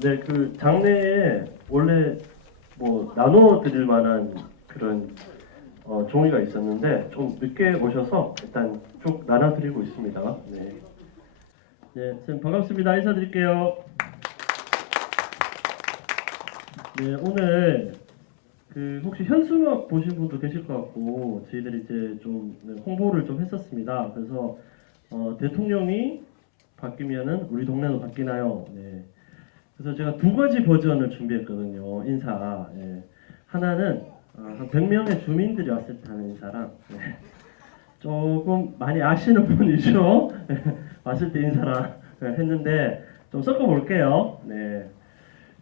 네, 그 장내에 원래 뭐 나눠 드릴 만한 그런 종이가 있었는데 좀 늦게 오셔서 일단 쭉 나눠 드리고 있습니다. 네. 네, 선생님 반갑습니다. 인사드릴게요. 네, 오늘 그 혹시 현수막 보신 분도 계실 것 같고 저희들이 이제 좀 홍보를 좀 했었습니다. 그래서 대통령이 바뀌면은 우리 동네도 바뀌나요? 네. 그래서 제가 두 가지 버전을 준비했거든요. 인사. 예. 하나는 한 100명의 주민들이 왔을 때 하는 인사랑 조금 많이 아시는 분이죠. 왔을 때 인사랑 했는데 좀 섞어볼게요. 네.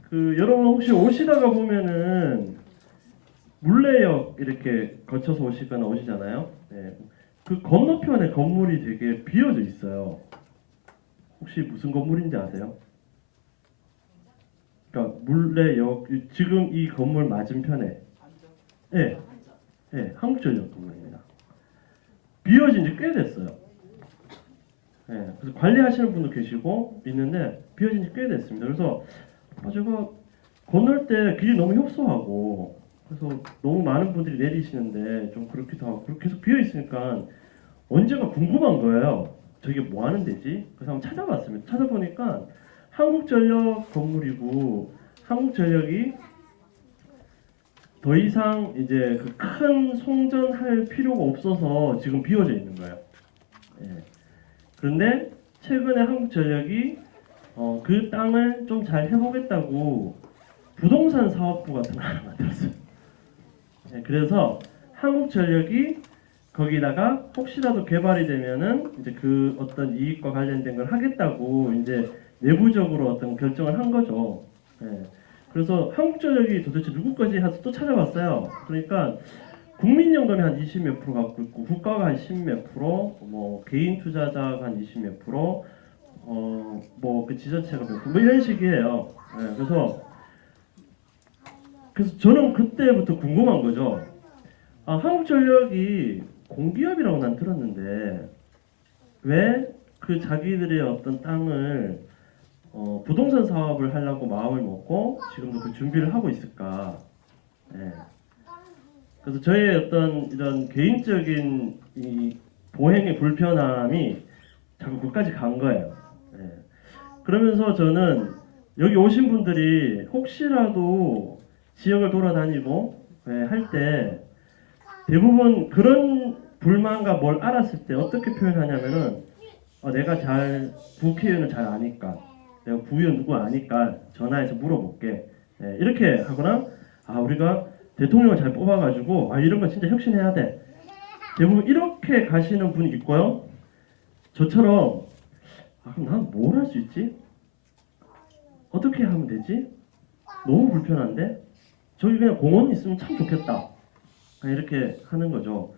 그 여러분 혹시 오시다가 보면은 물레역 이렇게 거쳐서 오시거나 오시잖아요. 네. 그 건너편에 건물이 되게 비어져 있어요. 혹시 무슨 건물인지 아세요? 그러니까 물레역 지금 이 건물 맞은편에 예, 예, 한국전력 건물입니다. 비어진 지 꽤 됐어요. 예, 그래서 관리하시는 분도 계시고 있는데 비어진 지 꽤 됐습니다. 그래서 제가 건널 때 길이 너무 협소하고 그래서 너무 많은 분들이 내리시는데 좀 그렇기도 하고 그렇게 계속 비어 있으니까 언제가 궁금한 거예요. 저게 뭐 하는 데지? 그래서 한번 찾아봤습니다. 찾아보니까 한국전력 건물이고 한국전력이 더 이상 이제 그 큰 송전할 필요가 없어서 지금 비워져 있는 거예요. 예. 그런데 최근에 한국전력이 그 땅을 좀 잘 해보겠다고 부동산 사업부 같은 걸 하나 만들었어요. 예. 그래서 한국전력이 거기다가 혹시라도 개발이 되면은 이제 그 어떤 이익과 관련된 걸 하겠다고 이제 내부적으로 어떤 결정을 한 거죠. 예. 그래서 한국전력이 도대체 누구까지 해서 또 찾아봤어요. 그러니까 국민연금이 한 20 몇 프로 갖고 있고 국가가 한 10 몇 프로, 뭐 개인 투자자가 한 20 몇 프로, 뭐 그 지자체가 몇 프로, 뭐 이런 식이에요. 예. 그래서 저는 그때부터 궁금한 거죠. 한국전력이 공기업이라고 난 들었는데 왜 그 자기들의 어떤 땅을 부동산 사업을 하려고 마음을 먹고 지금도 그 준비를 하고 있을까? 예. 그래서 저의 어떤 이런 개인적인 이 보행의 불편함이 자꾸 그까지 간 거예요. 예. 그러면서 저는 여기 오신 분들이 혹시라도 지역을 돌아다니고 할 때 대부분 그런 불만과 뭘 알았을 때 어떻게 표현하냐면은 내가 잘 국회의원을 잘 아니까 내가 구의원 누구 아니까 전화해서 물어볼게. 예, 이렇게 하거나 우리가 대통령을 잘 뽑아가지고 이런 거 진짜 혁신해야 돼. 대부분 이렇게 가시는 분이 있고요. 저처럼 그럼 난 뭘 할 수 있지? 어떻게 하면 되지? 너무 불편한데? 저기 그냥 공원 있으면 참 좋겠다. 이렇게 하는 거죠.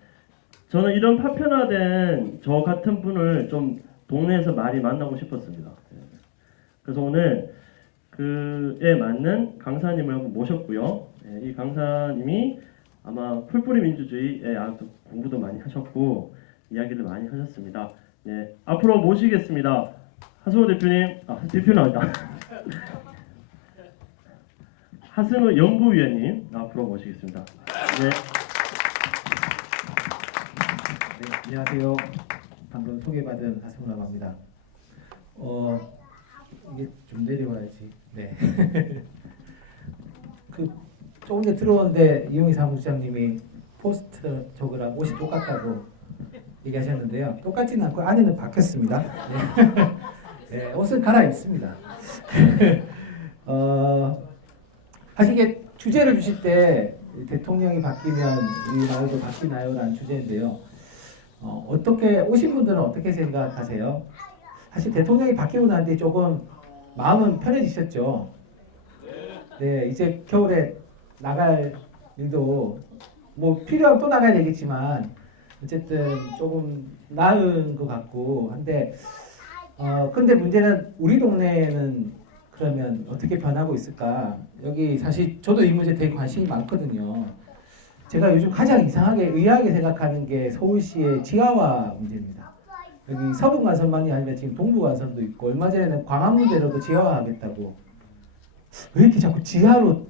저는 이런 파편화된 저 같은 분을 좀 동네에서 많이 만나고 싶었습니다. 그래서 오늘 그에 맞는 강사님을 한번 모셨고요. 이 강사님이 아마 풀뿌리 민주주의에 아주 공부도 많이 하셨고 이야기를 많이 하셨습니다. 네, 앞으로 모시겠습니다. 하승우 대표님, 대표 나왔다. 하승우 연구위원님 앞으로 모시겠습니다. 네. 네, 안녕하세요. 방금 소개받은 하승우라고 합니다. 이게 좀 내려와야지. 네. 그 조금 전에 들어오는데 이용희 사무장님이 포스트 적으라 옷이 똑같다고 얘기하셨는데요. 똑같지는 않고 안에는 바뀌었습니다. 네. 네, 옷을 갈아입습니다. 사실 이게 주제를 주실 때 대통령이 바뀌면 우리 마을도 바뀌나요라는 주제인데요. 어떻게 오신 분들은 어떻게 생각하세요? 사실 대통령이 바뀌고 난 뒤에 조금 마음은 편해지셨죠. 네, 이제 겨울에 나갈 일도 뭐 필요하면 또 나가야 되겠지만 어쨌든 조금 나은 것 같고 한데 근데 문제는 우리 동네에는 그러면 어떻게 변하고 있을까? 여기 사실 저도 이 문제 되게 관심이 많거든요. 제가 요즘 가장 이상하게 의아하게 생각하는 게 서울시의 지하화 문제입니다. 여기 서부간선만이 아니라 지금 동부간선도 있고 얼마 전에는 광화문대로도 지하화하겠다고. 왜 이렇게 자꾸 지하로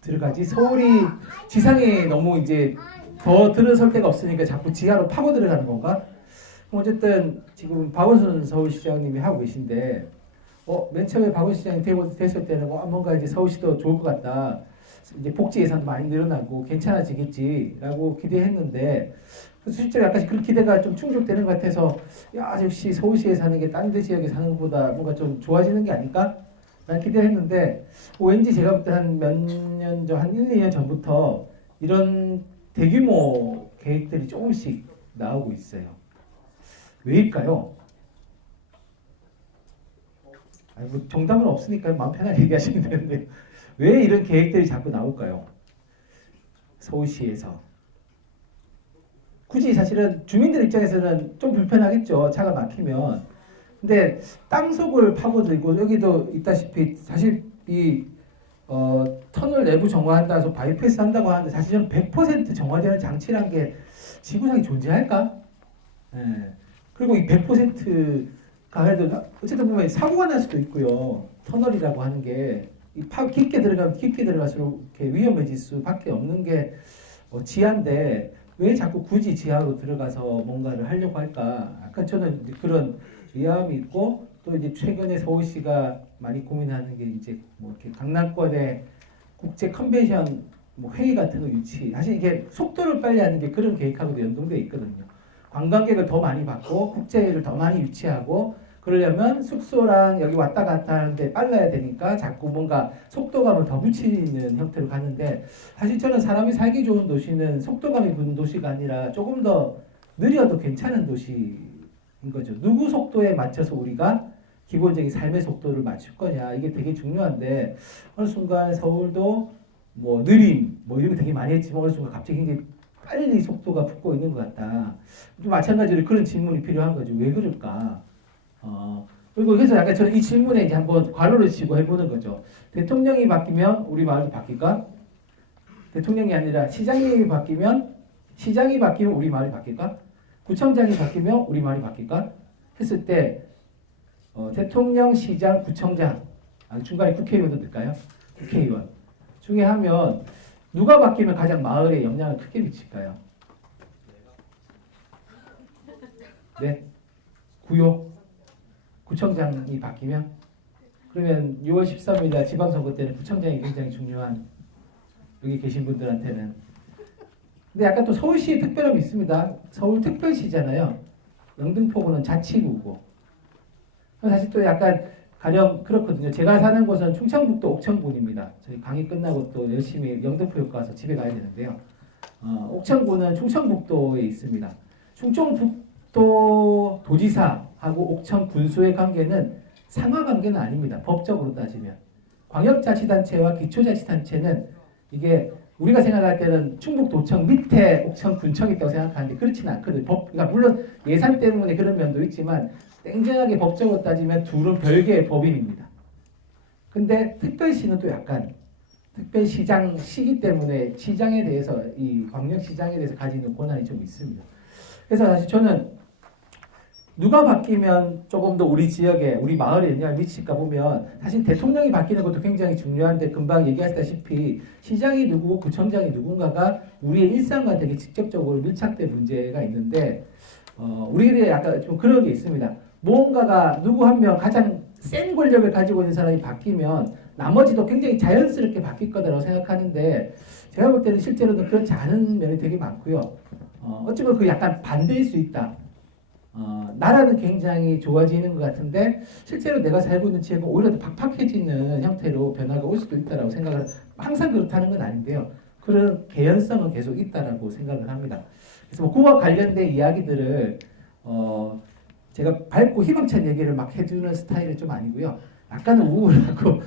들어가지? 서울이 지상에 너무 이제 더 들어설 데가 없으니까 자꾸 지하로 파고 들어가는 건가? 어쨌든 지금 박원순 서울시장님이 하고 계신데 맨 처음에 박원순 시장이 됐을 때는 뭔가 이제 서울시도 좋을 것 같다. 이제 복지 예산도 많이 늘어나고 괜찮아지겠지라고 기대했는데 실제로 약간 그런 기대가 좀 충족되는 것 같아서 야 역시 서울시에 사는 게 딴 데 지역에 사는 것보다 뭔가 좀 좋아지는 게 아닐까? 라는 기대를 했는데 왠지 제가 볼 때 한 몇 년 전, 한 1, 2년 전부터 이런 대규모 계획들이 조금씩 나오고 있어요. 왜일까요? 아니, 뭐 정답은 없으니까 마음 편하게 얘기하시면 되는데 왜 이런 계획들이 자꾸 나올까요? 서울시에서 굳이 사실은 주민들 입장에서는 좀 불편하겠죠. 차가 막히면. 근데 땅속을 파고들고 여기도 있다시피 사실 이 터널 내부 정화한다 해서 바이패스 한다고 하는데 사실 저는 100% 정화되는 장치라는 게 지구상에 존재할까? 예. 그리고 이 100%가 해도 어쨌든 보면 사고가 날 수도 있고요. 터널이라고 하는 게 깊게 들어가면 깊게 들어갈수록 이렇게 위험해질 수밖에 없는 게 지하인데 왜 자꾸 굳이 지하로 들어가서 뭔가를 하려고 할까? 약간 저는 그런 의아함이 있고 또 이제 최근에 서울시가 많이 고민하는 게 이제 뭐 이렇게 강남권의 국제 컨벤션 뭐 회의 같은 거 유치. 사실 이게 속도를 빨리 하는 게 그런 계획하고도 연동돼 있거든요. 관광객을 더 많이 받고 국제회의를 더 많이 유치하고 그러려면 숙소랑 여기 왔다 갔다 하는데 빨라야 되니까 자꾸 뭔가 속도감을 더 붙이는 형태로 가는데 사실 저는 사람이 살기 좋은 도시는 속도감이 붙는 도시가 아니라 조금 더 느려도 괜찮은 도시인 거죠. 누구 속도에 맞춰서 우리가 기본적인 삶의 속도를 맞출 거냐 이게 되게 중요한데 어느 순간 서울도 뭐 느림 뭐 이런 거 되게 많이 했지만 어느 순간 갑자기 굉장히 빨리 속도가 붙고 있는 것 같다. 또 마찬가지로 그런 질문이 필요한 거죠. 왜 그럴까? 그리고 그래서 약간 저는 이 질문에 이제 한번 괄호를 치고 해보는 거죠. 대통령이 바뀌면 우리 마을도 바뀔까? 대통령이 아니라 시장님이 바뀌면 우리 마을이 바뀔까? 구청장이 바뀌면 우리 마을이 바뀔까? 했을 때 대통령, 시장, 구청장 중간에 국회의원도 넣을까요? 국회의원 중에 하면 누가 바뀌면 가장 마을에 영향을 크게 미칠까요? 네, 구청장이 바뀌면 그러면 6월 13일 날 지방선거 때는 구청장이 굉장히 중요한 여기 계신 분들한테는 근데 약간 또 서울시의 특별함이 있습니다. 서울특별시잖아요. 영등포구는 자치구고 사실 또 약간 가령 그렇거든요. 제가 사는 곳은 충청북도 옥천군입니다. 저희 강의 끝나고 또 열심히 영등포역 가서 집에 가야 되는데요. 옥천군은 충청북도에 있습니다. 충청북도 도지사하고 옥천군수의 관계는 상하 관계는 아닙니다. 법적으로 따지면. 광역자치단체와 기초자치단체는 이게 우리가 생각할 때는 충북도청 밑에 옥천군청이 있다고 생각하는데 그렇지는 않거든요. 그러니까 물론 예산 때문에 그런 면도 있지만 냉정하게 법적으로 따지면 둘은 별개의 법인입니다. 근데 특별시는 또 약간 특별시장시기 때문에 시장에 대해서 이 광역시장에 대해서 가지는 권한이 좀 있습니다. 그래서 사실 저는 누가 바뀌면 조금 더 우리 지역에 우리 마을에 영향을 미칠까 보면 사실 대통령이 바뀌는 것도 굉장히 중요한데 금방 얘기하셨다시피 시장이 누구고 구청장이 누군가가 우리의 일상과 되게 직접적으로 밀착된 문제가 있는데 우리들이 약간 좀 그런 게 있습니다. 무언가가 누구 한 명 가장 센 권력을 가지고 있는 사람이 바뀌면 나머지도 굉장히 자연스럽게 바뀔 거다라고 생각하는데 제가 볼 때는 실제로는 그렇지 않은 면이 되게 많고요. 어쩌면 그 약간 반대일 수 있다. 나라는 굉장히 좋아지는 것 같은데 실제로 내가 살고 있는 지역은 오히려 더 팍팍해지는 형태로 변화가 올 수도 있다라고 생각을 항상 그렇다는 건 아닌데요. 그런 개연성은 계속 있다라고 생각을 합니다. 그래서 뭐 그와 관련된 이야기들을 제가 밝고 희망찬 얘기를 막 해주는 스타일은 좀 아니고요. 약간은 우울하고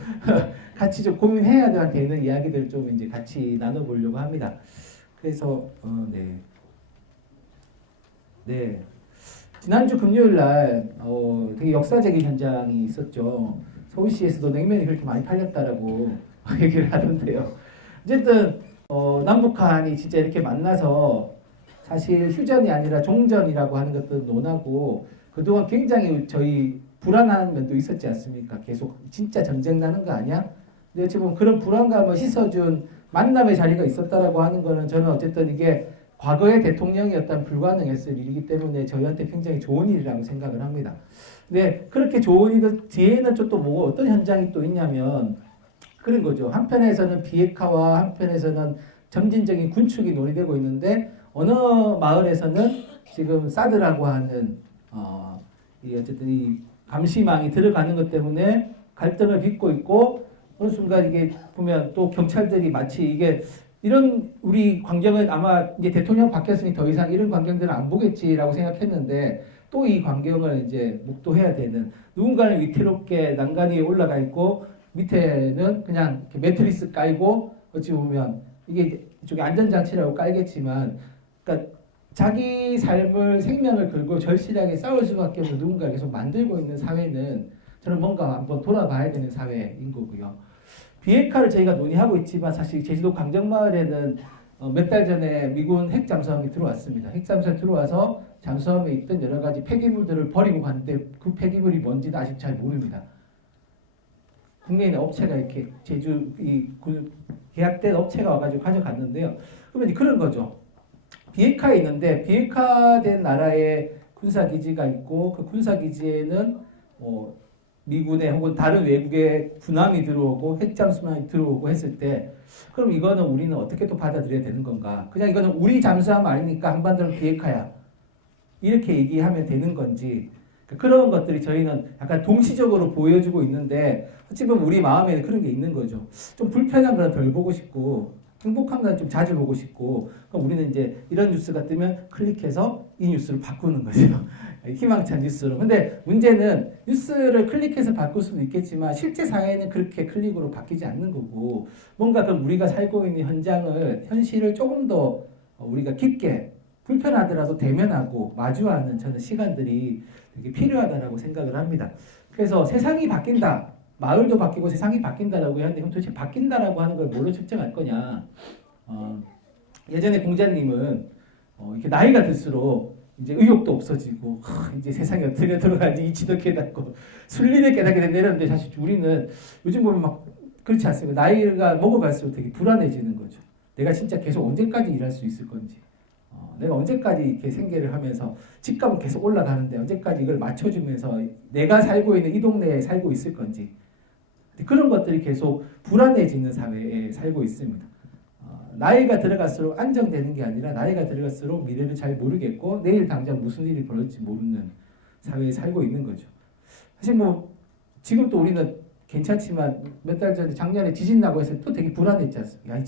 같이 좀 고민해야 되는 이야기들을 좀 이제 같이 나눠보려고 합니다. 그래서 네. 네. 지난주 금요일 날 되게 역사적인 현장이 있었죠. 서울시에서도 냉면이 그렇게 많이 팔렸다라고 얘기를 하던데요. 어쨌든 남북한이 진짜 이렇게 만나서 사실 휴전이 아니라 종전이라고 하는 것도 논하고 그동안 굉장히 저희 불안한 면도 있었지 않습니까? 계속 진짜 전쟁 나는 거 아니야? 근데 어찌 보면 그런 불안감을 씻어준 만남의 자리가 있었다라고 하는 거는 저는 어쨌든 이게 과거의 대통령이었다면 불가능했을 일이기 때문에 저희한테 굉장히 좋은 일이라고 생각을 합니다. 근데 그렇게 좋은 일 뒤에는 또 뭐 어떤 현장이 또 있냐면 그런 거죠. 한편에서는 비핵화와 한편에서는 점진적인 군축이 논의되고 있는데 어느 마을에서는 지금 사드라고 하는 이 어쨌든 이 감시망이 들어가는 것 때문에 갈등을 빚고 있고 어느 순간 이게 보면 또 경찰들이 마치 이게 이런 우리 광경은 아마 이제 대통령 바뀌었으니 더 이상 이런 광경들은 안 보겠지라고 생각했는데 또 이 광경을 이제 목도해야 되는 누군가는 위태롭게 난간 위에 올라가 있고 밑에는 그냥 이렇게 매트리스 깔고 어찌 보면 이게 이쪽에 안전장치라고 깔겠지만 그러니까 자기 삶을 생명을 걸고 절실하게 싸울 수밖에 없는 누군가를 계속 만들고 있는 사회는 저는 뭔가 한번 돌아봐야 되는 사회인 거고요. 비핵화를 저희가 논의하고 있지만 사실 제주도 강정마을에는 몇 달 전에 미군 핵 잠수함이 들어왔습니다. 핵 잠수함이 들어와서 잠수함에 있던 여러 가지 폐기물들을 버리고 갔는데 그 폐기물이 뭔지는 아직 잘 모릅니다. 국내에 있는 업체가 이렇게 제주 계약된 업체가 와가지고 가져갔는데요. 그러면 그런 거죠. 비핵화에 있는데 비핵화된 나라에 군사기지가 있고 그 군사기지에는 미군의 혹은 다른 외국의 군함이 들어오고 핵잠수함이 들어오고 했을 때 그럼 이거는 우리는 어떻게 또 받아들여야 되는 건가? 그냥 이거는 우리 잠수함 아니니까 한반도는 비핵화야. 이렇게 얘기하면 되는 건지 그런 것들이 저희는 약간 동시적으로 보여주고 있는데 어찌 보면 우리 마음에는 그런 게 있는 거죠. 좀 불편한 건 덜 보고 싶고 행복한 건 좀 자주 보고 싶고 그럼 우리는 이제 이런 뉴스가 뜨면 클릭해서 이 뉴스를 바꾸는 거죠. 희망찬 뉴스로. 근데 문제는 뉴스를 클릭해서 바꿀 수도 있겠지만 실제 사회는 그렇게 클릭으로 바뀌지 않는 거고 뭔가 그럼 우리가 살고 있는 현실을 조금 더 우리가 깊게 불편하더라도 대면하고 마주하는 저는 시간들이 되게 필요하다라고 생각을 합니다. 그래서 세상이 바뀐다. 마을도 바뀌고 세상이 바뀐다라고 하는데 그럼 도대체 바뀐다라고 하는 걸 뭘로 측정할 거냐? 예전에 공자님은 이렇게 나이가 들수록 이제 의욕도 없어지고 이제 세상이 어떻게 돌아가는지 이치도 깨닫고 순리를 깨닫게 된다 이러는데 사실 우리는 요즘 보면 막 그렇지 않습니까? 나이가 먹어갈수록 되게 불안해지는 거죠. 내가 진짜 계속 언제까지 일할 수 있을 건지 내가 언제까지 이렇게 생계를 하면서 집값은 계속 올라가는데 언제까지 이걸 맞춰주면서 내가 살고 있는 이 동네에 살고 있을 건지 그런 것들이 계속 불안해지는 사회에 살고 있습니다. 나이가 들어갈수록 안정되는 게 아니라 나이가 들어갈수록 미래를 잘 모르겠고 내일 당장 무슨 일이 벌어질지 모르는 사회에 살고 있는 거죠. 사실 뭐 지금 또 우리는 괜찮지만 몇 달 전에 작년에 지진 나고 해서 또 되게 불안했지 않습니까?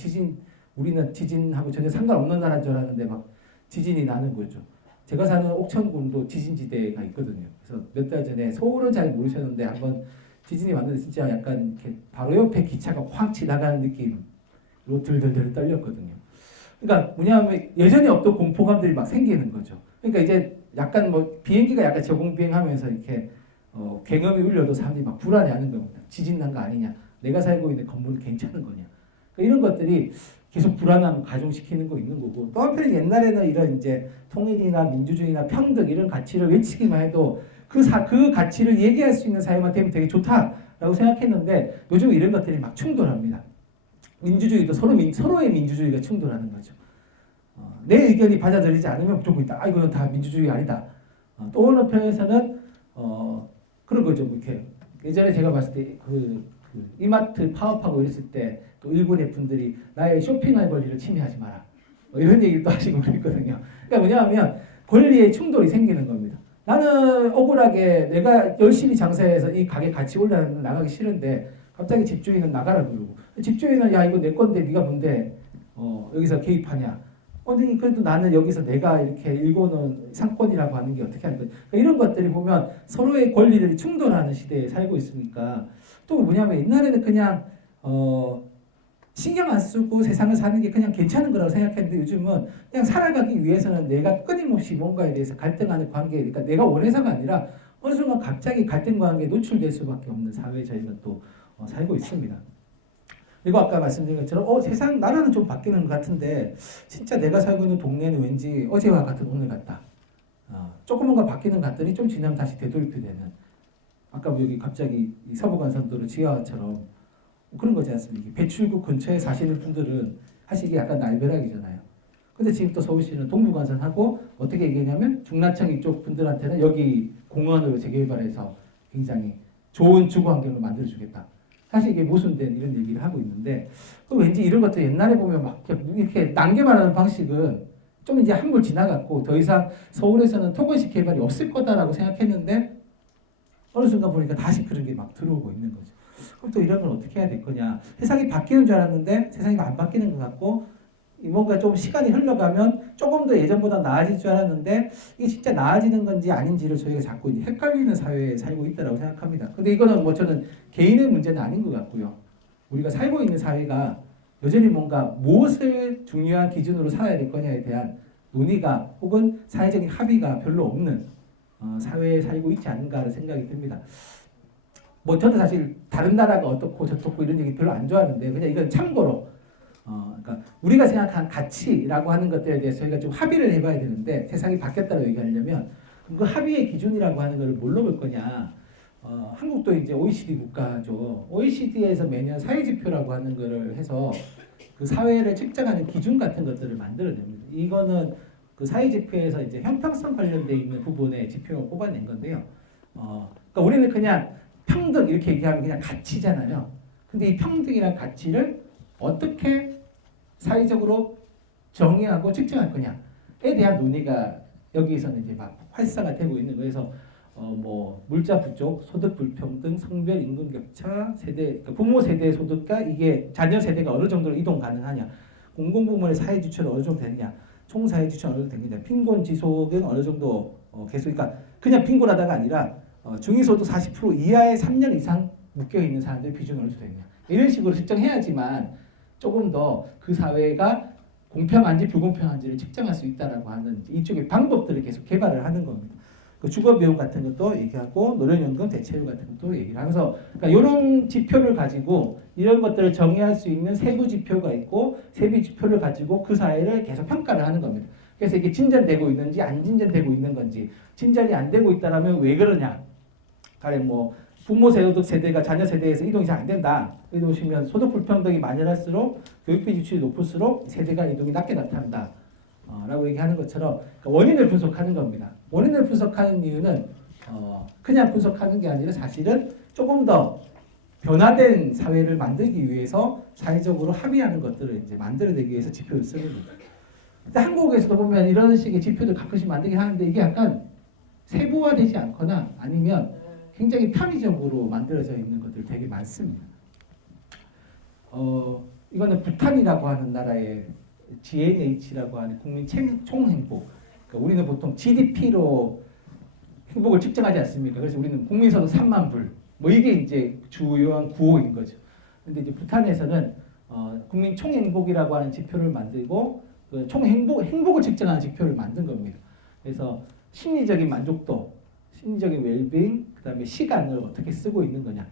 우리는 지진하고 전혀 상관없는 나라인 줄 알았는데 막 지진이 나는 거죠. 제가 사는 옥천군도 지진지대가 있거든요. 그래서 몇 달 전에 서울은 잘 모르셨는데 한번 지진이 왔는데 진짜 약간 이렇게 바로 옆에 기차가 확 지나가는 느낌으로 들들들 떨렸거든요. 그러니까 뭐냐면 예전에 없던 공포감들이 막 생기는 거죠. 그러니까 이제 약간 뭐 비행기가 약간 저공비행하면서 이렇게 굉음이 울려도 사람들이 막 불안해하는 겁니다. 지진 난 거 아니냐? 내가 살고 있는 건물은 괜찮은 거냐? 그러니까 이런 것들이 계속 불안함을 가중시키는 거 있는 거고 또 한편 옛날에는 이런 이제 통일이나 민주주의나 평등 이런 가치를 외치기만 해도 그 가치를 얘기할 수 있는 사회만 되면 되게 좋다라고 생각했는데 요즘 이런 것들이 막 충돌합니다. 민주주의도 서로의 민주주의가 충돌하는 거죠. 내 의견이 받아들이지 않으면 무조건 있다. 이거는 다 민주주의 아니다. 또 어느 편에서는 그런 거죠. 이렇게 예전에 제가 봤을 때 그 이마트 파업하고 이랬을 때 또 일본의 분들이 나의 쇼핑할 권리를 침해하지 마라. 이런 얘기를 또 하시고 그랬거든요. 그러니까 뭐냐면 권리의 충돌이 생기는 겁니다. 나는 억울하게 내가 열심히 장사해서 이 가게 같이 올라가면 나가기 싫은데 갑자기 집주인은 나가라 그러고 집주인은 야 이거 내 건데 네가 뭔데 여기서 개입하냐. 그래도 나는 여기서 내가 이렇게 일궈놓은 상권이라고 하는 게 어떻게 하는 거지. 그러니까 이런 것들이 보면 서로의 권리들이 충돌하는 시대에 살고 있으니까 또 뭐냐면 옛날에는 그냥 신경 안 쓰고 세상을 사는 게 그냥 괜찮은 거라고 생각했는데 요즘은 그냥 살아가기 위해서는 내가 끊임없이 뭔가에 대해서 갈등하는 관계, 그러니까 내가 원해서가 아니라 어느 순간 갑자기 갈등 관계에 노출될 수밖에 없는 사회에 저희가 또 살고 있습니다. 그리고 아까 말씀드린 것처럼 세상 나라는 좀 바뀌는 것 같은데 진짜 내가 살고 있는 동네는 왠지 어제와 같은 오늘 같다. 조금 뭔가 바뀌는 것 같더니 좀 지나면 다시 되돌이되는. 아까 여기 갑자기 이 서부간선도로 지하화처럼 그런 거지 않습니까? 배출구 근처에 사시는 분들은 사실 이게 약간 날벼락이잖아요. 근데 지금 또 서울시는 동부간선하고 어떻게 얘기하냐면 중랑천 이쪽 분들한테는 여기 공원으로 재개발해서 굉장히 좋은 주거 환경을 만들어주겠다. 사실 이게 모순된 이런 얘기를 하고 있는데 왠지 이런 것들 옛날에 보면 막 이렇게 남게 말하는 방식은 좀 이제 한물 지나갔고 더 이상 서울에서는 토건식 개발이 없을 거다라고 생각했는데 어느 순간 보니까 다시 그런 게 막 들어오고 있는 거죠. 그럼 또 이런 걸 어떻게 해야 될 거냐. 세상이 바뀌는 줄 알았는데 세상이 안 바뀌는 것 같고 뭔가 좀 시간이 흘러가면 조금 더 예전보다 나아질 줄 알았는데 이게 진짜 나아지는 건지 아닌지를 저희가 자꾸 이제 헷갈리는 사회에 살고 있다고 생각합니다. 근데 이거는 뭐 저는 개인의 문제는 아닌 것 같고요. 우리가 살고 있는 사회가 여전히 뭔가 무엇을 중요한 기준으로 살아야 될 거냐에 대한 논의가 혹은 사회적인 합의가 별로 없는 사회에 살고 있지 않은가 생각이 듭니다. 뭐 저도 사실 다른 나라가 어떻고 저떻고 이런 얘기 별로 안 좋아하는데 그냥 이건 참고로 그러니까 우리가 생각한 가치라고 하는 것들에 대해서 저희가 좀 합의를 해봐야 되는데 세상이 바뀌었다고 얘기하려면 그 합의의 기준이라고 하는 것을 뭘로 볼 거냐. 한국도 이제 OECD 국가죠. OECD에서 매년 사회지표라고 하는 것을 해서 그 사회를 측정하는 기준 같은 것들을 만들어냅니다. 이거는 그 사회지표에서 이제 형평성 관련돼 있는 부분의 지표를 뽑아낸 건데요. 그러니까 우리는 그냥 평등 이렇게 얘기하면 그냥 가치잖아요. 근데 이 평등이란 가치를 어떻게 사회적으로 정의하고 측정할 거냐에 대한 논의가 여기에서는 이제 막 활성화되고 있는 거에서 뭐 물자 부족, 소득 불평등, 성별 임금 격차, 세대 그러니까 부모 세대 소득과 이게 자녀 세대가 어느 정도로 이동 가능하냐, 공공부문의 사회 지출은 어느 정도 되느냐, 총 사회 지출 어느 정도 되느냐, 빈곤 지속은 어느 정도 계속 그러니까 그냥 빈곤하다가 아니라 중위소득 40% 이하의 3년 이상 묶여 있는 사람들 비중이 어느 정도 되느냐 이런 식으로 측정해야지만 조금 더 그 사회가 공평한지 불공평한지를 측정할 수 있다라고 하는 이쪽의 방법들을 계속 개발을 하는 겁니다. 그 주거비용 같은 것도 얘기하고 노령연금 대체율 같은 것도 얘기를 하면서 그러니까 이런 지표를 가지고 이런 것들을 정의할 수 있는 세부 지표가 있고 세부 지표를 가지고 그 사회를 계속 평가를 하는 겁니다. 그래서 이게 진전되고 있는지 안 진전되고 있는 건지 진전이 안 되고 있다라면 왜 그러냐? 가령 뭐 부모 소득 세대가 자녀 세대에서 이동이 잘 안 된다. 여기 보시면 소득 불평등이 만연할수록 교육비 지출이 높을수록 세대 간 이동이 낮게 나타난다. 라고 얘기하는 것처럼 그러니까 원인을 분석하는 겁니다. 원인을 분석하는 이유는 그냥 분석하는 게 아니라 사실은 조금 더 변화된 사회를 만들기 위해서 사회적으로 합의하는 것들을 이제 만들어내기 위해서 지표를 쓰는 겁니다. 근데 한국에서도 보면 이런 식의 지표들 가끔씩 만들긴 하는데 이게 약간 세부화되지 않거나 아니면 굉장히 편의적으로 만들어져 있는 것들 되게 많습니다. 이거는 부탄이라고 하는 나라의 GNH라고 하는 국민 총행복. 그러니까 우리는 보통 GDP로 행복을 측정하지 않습니까? 그래서 우리는 국민소득 3만 불. 뭐 이게 이제 주요한 구호인 거죠. 근데 이제 부탄에서는 국민 총행복이라고 하는 지표를 만들고 그 행복을 측정하는 지표를 만든 겁니다. 그래서 심리적인 만족도, 심리적인 웰빙, 그다음에 시간을 어떻게 쓰고 있는 거냐.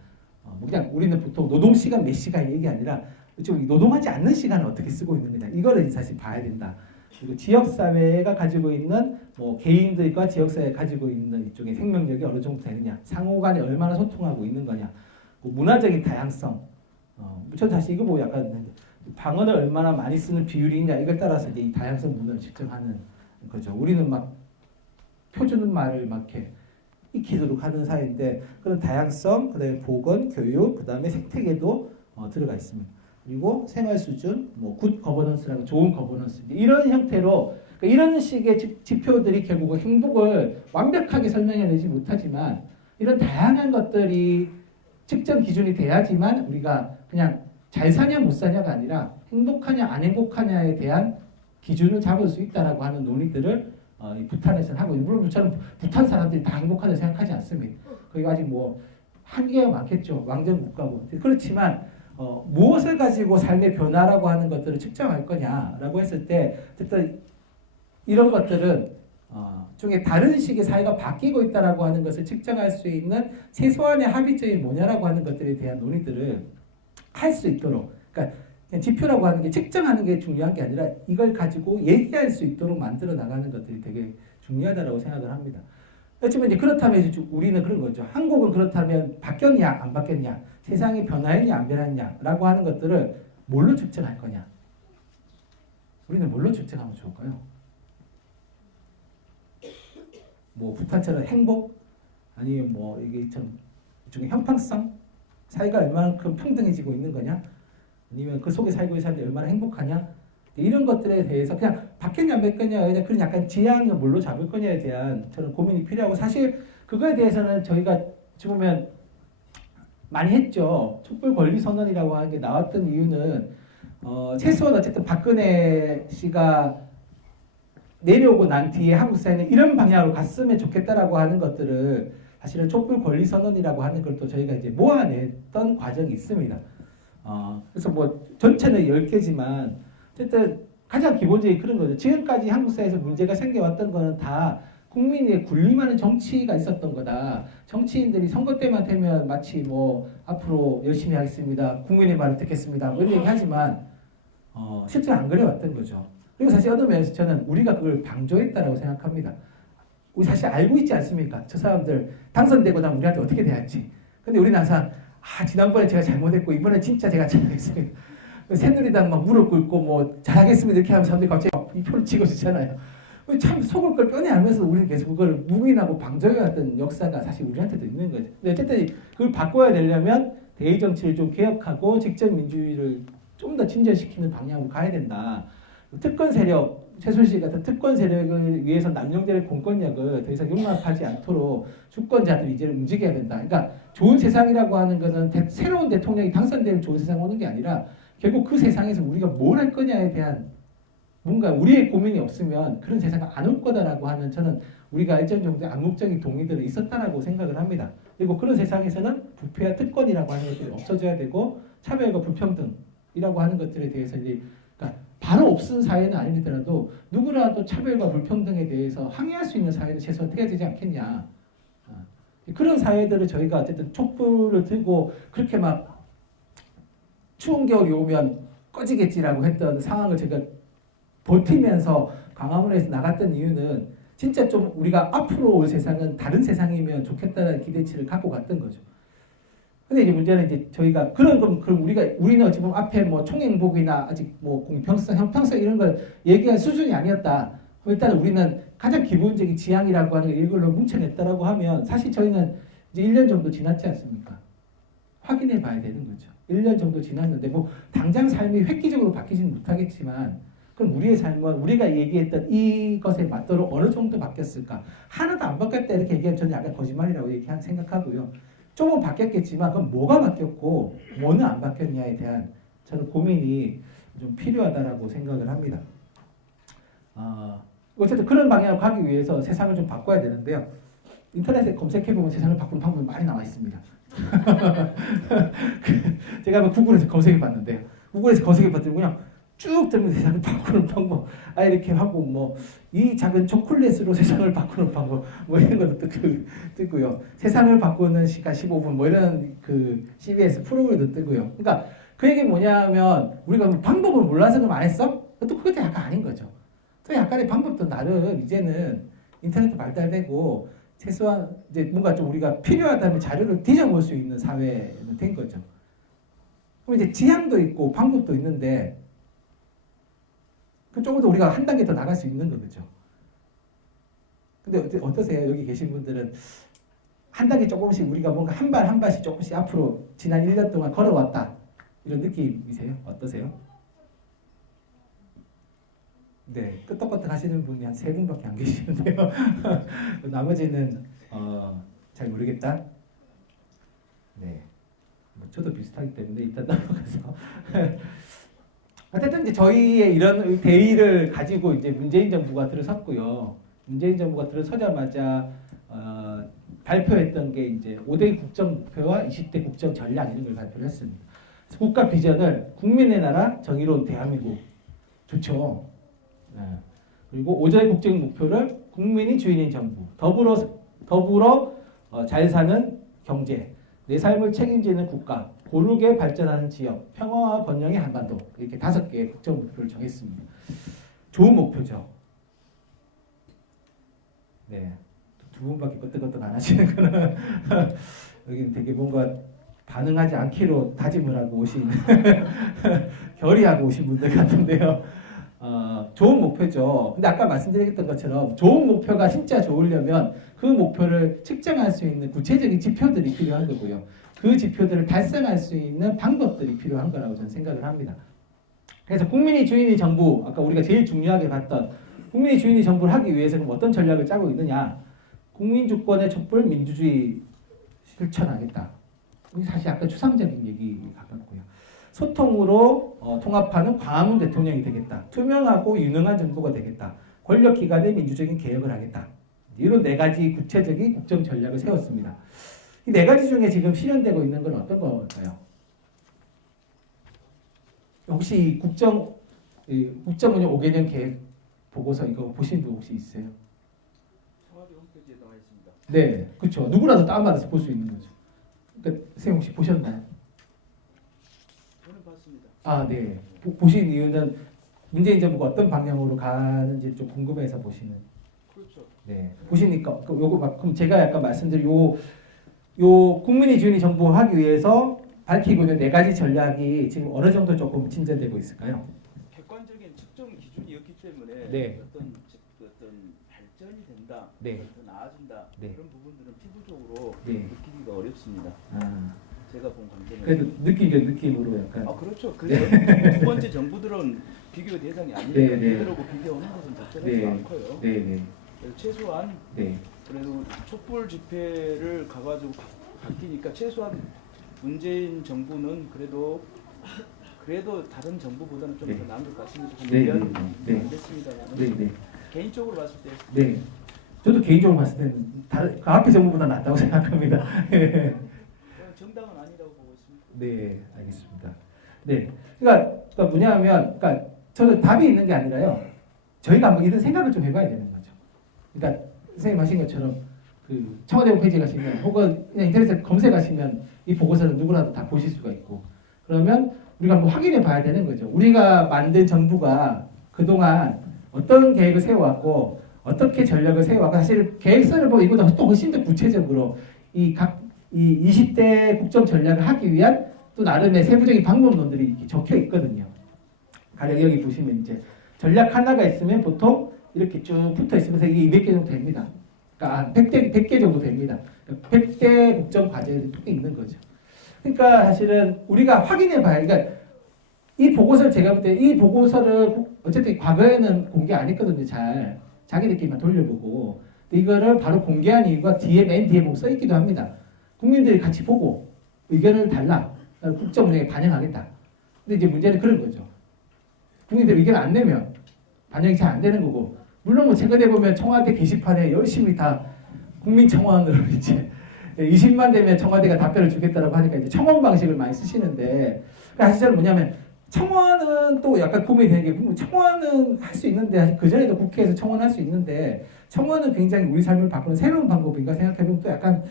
뭐 그냥 우리는 보통 노동 시간 몇 시간 얘기 아니라 좀 노동하지 않는 시간을 어떻게 쓰고 있는 거냐. 이거를 사실 봐야 된다. 그리고 지역 사회가 가지고 있는 뭐 개인들과 지역 사회가 가지고 있는 이쪽의 생명력이 어느 정도 되느냐, 상호간에 얼마나 소통하고 있는 거냐, 뭐 문화적인 다양성. 전 사실 이거 뭐 약간 방언을 얼마나 많이 쓰는 비율이냐 이걸 따라서 이제 이 다양성 문화를 측정하는 거죠. 우리는 막 표준 말을 막 이렇게 익히도록 하는 사회인데 그런 다양성, 그다음에 보건, 교육, 그다음에 생태계도 들어가 있습니다. 그리고 생활 수준, 뭐 굿 거버넌스라고 좋은 거버넌스 이런 형태로 그러니까 이런 식의 지표들이 결국 행복을 완벽하게 설명해내지 못하지만 이런 다양한 것들이 측정 기준이 돼야지만 우리가 그냥 잘 사냐 못 사냐가 아니라 행복하냐 안 행복하냐에 대한 기준을 잡을 수 있다라고 하는 논의들을 부탄에서는 하고 물론 저는 부탄 사람들이 다 행복하다고 생각하지 않습니다. 거기 아직 뭐 한계가 많겠죠. 왕정 국가고 그렇지만 무엇을 가지고 삶의 변화라고 하는 것들을 측정할 거냐라고 했을 때 어쨌든 이런 것들은 중에 다른 식의 사회가 바뀌고 있다라고 하는 것을 측정할 수 있는 최소한의 합의점이 뭐냐라고 하는 것들에 대한 논의들을 할 수 있도록, 그러니까 그냥 지표라고 하는 게 측정하는 게 중요한 게 아니라 이걸 가지고 얘기할 수 있도록 만들어 나가는 것들이 되게 중요하다라고 생각을 합니다. 그렇지만 이제 그렇다면 이제 우리는 그런 거죠. 한국은 그렇다면 바뀌었냐 안 바뀌었냐, 세상이 변화했냐 안 변했냐라고 하는 것들을 뭘로 측정할 거냐? 우리는 뭘로 측정하면 좋을까요? 뭐 북한처럼 행복, 아니면 뭐 이게 좀 일종의 형평성, 사회가 얼마만큼 평등해지고 있는 거냐, 아니면 그 속에 살고 있는 사람들이 얼마나 행복하냐, 이런 것들에 대해서 그냥 바뀌었냐 안 바뀌었냐, 그냥 그런 약간 지향을 뭘로 잡을 거냐에 대한 저는 고민이 필요하고, 사실 그거에 대해서는 저희가 지금 보면 많이 했죠. 촛불 권리 선언이라고 하는 게 나왔던 이유는 최소한 어쨌든 박근혜 씨가 내려오고 난 뒤에 한국 사회는 이런 방향으로 갔으면 좋겠다라고 하는 것들을 사실은 촛불 권리 선언이라고 하는 걸 또 저희가 이제 모아냈던 과정이 있습니다. 그래서 뭐 전체는 10개지만 어쨌든 가장 기본적인 그런 거죠. 지금까지 한국 사회에서 문제가 생겨왔던 거는 다 국민의 군림하는 정치가 있었던 거다. 정치인들이 선거 때만 되면 마치 뭐 앞으로 열심히 하겠습니다, 국민의 말을 듣겠습니다, 뭐 이런 얘기하지만 실제로 안 그래왔던 거죠. 그리고 사실 어느 면에서 저는 우리가 그걸 방조했다라고 생각합니다. 우리 사실 알고 있지 않습니까? 저 사람들 당선되고 나면 우리한테 어떻게 대할지. 근데 우리는 항상 지난번에 제가 잘못했고 이번에 진짜 제가 잘하겠습니다, 새누리당 막 무릎 꿇고 뭐 잘하겠습니다 이렇게 하면 사람들이 갑자기 막 이 표를 찍어주잖아요. 참 속을 걸 뻔히 알면서 우리는 계속 그걸 묵인하고 방조해왔던 역사가 사실 우리한테도 있는 거죠. 근데 어쨌든 그걸 바꿔야 되려면 대의 정치를 좀 개혁하고 직접 민주주의를 좀 더 진전시키는 방향으로 가야 된다. 특권 세력, 최순실 같은 특권 세력을 위해서 남용될 공권력을 더 이상 용납하지 않도록 주권자들이 이제 움직여야 된다. 그러니까 좋은 세상이라고 하는 것은 새로운 대통령이 당선되면 좋은 세상 오는 게 아니라 결국 그 세상에서 우리가 뭘 할 거냐에 대한 뭔가 우리의 고민이 없으면 그런 세상이 안 올 거다라고 하는, 저는 우리가 일정 정도의 암묵적인 동의들이 있었다라고 생각을 합니다. 그리고 그런 세상에서는 부패와 특권이라고 하는 것들이 없어져야 되고 차별과 불평등이라고 하는 것들에 대해서 이제 그러니까 바로 없은 사회는 아니더라도 누구라도 차별과 불평등에 대해서 항의할 수 있는 사회는 최소한 돼야 되지 않겠냐. 그런 사회들을 저희가 어쨌든 촛불을 들고 그렇게 막 추운 겨울이 오면 꺼지겠지라고 했던 상황을 제가 버티면서 광화문에서 나갔던 이유는 진짜 좀 우리가 앞으로 올 세상은 다른 세상이면 좋겠다는 기대치를 갖고 갔던 거죠. 근데 이제 문제는 이제 저희가 그럼 우리는 지금 앞에 뭐 총행복이나 아직 뭐 공평성, 형평성 이런 걸 얘기할 수준이 아니었다. 일단 우리는 가장 기본적인 지향이라고 하는 걸 이걸로 뭉쳐냈다라고 하면 사실 저희는 이제 1년 정도 지났지 않습니까? 확인해 봐야 되는 거죠. 1년 정도 지났는데 뭐 당장 삶이 획기적으로 바뀌지는 못하겠지만 그럼 우리의 삶은 우리가 얘기했던 이것에 맞도록 어느 정도 바뀌었을까? 하나도 안 바뀌었다 이렇게 얘기하면 저는 약간 거짓말이라고 생각하고요. 조금 바뀌었겠지만 그럼 뭐가 바뀌었고 뭐는 안 바뀌었냐에 대한 저는 고민이 좀 필요하다라고 생각을 합니다. 어쨌든 그런 방향으로 가기 위해서 세상을 좀 바꿔야 되는데요. 인터넷에 검색해보면 세상을 바꾸는 방법이 많이 나와 있습니다. 제가 한번 구글에서 검색해봤는데요. 구글에서 검색해봤더니 그냥 쭉 들면 세상을 바꾸는 방법, 이렇게 하고 뭐 이 작은 초콜릿으로 세상을 바꾸는 방법, 뭐 이런 것도 뜨고요. 세상을 바꾸는 시간 15분 뭐 이런 그 CBS 프로그램도 뜨고요. 그러니까 그 얘기 뭐냐면 우리가 방법을 몰라서 그럼 안 했어? 또 그것도 약간 아닌 거죠. 또 약간의 방법도 나름 이제는 인터넷도 발달되고 최소한 이제 뭔가 좀 우리가 필요하다면 자료를 뒤져볼 수 있는 사회는 된 거죠. 그럼 이제 지향도 있고 방법도 있는데 조금 더 우리가 한 단계 더 나갈 수 있는 거죠. 근데 어떠세요? 여기 계신 분들은 한 단계 조금씩 우리가 뭔가 한 발 한 발씩 조금씩 앞으로 지난 1년 동안 걸어왔다 이런 느낌이세요? 어떠세요? 네, 끄떡끄떡 하시는 분이 한 3분밖에 안 계시는데요. 나머지는 잘 모르겠다. 네, 뭐 저도 비슷하기 때문에 일단 넘어가서. 어쨌든 이제 저희의 이런 대의를 가지고 이제 문재인 정부가 들어섰고요. 문재인 정부가 들어서자마자 발표했던 게 이제 5대 국정 목표와 20대 국정 전략 이런 걸 발표를 했습니다. 국가 비전을 국민의 나라 정의로운 대한민국 좋죠. 네. 그리고 5절 국정 목표를 국민이 주인인 정부, 더불어 잘 사는 경제, 내 삶을 책임지는 국가, 고르게 발전하는 지역, 평화와 번영의 한반도 이렇게 5개의 국정 목표를 정했습니다. 좋은 목표죠. 네, 두 분밖에 끄떡끄떡 안 하시는 거는 여기는 되게 뭔가 반응하지 않기로 다짐을 하고 오신 결의하고 오신 분들 같은데요. 좋은 목표죠. 근데 아까 말씀드렸던 것처럼 좋은 목표가 진짜 좋으려면 그 목표를 측정할 수 있는 구체적인 지표들이 필요한 거고요. 그 지표들을 달성할 수 있는 방법들이 필요한 거라고 저는 생각을 합니다. 그래서 국민이 주인이 정부, 아까 우리가 제일 중요하게 봤던 국민이 주인이 정부를 하기 위해서 그럼 어떤 전략을 짜고 있느냐? 국민 주권의 촛불 민주주의 실천하겠다. 사실 약간 추상적인 얘기 가깝고요. 소통으로 통합하는 광화문 대통령이 되겠다. 투명하고 유능한 정부가 되겠다. 권력기관의 민주적인 개혁을 하겠다. 이런 4가지 구체적인 국정 전략을 세웠습니다. 이 4가지 중에 지금 실현되고 있는 건 어떤 걸까요? 혹시 국정운영 5개년 계획 보고서 이거 보신 분 혹시 있어요? 청와대 홈페이지에 나와 있습니다. 네, 그렇죠. 누구라도 다운받아서 볼 수 있는 거죠. 그러니까 선생님 혹시 보셨나요? 저는 봤습니다. 아, 네. 보신 이유는 문재인 정부가 어떤 방향으로 가는지 좀 궁금해서 보시는. 그렇죠. 네. 보시니까 그럼 제가 약간 말씀드린 요 국민이 주인이 정부 하기 위해서 밝히고 있는 4가지 전략이 지금 어느 정도 조금 진전되고 있을까요? 객관적인 측정 기준이었기 때문에 네. 어떤 발전이 된다, 네. 더 나아진다 네. 그런 부분들은 피부적으로 네. 느끼기가 어렵습니다. 아, 제가 본 관계는. 그래도 느낌으로 약간. 그렇죠. 네. 두 번째 정부들은 비교 대상이 아니니까 네, 네. 그들하고 비교하는 것은 적절하지 네. 않고요. 네, 네. 그래서 최소한 네. 그래도 촛불 집회를 가가지고 바뀌니까 최소한 문재인 정부는 그래도 다른 정부보다는 좀 더 네. 나은 것 같습니다. 한 네, 1년 네. 안 됐습니다만 네, 네. 개인적으로 봤을 때 네. 저도 개인적으로 봤을 때는 그 앞에 정부보다 낫다고 생각합니다. 정당은 아니라고 보고 있습니다. 네, 알겠습니다. 네. 그러니까 뭐냐면, 그러니까 저는 답이 있는 게 아니라요. 저희가 한번 이런 생각을 좀 해봐야 되는 거죠. 그러니까 선생님 하신 것처럼 그 청와대 홈페이지 가시면 혹은 그냥 인터넷에 검색하시면 이 보고서를 누구라도 다 보실 수가 있고 그러면 우리가 한번 확인해 봐야 되는 거죠. 우리가 만든 정부가 그동안 어떤 계획을 세워왔고 어떻게 전략을 세워왔고 사실 계획서를 보면 이보다 또 훨씬 더 구체적으로 이 20대 국정 전략을 하기 위한 또 나름의 세부적인 방법론들이 이렇게 적혀 있거든요. 가령 여기 보시면 이제 전략 하나가 있으면 보통 이렇게 쭉 붙어 있으면서 이게 200개 정도 됩니다. 그러니까 100개 정도 됩니다. 100대 국정 과제들이 있는 거죠. 그러니까 사실은 우리가 확인해 봐야, 그러니까 이 보고서를 제가 볼 때 이 보고서를 어쨌든 과거에는 공개 안 했거든요. 잘 자기들끼리만 돌려보고 근데 이거를 바로 공개한 이유가 맨 뒤에 보면 써 있기도 합니다. 국민들이 같이 보고 의견을 달라 국정 운영에 반영하겠다. 근데 이제 문제는 그런 거죠. 국민들 의견을 안 내면 반영이 잘 안 되는 거고 물론 뭐 최근에 보면 청와대 게시판에 열심히 다 국민청원으로 이제 20만 되면 청와대가 답변을 주겠다라고 하니까 이제 청원 방식을 많이 쓰시는데 그러니까 사실은 뭐냐면 청원은 또 약간 고민이 되는 게 청원은 할 수 있는데 그 전에도 국회에서 청원할 수 있는데 청원은 굉장히 우리 삶을 바꾸는 새로운 방법인가 생각해보면 또 약간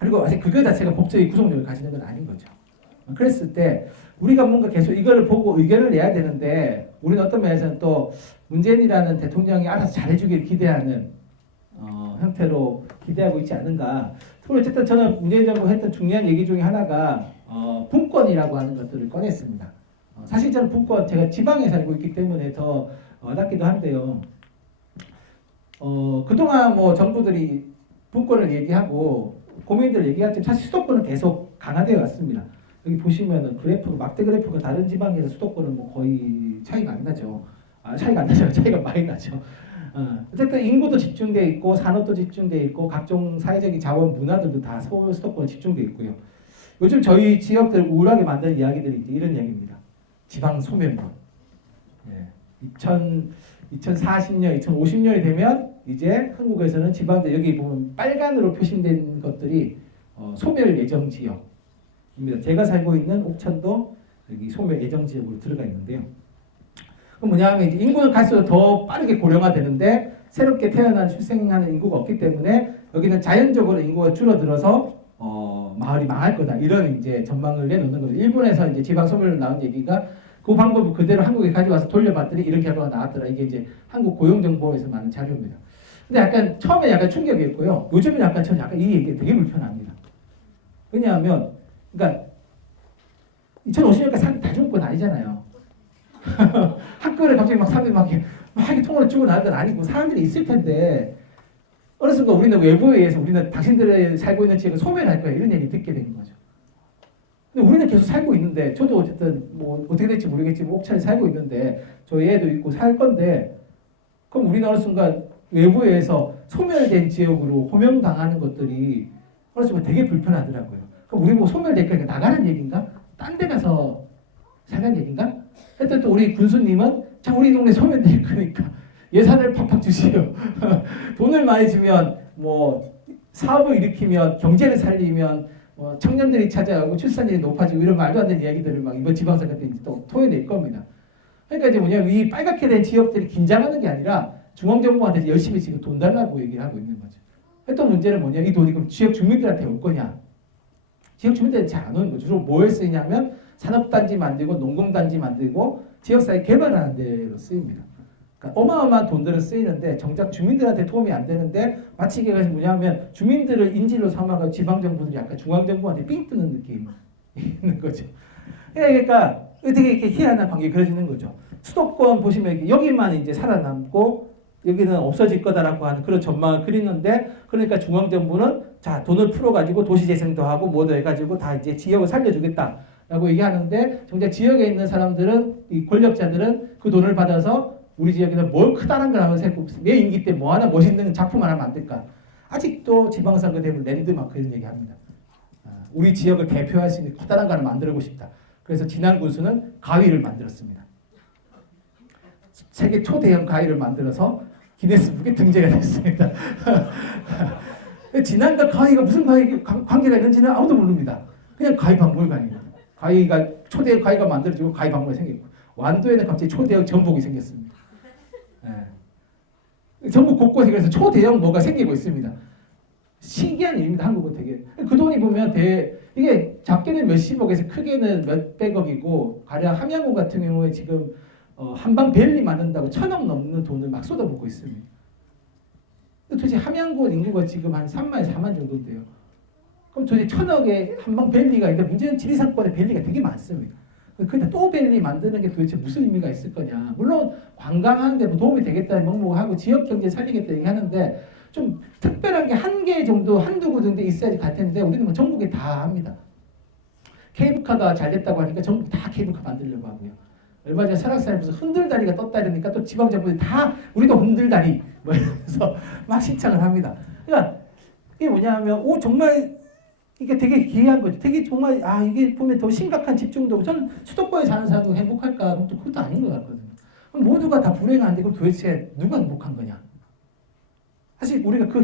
그리고 아직 그거 자체가 법적인 구속력을 가지는 건 아닌 거죠. 그랬을 때 우리가 뭔가 계속 이거를 보고 의견을 내야 되는데 우리는 어떤 면에서는 또 문재인이라는 대통령이 알아서 잘해주길 기대하는 형태로 기대하고 있지 않은가. 그리고 어쨌든 저는 문재인 정부가 했던 중요한 얘기 중에 하나가 분권이라고 하는 것들을 꺼냈습니다. 사실 저는 분권, 제가 지방에 살고 있기 때문에 더 와닿기도 한데요. 그동안 뭐 정부들이 분권을 얘기하고 고민들 얘기하지만 사실 수도권은 계속 강화되어 왔습니다. 여기 보시면은 그래프가 막대 그래프가 다른 지방에서 수도권은 뭐 거의 차이가 안 나죠. 차이가 안 나죠. 차이가 많이 나죠. 어쨌든 인구도 집중돼 있고 산업도 집중돼 있고 각종 사회적인 자원 문화들도 다 서울 수도권에 집중돼 있고요. 요즘 저희 지역들 우울하게 만드는 이야기들이 이런 얘기입니다. 지방 소멸론. 2040년, 2050년이 되면 이제 한국에서는 지방들 여기 보면 빨간으로 표시된 것들이 소멸 예정 지역. 제가 살고 있는 옥천도 여기 소멸 예정 지역으로 들어가 있는데요. 그럼 뭐냐면 이제 인구는 갈수록 더 빠르게 고령화되는데 새롭게 태어난 출생하는 인구가 없기 때문에 여기는 자연적으로 인구가 줄어들어서 마을이 망할 거다 이런 이제 전망을 내놓는 거죠. 일본에서 이제 지방 소멸로 나온 얘기가 그 방법을 그대로 한국에 가져와서 돌려봤더니 이런 결과가 나왔더라. 이게 이제 한국 고용정보에서 많은 자료입니다. 근데 약간 처음에 약간 충격이었고요. 요즘은 약간 저는 약간 이 얘기 되게 불편합니다. 왜냐하면 그러니까 2050년까지 사람이 다 죽을 건 아니잖아요. 학교를 갑자기 막 사람들이 막 이렇게 통으로 죽어나갈 건 아니고 사람들이 있을 텐데 어느 순간 우리는 외부에 의해서 우리는 당신들의 살고 있는 지역을 소멸할 거야 이런 얘기 듣게 되는 거죠. 근데 우리는 계속 살고 있는데 저도 어쨌든 뭐 어떻게 될지 모르겠지만 옥천에 살고 있는데 저희 애도 있고 살 건데 그럼 우리는 어느 순간 외부에 의해서 소멸된 지역으로 호명당하는 것들이 어느 순간 되게 불편하더라고요. 그럼 우리 뭐 소멸될 거니까 나가는 얘기인가? 딴 데 가서 사는 얘기인가? 하여튼 또 우리 군수님은 자 우리 동네 소멸될 거니까 예산을 팍팍 주시오. 돈을 많이 주면 뭐 사업을 일으키면 경제를 살리면 청년들이 찾아가고 출산율이 높아지고 이런 말도 안 되는 이야기들을 막 이번 지방선거 때 또 토해낼 겁니다. 그러니까 이제 뭐냐면 이 빨갛게 된 지역들이 긴장하는 게 아니라 중앙정부한테 열심히 지금 돈 달라고 얘기를 하고 있는 거죠. 또 문제는 뭐냐 이 돈이 그럼 지역 주민들한테 올 거냐? 지역 주민들은 잘 안 오는 거죠. 주로 뭐에 쓰이냐면 산업단지 만들고 농공단지 만들고 지역사회 개발하는 데로 쓰입니다. 그러니까 어마어마한 돈들은 쓰이는데 정작 주민들한테 도움이 안 되는데 마치 이게 뭐냐면 주민들을 인질로 삼아서 지방정부들이 약간 중앙정부한테 삥 뜨는 느낌이 있는 거죠. 그러니까 되게 이렇게 희한한 관계가 그려지는 거죠. 수도권 보시면 여기만 이제 살아남고 여기는 없어질 거다라고 하는 그런 전망을 그리는데 그러니까 중앙정부는 자 돈을 풀어가지고 도시재생도 하고 뭐도 해가지고 다 이제 지역을 살려주겠다라고 얘기하는데 정작 지역에 있는 사람들은 이 권력자들은 그 돈을 받아서 우리 지역에서 뭘 크다란 걸 하면서 내 임기 때 뭐 하나 멋있는 작품 하나 만들까? 아직도 지방선거 되면 랜드마크 이런 얘기합니다. 우리 지역을 대표할 수 있는 커다란 거 하나 만들고 싶다. 그래서 지난 군수는 가위를 만들었습니다. 세계 초대형 가위를 만들어서 기네스북에 등재가 됐습니다. 지난과 가위가 무슨 관계가 있는지는 아무도 모릅니다. 그냥 가위박물관입니다. 가위가 초대형 가위가 만들어지고 가위박물관이 생겼고 완도에는 갑자기 초대형 전복이 생겼습니다. 전국 곳곳에 그래서 초대형 뭐가 생기고 있습니다. 신기한 일입니다. 한국은 되게 그 돈이 보면 이게 작게는 몇십억에서 크게는 몇백억이고 가령 함양호 같은 경우에 지금 한방벨리 만든다고 1,000억 넘는 돈을 막 쏟아붓고 있습니다. 도대체 함양군 인구가 지금 한 3만, 4만 정도인데요. 그럼 도대체 1,000억의 한방벨리가 있는데 문제는 지리산권에 벨리가 되게 많습니다. 근데 또 벨리 만드는 게 도대체 무슨 의미가 있을 거냐. 물론 관광하는 데 뭐 도움이 되겠다는 명목하고 지역 경제 살리겠다 얘기하는데 좀 특별한 게 한 개 정도 한두 군데 정도 있어야지 갈 텐데 우리는 뭐 전국에 다 합니다. 케이블카가 잘 됐다고 하니까 전국 다 케이블카 만들려고 하고요. 얼마 전에 설악산에 무슨 흔들다리가 떴다 이러니까 또 지방정부들이 다 우리도 흔들다리 뭐 이러면서 막 신청을 합니다. 그러니까 이게 뭐냐면 정말 이게 되게 기이한 거죠. 되게 정말 이게 보면 더 심각한 집중도 저는 수도권에 사는 사람도 행복할까? 그럼 또 그것도 아닌 것 같거든요. 그럼 모두가 다 불행한데 그럼 도대체 누가 행복한 거냐? 사실 우리가 그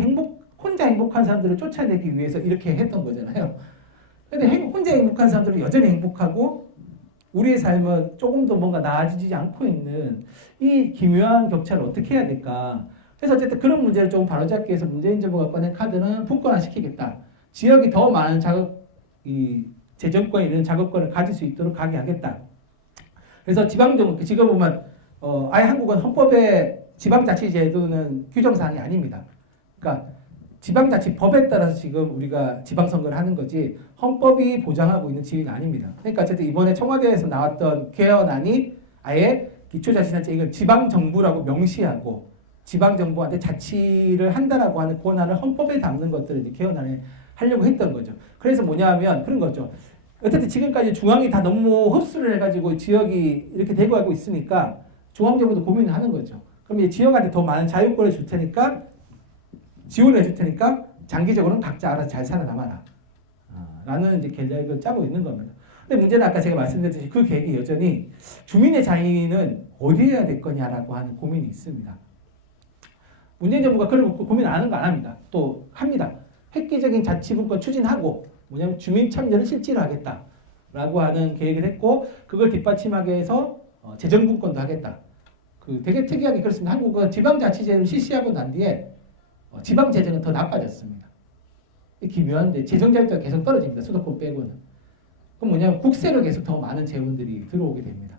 혼자 행복한 사람들을 쫓아내기 위해서 이렇게 했던 거잖아요. 근데 혼자 행복한 사람들은 여전히 행복하고 우리의 삶은 조금 더 뭔가 나아지지 않고 있는 이 기묘한 격차를 어떻게 해야 될까? 그래서 어쨌든 그런 문제를 조금 바로잡기 위해서 문재인 정부가 꺼낸 카드는 분권화시키겠다. 지역이 더 많은 재정권이 있는 자극권을 가질 수 있도록 하게 하겠다. 그래서 지방정부, 지금 보면 아예 한국은 헌법에 지방자치제도는 규정사항이 아닙니다. 그러니까 지방자치법에 따라서 지금 우리가 지방선거를 하는 거지 헌법이 보장하고 있는 지위는 아닙니다. 그러니까 어쨌든 이번에 청와대에서 나왔던 개헌안이 아예 기초자치단체 이걸 지방정부라고 명시하고 지방정부한테 자치를 한다라고 하는 권한을 헌법에 담는 것들을 이제 개헌안에 하려고 했던 거죠. 그래서 뭐냐면 그런 거죠. 어쨌든 지금까지 중앙이 다 너무 흡수를 해가지고 지역이 이렇게 되고 하고 있으니까 중앙정부도 고민을 하는 거죠. 그럼 이제 지역한테 더 많은 자유권을 줄 테니까 지원을 해줄 테니까 장기적으로는 각자 알아서 잘 살아남아라. 라는 이제 계획을 짜고 있는 겁니다. 근데 문제는 아까 제가 말씀드렸듯이 그 계획이 여전히 주민의 자유는 어디에 해야 될 거냐라고 하는 고민이 있습니다. 문재인 정부가 그런 고민 안 하는 거 안 합니다. 또 합니다. 획기적인 자치분권 추진하고 뭐냐면 주민 참여를 실제로 하겠다라고 하는 계획을 했고 그걸 뒷받침하기 위해서 재정분권도 하겠다. 그 되게 특이하게 그렇습니다. 한국은 지방자치제를 실시하고 난 뒤에 지방 재정은 더 나빠졌습니다. 기묘한데 재정 자유도가 계속 떨어집니다. 수도권 빼고는. 그럼 뭐냐면 국세로 계속 더 많은 재원들이 들어오게 됩니다.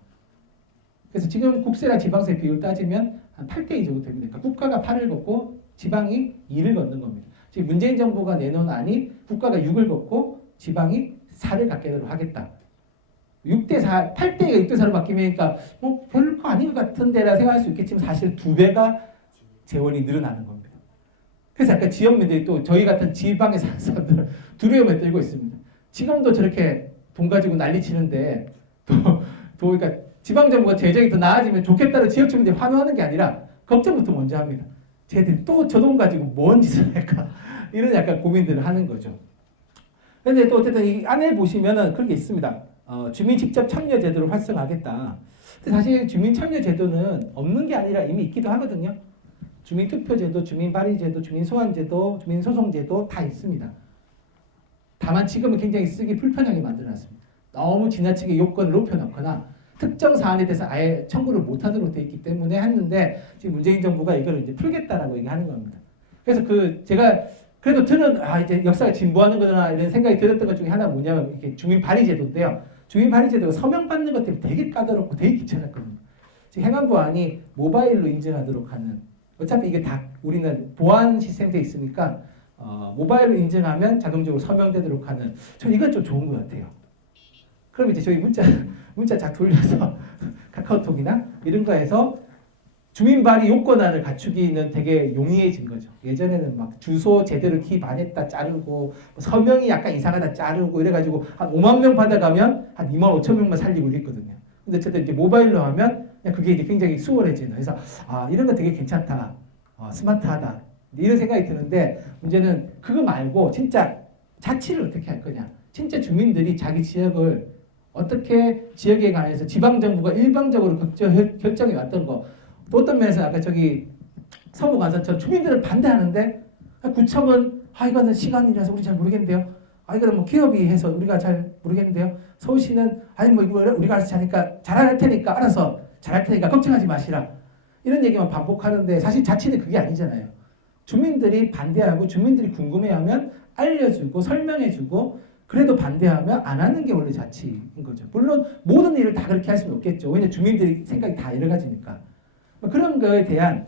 그래서 지금 국세랑 지방세 비율 따지면 한 8대2 정도 됩니다. 그러니까 국가가 8을 걷고 지방이 2를 걷는 겁니다. 지금 문재인 정부가 내놓은 안이 국가가 6을 걷고 지방이 4를 갖게 하겠다. 6대4, 8대가 6대4로 바뀌면 그러니까 뭐 별거 아닌 것 같은데라 생각할 수 있겠지만 사실 2배가 재원이 늘어나는 겁니다. 그래서 약간 지역민들이 또 저희 같은 지방에 사는 사람들은 두려움에 떨고 있습니다. 지금도 저렇게 돈 가지고 난리 치는데 그러니까 지방정부가 재정이 더 나아지면 좋겠다는 지역 주민들이 환호하는 게 아니라 걱정부터 먼저 합니다. 쟤들이 또 저 돈 가지고 뭔 짓을 할까? 이런 약간 고민들을 하는 거죠. 그런데 또 어쨌든 이 안에 보시면은 그런 게 있습니다. 주민 직접 참여 제도를 활성화하겠다. 근데 사실 주민 참여 제도는 없는 게 아니라 이미 있기도 하거든요. 주민 투표제도, 주민 발의제도, 주민 소환제도, 주민 소송제도 다 있습니다. 다만 지금은 굉장히 쓰기 불편하게 만들어놨습니다. 너무 지나치게 요건을 높여놓거나 특정 사안에 대해서 아예 청구를 못하도록 돼 있기 때문에 했는데 지금 문재인 정부가 이걸 이제 풀겠다라고 얘기하는 겁니다. 그래서 제가 그래도 저는 이제 역사가 진보하는 거구나 이런 생각이 들었던 것 중에 하나 뭐냐면 이렇게 주민 발의 제도인데요. 주민 발의 제도가 서명 받는 것 때문에 되게 까다롭고 되게 귀찮았거든요. 지금 행안부 안이 모바일로 인증하도록 하는 어차피 이게 다 우리는 보안 시스템돼 있으니까 모바일로 인증하면 자동적으로 서명되도록 하는 저는 이건 좀 좋은 것 같아요. 그럼 이제 저희 문자 쫙 돌려서 카카오톡이나 이런 거에서 주민 발의 요건안을 갖추기는 되게 용이해진 거죠. 예전에는 막 주소 제대로 기입 안 했다 자르고 서명이 약간 이상하다 자르고 이래가지고 한 5만 명 받아가면 한 2만 5천 명만 살리고 이랬거든요. 근데 어쨌든 이제 모바일로 하면 그냥 그게 이제 굉장히 수월해지는. 그래서 이런 거 되게 괜찮다, 스마트하다 이런 생각이 드는데 문제는 그거 말고 진짜 자치를 어떻게 할 거냐. 진짜 주민들이 자기 지역을 어떻게 지역에 관해서 지방정부가 일방적으로 결정해 왔던 거. 또 어떤 면에서 아까 저기 서부간선처럼 주민들은 반대하는데 구청은 이거는 시간이라서 우리 잘 모르겠는데요. 이거는 뭐 기업이 해서 우리가 잘 모르겠는데요. 서울시는 뭐 이거 우리가 알아서 잘할 테니까 알아서 잘할 테니까 걱정하지 마시라. 이런 얘기만 반복하는데 사실 자치는 그게 아니잖아요. 주민들이 반대하고 주민들이 궁금해하면 알려주고 설명해주고 그래도 반대하면 안 하는 게 원래 자치인 거죠. 물론 모든 일을 다 그렇게 할 수는 없겠죠. 왜냐하면 주민들이 생각이 다 여러 가지니까. 그런 거에 대한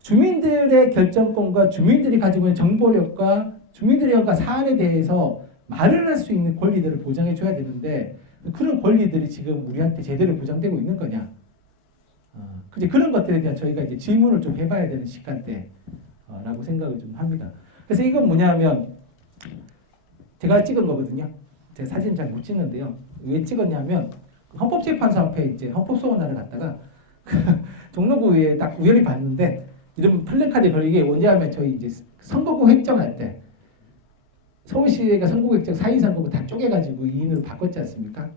주민들의 결정권과 주민들이 가지고 있는 정보력과 주민들의 사안에 대해서 말을 할 수 있는 권리들을 보장해 줘야 되는데 그런 권리들이 지금 우리한테 제대로 보장되고 있는 거냐. 그런 것들에 대한 저희가 이제 질문을 좀 해봐야 되는 시간대라고 생각을 좀 합니다. 그래서 이건 뭐냐면 제가 찍은 거거든요. 제가 사진 잘 못 찍는데요. 왜 찍었냐면 헌법재판소 앞에 이제 헌법소원하러 갔다가 종로구에 딱 우연히 봤는데 이런 플래카드 걸리게 뭐냐면 저희 이제 선거구 획정할 때 서울시가 선거구 획정 4인 선거구 다 쪼개가지고 2인으로 바꿨지 않습니까?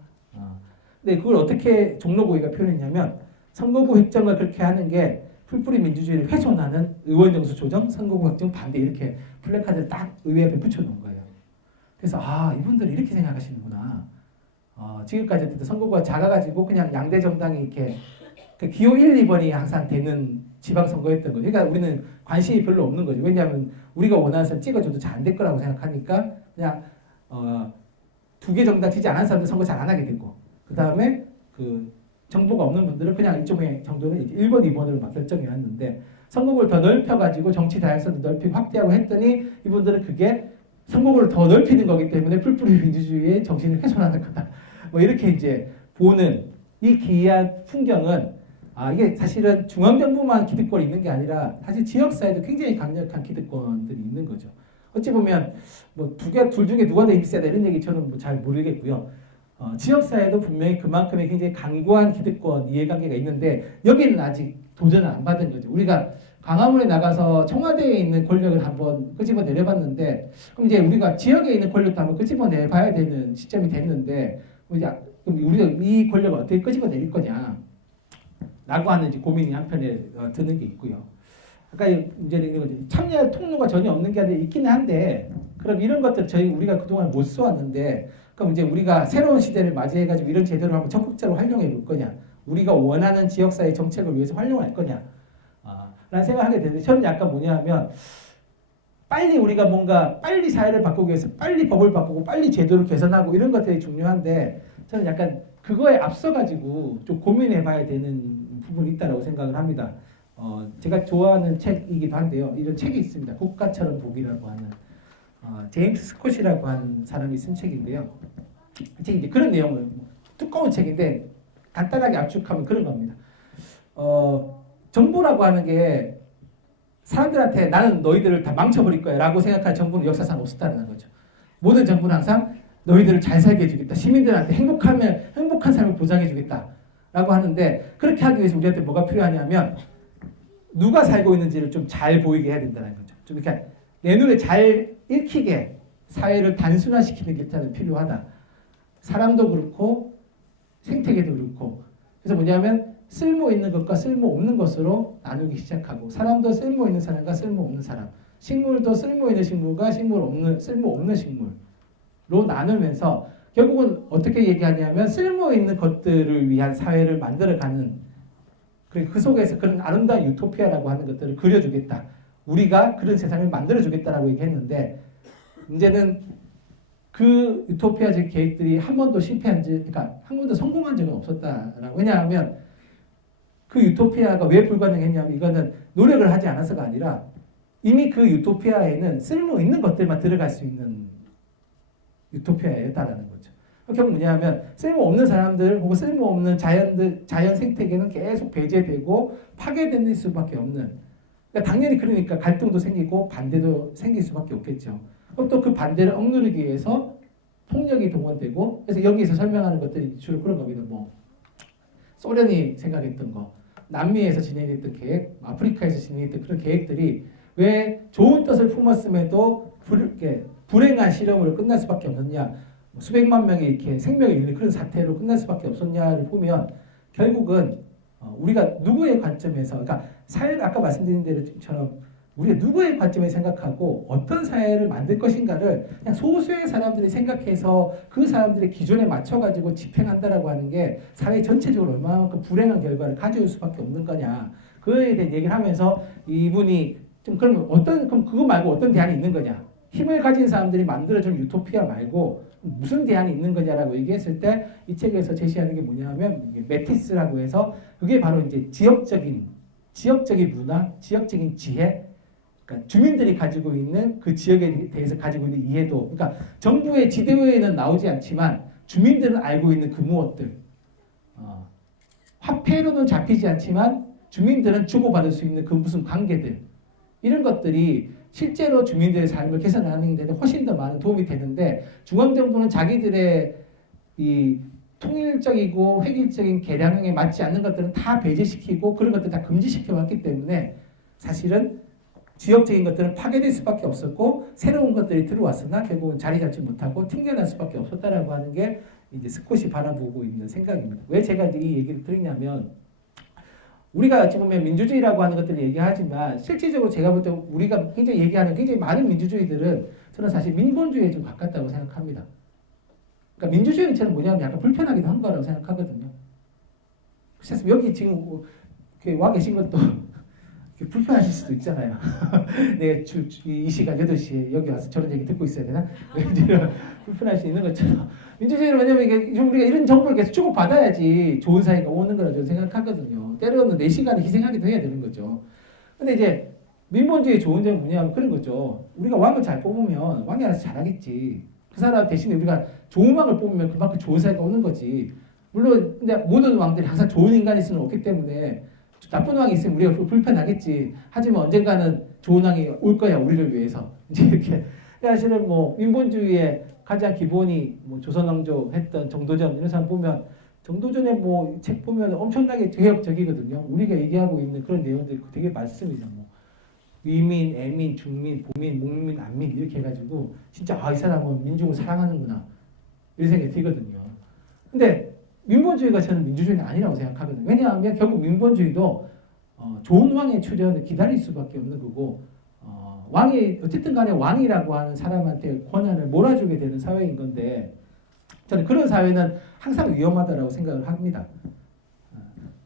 근데 그걸 어떻게 종로구가 표현했냐면 선거구 획정을 그렇게 하는 게 풀뿌리 민주주의를 훼손하는 의원 정수 조정, 선거구 획정 반대 이렇게 플래카드를 딱 의회 앞에 붙여놓은 거예요. 그래서 이분들이 이렇게 생각하시는구나. 지금까지 어쨌든 선거구가 작아가지고 그냥 양대 정당이 이렇게 기호 1, 2번이 항상 되는 지방선거였던 거죠. 그러니까 우리는 관심이 별로 없는 거죠. 왜냐하면 우리가 원하는 사람 찍어줘도 잘 안 될 거라고 생각하니까 그냥 2개 정당 지지 안 하는 사람들 선거 잘 안 하게 되고 그 다음에 그 정보가 없는 분들은 그냥 이쪽의 정도는 1번, 2번으로 막 결정해 놨는데 선거구를 더 넓혀가지고 정치 다양성도 넓히고 확대하고 했더니 이분들은 그게 선거구를 더 넓히는 거기 때문에 풀뿌리 민주주의의 정신을 훼손하는 거다. 뭐 이렇게 이제 보는 이 기이한 풍경은 이게 사실은 중앙정부만 기득권이 있는 게 아니라 사실 지역사회도 굉장히 강력한 기득권들이 있는 거죠. 어찌 보면 뭐 둘 중에 누가 더 힘이 세다 이런 얘기 저는 뭐 잘 모르겠고요. 지역사회도 분명히 그만큼의 굉장히 강고한 기득권 이해관계가 있는데 여기는 아직 도전을 안 받은 거죠. 우리가 광화문에 나가서 청와대에 있는 권력을 한번 끄집어 내려봤는데 그럼 이제 우리가 지역에 있는 권력도 한번 끄집어 내봐야 되는 시점이 됐는데 그럼 우리가 이 권력을 어떻게 끄집어 내릴 거냐 라고 하는 이제 고민이 한편에 드는 게 있고요. 아까 이제 이런 거죠. 참여할 통로가 전혀 없는 게 아니라 있기는 한데 그럼 이런 것들 우리가 그동안 못 써왔는데 그럼 이제 우리가 새로운 시대를 맞이해가지고 이런 제도를 한번 적극적으로 활용해 볼 거냐? 우리가 원하는 지역사회 정책을 위해서 활용할 거냐? 라는 생각을 하게 되는데 저는 약간 뭐냐 하면 빨리 우리가 뭔가 빨리 사회를 바꾸기 위해서 빨리 법을 바꾸고 빨리 제도를 개선하고 이런 것들이 중요한데 저는 약간 그거에 앞서가지고 좀 고민해 봐야 되는 부분이 있다고 생각을 합니다. 제가 좋아하는 책이기도 한데요. 이런 책이 있습니다. 국가처럼 보기라고 하는 제임스 스콧이라고 하는 사람이 쓴 책인데요. 이 책이 이제 그런 내용을 두꺼운 책인데 간단하게 압축하면 그런 겁니다. 정부라고 하는 게 사람들한테 나는 너희들을 다 망쳐버릴 거야 라고 생각할 정부는 역사상 없었다는 거죠. 모든 정부는 항상 너희들을 잘 살게 해주겠다. 시민들한테 행복한 삶을 보장해주겠다 라고 하는데 그렇게 하기 위해서 우리한테 뭐가 필요하냐면 누가 살고 있는지를 좀 잘 보이게 해야 된다는 거죠. 좀 이렇게 내 눈에 잘 읽히게 사회를 단순화시키는 게 일단은 필요하다. 사람도 그렇고 생태계도 그렇고 그래서 뭐냐면 쓸모 있는 것과 쓸모 없는 것으로 나누기 시작하고 사람도 쓸모 있는 사람과 쓸모 없는 사람 식물도 쓸모 있는 식물과 쓸모 없는 식물로 나누면서 결국은 어떻게 얘기하냐면 쓸모 있는 것들을 위한 사회를 만들어가는 그리고 그 속에서 그런 아름다운 유토피아라고 하는 것들을 그려주겠다. 우리가 그런 세상을 만들어주겠다라고 얘기했는데 문제는 그 유토피아적 계획들이 한 번도 그러니까 한 번도 성공한 적은 없었다라고. 왜냐하면 그 유토피아가 왜 불가능했냐면 이거는 노력을 하지 않아서가 아니라 이미 그 유토피아에는 쓸모 있는 것들만 들어갈 수 있는 유토피아였다라는 거죠. 결국 뭐냐면 쓸모없는 사람들 혹은 쓸모없는 자연 생태계는 계속 배제되고 파괴될 수밖에 없는. 그러니까 당연히 그러니까 갈등도 생기고 반대도 생길 수밖에 없겠죠. 그럼 또 그 반대를 억누르기 위해서 폭력이 동원되고 그래서 여기서 설명하는 것들이 주로 그런 겁니다. 뭐 소련이 생각했던 거, 남미에서 진행했던 계획, 아프리카에서 진행했던 그런 계획들이 왜 좋은 뜻을 품었음에도 불행한 실험으로 끝날 수밖에 없었냐, 수백만 명이 이렇게 생명을 잃는 그런 사태로 끝날 수밖에 없었냐를 보면 결국은 우리가 누구의 관점에서, 그러니까 사회를 아까 말씀드린 대로처럼 우리가 누구의 관점에 생각하고 어떤 사회를 만들 것인가를 그냥 소수의 사람들이 생각해서 그 사람들의 기준에 맞춰가지고 집행한다라고 하는 게 사회 전체적으로 얼마만큼 불행한 결과를 가져올 수밖에 없는 거냐. 그에 대한 얘기를 하면서 이분이 좀 그럼 그거 말고 어떤 대안이 있는 거냐. 힘을 가진 사람들이 만들어준 유토피아 말고 무슨 대안이 있는 거냐라고 얘기했을 때 이 책에서 제시하는 게 뭐냐면 메티스라고 해서 그게 바로 이제 지역적인 문화, 지역적인 지혜, 그러니까 주민들이 가지고 있는 그 지역에 대해서 가지고 있는 이해도, 그러니까 정부의 지도에는 나오지 않지만 주민들은 알고 있는 그 무엇들, 화폐로는 잡히지 않지만 주민들은 주고받을 수 있는 그 무슨 관계들, 이런 것들이 실제로 주민들의 삶을 개선하는 데는 훨씬 더 많은 도움이 되는데 중앙정부는 자기들의 이 통일적이고 획일적인 계량에 맞지 않는 것들은 다 배제시키고 그런 것들 다 금지시켜 왔기 때문에 사실은 지역적인 것들은 파괴될 수밖에 없었고 새로운 것들이 들어왔으나 결국은 자리 잡지 못하고 튕겨날 수밖에 없었다라고 하는 게 이제 스콧이 바라보고 있는 생각입니다. 왜 제가 이제 이 얘기를 드리냐면 우리가 어찌 보면 민주주의라고 하는 것들을 얘기하지만 실질적으로 제가 볼 때 우리가 굉장히 얘기하는 굉장히 많은 민주주의들은 저는 사실 민본주의에 좀 가깝다고 생각합니다. 그러니까 민주주의는 저는 뭐냐면 약간 불편하기도 한 거라고 생각하거든요. 그래서 여기 지금 와 계신 것도 불편하실 수도 있잖아요. 내가 이 시간 8시에 여기 와서 저런 얘기 듣고 있어야 되나? 불편할 수 있는 것처럼. 민주주의는 왜냐면 이게 우리가 이런 정보를 계속 주고받아야지 좋은 사회가 오는 거라 저는 생각하거든요. 때로는 내 시간을 희생하기도 해야 되는 거죠. 근데 이제 민본주의 좋은 점은 뭐냐면 그런 거죠. 우리가 왕을 잘 뽑으면 왕이 알아서 잘하겠지. 그 사람 대신에 우리가 좋은 왕을 뽑으면 그만큼 좋은 사회가 오는 거지. 물론 근데 모든 왕들이 항상 좋은 인간일 수는 없기 때문에 나쁜 왕이 있으면 우리가 불편하겠지. 하지만 언젠가는 좋은 왕이 올 거야 우리를 위해서. 이제 이렇게 사실은 뭐 민본주의의 가장 기본이 뭐 조선왕조 했던 정도전 이런 사람 보면 정도전에 뭐 책 보면 엄청나게 개혁적이거든요. 우리가 얘기하고 있는 그런 내용들이 되게 많습니다. 뭐 위민, 애민, 중민, 보민, 목민, 안민 이렇게 해가지고 진짜 이 사람은 민중을 사랑하는구나 이런 생각이 들거든요. 근데 민본주의가 저는 민주주의는 아니라고 생각하거든요. 왜냐하면 결국 민본주의도 좋은 왕의 출현을 기다릴 수밖에 없는 거고 왕이 어쨌든 간에 왕이라고 하는 사람한테 권한을 몰아주게 되는 사회인 건데 저는 그런 사회는 항상 위험하다라고 생각을 합니다.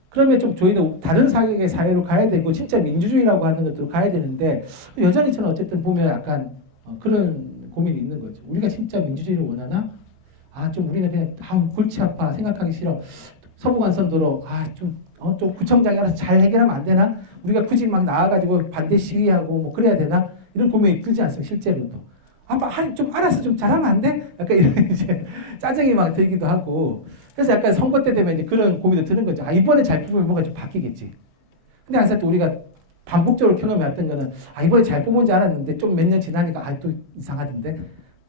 그러면 좀 저희는 다른 사회의 사회로 가야 되고 진짜 민주주의라고 하는 것으로 가야 되는데 여전히 저는 어쨌든 보면 약간 그런 고민이 있는 거죠. 우리가 진짜 민주주의를 원하나? 좀 우리는 그냥 골치 아파 생각하기 싫어. 서부간선도로 좀 구청장이 알아서 잘 해결하면 안 되나? 우리가 굳이 막 나와가지고 반대 시위하고 뭐 그래야 되나? 이런 고민이 들지 않습니까? 실제로도. 좀 알아서 좀 잘하면 안 돼? 약간 이런 이제 짜증이 막 들기도 하고. 그래서 약간 선거 때 되면 이제 그런 고민도 드는 거죠. 이번에 잘 뽑으면 뭔가 좀 바뀌겠지. 근데 항상 또 우리가 반복적으로 경험해 왔던 거는 이번에 잘 뽑은 줄 알았는데 좀 몇 년 지나니까 또 이상하던데.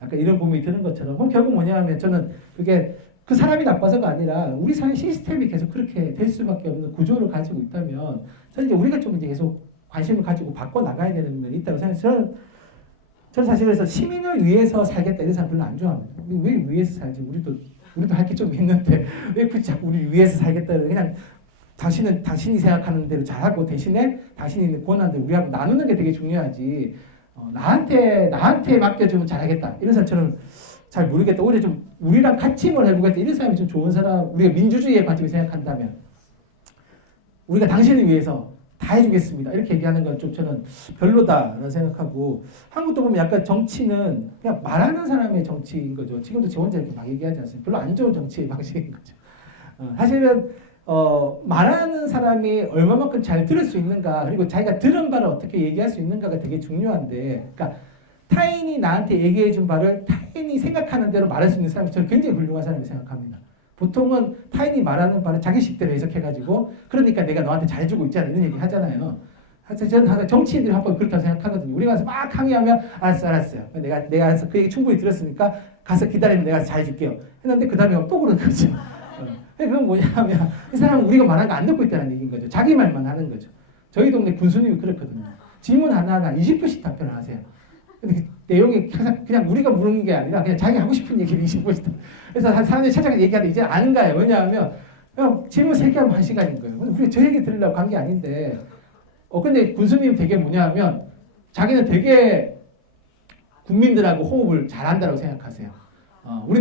약간 이런 고민이 드는 것처럼. 그럼 결국 뭐냐면 저는 그게 그 사람이 나빠서가 아니라 우리 사회 시스템이 계속 그렇게 될 수밖에 없는 구조를 가지고 있다면 저는 이제 우리가 좀 이제 계속 관심을 가지고 바꿔 나가야 되는 면이 있다고 생각해요. 저는 사실 그래서 시민을 위해서 살겠다 이런 사람 별로 안 좋아합니다. 왜 위해서 살지? 우리도 할 게 좀 있는데 왜 굳이 자꾸 우리 위해서 살겠다 그냥 당신은 당신이 생각하는 대로 잘하고 대신에 당신이 있는 권한들 우리하고 나누는 게 되게 중요하지. 나한테 맡겨주면 잘하겠다 이런 사람처럼 잘 모르겠다. 오히려 좀 우리랑 같이 뭘 해보겠다 이런 사람이 좀 좋은 사람. 우리가 민주주의의 관점을 생각한다면 우리가 당신을 위해서 다 해주겠습니다 이렇게 얘기하는 건 좀 저는 별로다라는 생각하고 한국도 보면 약간 정치는 그냥 말하는 사람의 정치인 거죠. 지금도 저 혼자 이렇게 막 얘기하지 않습니까? 별로 안 좋은 정치의 방식인 거죠. 사실은 말하는 사람이 얼마만큼 잘 들을 수 있는가 그리고 자기가 들은 바를 어떻게 얘기할 수 있는가가 되게 중요한데 그러니까 타인이 나한테 얘기해 준 바를 타인이 생각하는 대로 말할 수 있는 사람이 저는 굉장히 훌륭한 사람이라고 생각합니다. 보통은 타인이 말하는 바를 자기 식대로 해석해가지고 그러니까 내가 너한테 잘해주고 있잖아 이런 얘기 하잖아요. 저는 항상 정치인들이 한번 그렇다고 생각하거든요. 우리가 가서 막 항의하면 알았어요. 내가 해서 그 얘기 충분히 들었으니까 가서 기다리면 내가 잘해줄게요. 했는데 그 다음에 또 그런 거죠. 그건 뭐냐면 이 사람은 우리가 말한 거 안 듣고 있다는 얘기인 거죠. 자기 말만 하는 거죠. 저희 동네 군수님이 그렇거든요. 질문 하나하나 20분씩 답변을 하세요. 근데 그 내용이 항상 그냥 우리가 물은 게 아니라 그냥 자기가 하고 싶은 얘기를 20분씩 그래서 사람들이 찾아가 얘기하다 이제 아는 거예요. 왜냐하면 그냥 질문 3개 하면 1시간인 거예요. 우리가 저 얘기 들으려고 간 게 아닌데 근데 군수님 되게 뭐냐면 자기는 되게 국민들하고 호흡을 잘한다고 생각하세요.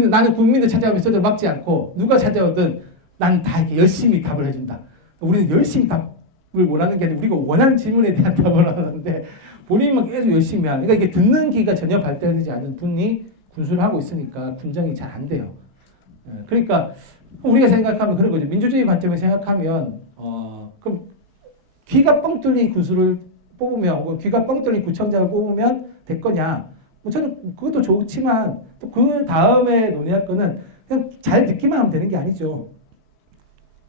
나는 국민들 찾아오면 저들 막지 않고 누가 찾아오든 난 다 이렇게 열심히 답을 해준다. 우리는 열심히 답을 원하는 게 아니라 우리가 원하는 질문에 대한 답을 하는데 본인만 계속 열심히 하는. 그러니까 이게 듣는 기가 전혀 발달되지 않은 분이 군수를 하고 있으니까 군정이 잘 안 돼요. 그러니까 우리가 생각하면 그런 거죠. 민주주의 관점에 생각하면 그럼 귀가 뻥 뚫린 군수를 뽑으면 혹은 귀가 뻥 뚫린 구청장을 뽑으면 될 거냐? 저는 그것도 좋지만 또 그 다음에 논의할 거는 그냥 잘 듣기만 하면 되는 게 아니죠.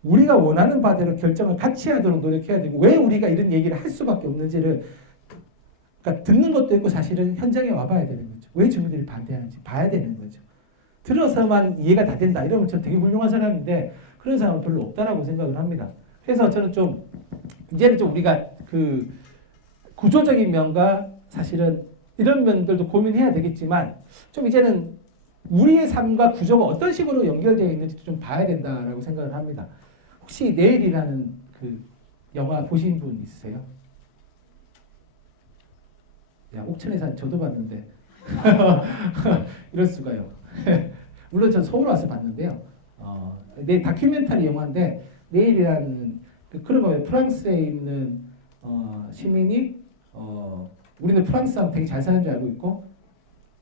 우리가 원하는 바대로 결정을 같이 하도록 노력해야 되고 왜 우리가 이런 얘기를 할 수밖에 없는지를 그러니까 듣는 것도 있고 사실은 현장에 와봐야 되는 거죠. 왜 주민들이 반대하는지 봐야 되는 거죠. 들어서만 이해가 다 된다 이러면 저 되게 훌륭한 사람인데 그런 사람은 별로 없다라고 생각을 합니다. 그래서 저는 좀 이제는 좀 우리가 그 구조적인 면과 사실은 이런 면들도 고민해야 되겠지만 좀 이제는 우리의 삶과 구조가 어떤 식으로 연결되어 있는지 좀 봐야 된다라고 생각을 합니다. 혹시 내일이라는 그 영화 보신 분 있으세요? 야, 옥천에서 저도 봤는데 이럴 수가요. 물론 전 서울 와서 봤는데요. 내 다큐멘터리 영화인데 내일이라는 그런 거예요. 프랑스에 있는 시민이 우리는 프랑스하고 되게 잘 사는 줄 알고 있고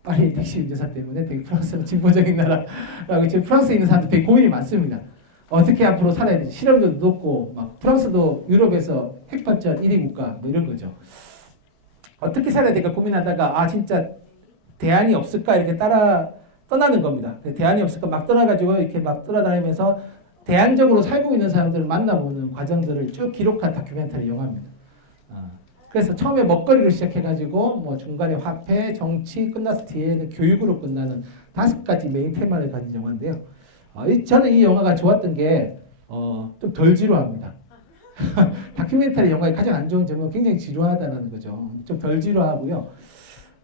파리 택시 운전사 때문에 되게 프랑스는 진보적인 나라라고 지금 프랑스에 있는 사람들 되게 고민이 많습니다. 어떻게 앞으로 살아야 되지? 실업률도 높고 막 프랑스도 유럽에서 핵발전 1위 국가 뭐 이런 거죠. 어떻게 살아야 될까 고민하다가 진짜 대안이 없을까 이렇게 떠나는 겁니다. 대안이 없을까 막 떠나가지고 이렇게 막 돌아다니면서 대안적으로 살고 있는 사람들을 만나보는 과정들을 쭉 기록한 다큐멘터리 영화입니다. 그래서 처음에 먹거리를 시작해가지고 뭐 중간에 화폐, 정치 끝나서 뒤에는 교육으로 끝나는 5가지 메인 테마를 가진 영화인데요. 저는 이 영화가 좋았던 게 좀 덜 지루합니다. 다큐멘터리 영화의 가장 안 좋은 점은 굉장히 지루하다는 거죠. 좀 덜 지루하고요.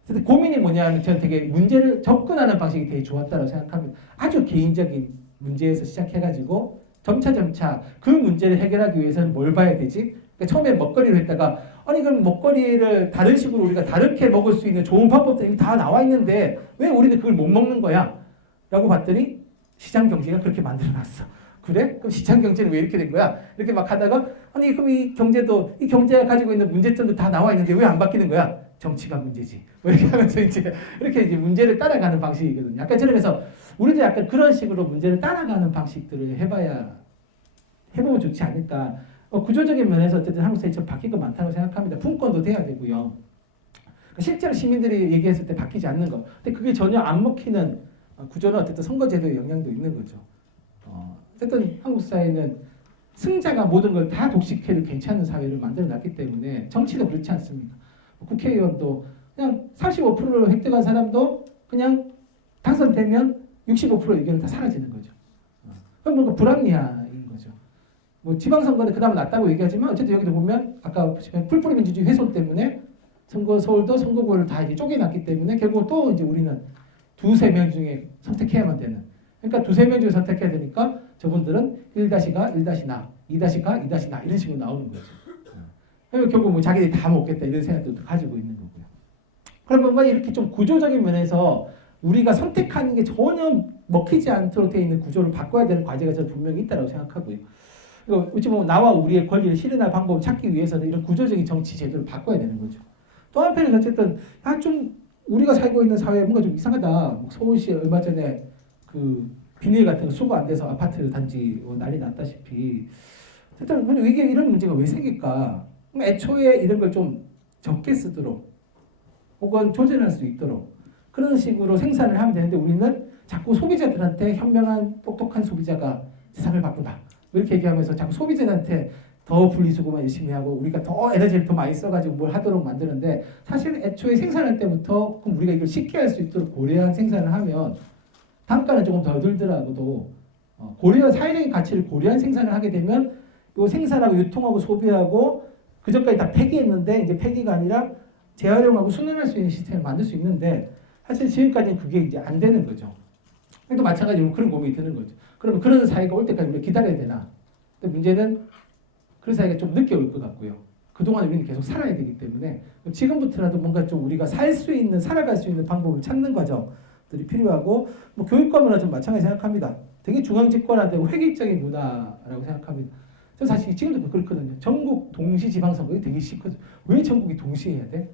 근데 고민이 뭐냐면 저는 되게 문제를 접근하는 방식이 되게 좋았다고 생각합니다. 아주 개인적인 문제에서 시작해가지고 점차 그 문제를 해결하기 위해서는 뭘 봐야 되지? 그러니까 처음에 먹거리로 했다가 아니 그럼 먹거리를 다른 식으로 우리가 다르게 먹을 수 있는 좋은 방법들이 다 나와 있는데 왜 우리는 그걸 못 먹는 거야? 라고 봤더니 시장 경제가 그렇게 만들어놨어. 그래? 그럼 시장 경제는 왜 이렇게 된 거야? 이렇게 막 하다가 아니 그럼 이 경제가 가지고 있는 문제점도 다 나와 있는데 왜 안 바뀌는 거야? 정치가 문제지. 뭐 이렇게 하면서 이렇게 문제를 따라가는 방식이거든요. 약간 저러면서 우리도 약간 그런 식으로 문제를 따라가는 방식들을 해보면 좋지 않을까. 구조적인 면에서 어쨌든 한국 사회에 좀 바뀔 거 많다고 생각합니다. 분권도 돼야 되고요. 실제로 시민들이 얘기했을 때 바뀌지 않는 거. 근데 그게 전혀 안 먹히는 구조는 어쨌든 선거제도의 영향도 있는 거죠. 어쨌든 한국 사회는 승자가 모든 걸 다 독식해도 괜찮은 사회를 만들어놨기 때문에 정치도 그렇지 않습니까? 국회의원도 그냥 45%를 획득한 사람도 그냥 당선되면 65%의 의견은 다 사라지는 거죠. 그럼 뭔가 불합리한 거죠. 뭐 지방선거는 그나마 낫다고 얘기하지만 어쨌든 여기도 보면 아까 보시면 풀뿌리 민주주의 훼손 때문에 서울도 선거구를 다 이제 쪼개놨기 때문에 결국 또 이제 우리는 두세 명 중에 선택해야만 되는. 그러니까 두세 명 중에 선택해야 되니까 저분들은 1-가 1-나, 2-가 2-나 이런 식으로 나오는 거죠. 그러면 결국 뭐 자기들이 다 먹겠다 이런 생각도 가지고 있는 거고요. 그럼 뭔가 이렇게 좀 구조적인 면에서 우리가 선택하는 게 전혀 먹히지 않도록 되어 있는 구조를 바꿔야 되는 과제가 저는 분명히 있다고 생각하고요. 그리고 어찌 보면 나와 우리의 권리를 실현할 방법을 찾기 위해서는 이런 구조적인 정치 제도를 바꿔야 되는 거죠. 또 한편에서 어쨌든 좀 우리가 살고 있는 사회에 뭔가 좀 이상하다. 서울시 얼마 전에 그 비닐 같은 거 수거 안 돼서 아파트 단지 난리 났다시피 어쨌든 이게 이런 문제가 왜 생길까? 애초에 이런 걸 좀 적게 쓰도록 혹은 조절할 수 있도록 그런 식으로 생산을 하면 되는데 우리는 자꾸 소비자들한테 현명한 똑똑한 소비자가 세상을 바꾼다. 이렇게 얘기하면서 자꾸 소비자들한테 더 분리수거만 열심히 하고 우리가 더 에너지를 더 많이 써가지고 뭘 하도록 만드는데 사실 애초에 생산할 때부터 그럼 우리가 이걸 쉽게 할 수 있도록 고려한 생산을 하면 단가는 조금 더 들더라도 고려한 사회적인 가치를 고려한 생산을 하게 되면 이 생산하고 유통하고 소비하고 그 전까지 다 폐기했는데 이제 폐기가 아니라 재활용하고 순환할 수 있는 시스템을 만들 수 있는데 사실 지금까지는 그게 이제 안 되는 거죠. 또 마찬가지로 그런 고민이 드는 거죠. 그러면 그런 사회가 올 때까지 우리가 기다려야 되나? 근데 문제는 그런 사회가 좀 늦게 올 것 같고요. 그동안 우리는 계속 살아야 되기 때문에 지금부터라도 뭔가 좀 우리가 살아갈 수 있는 방법을 찾는 과정들이 필요하고 뭐 교육과 문화 좀 마찬가지 생각합니다. 되게 중앙집권화되고 획일적인 문화라고 생각합니다. 저 사실 지금도 그렇거든요. 전국 동시 지방선거 되게 싫거든요. 왜 전국이 동시에 해야 돼?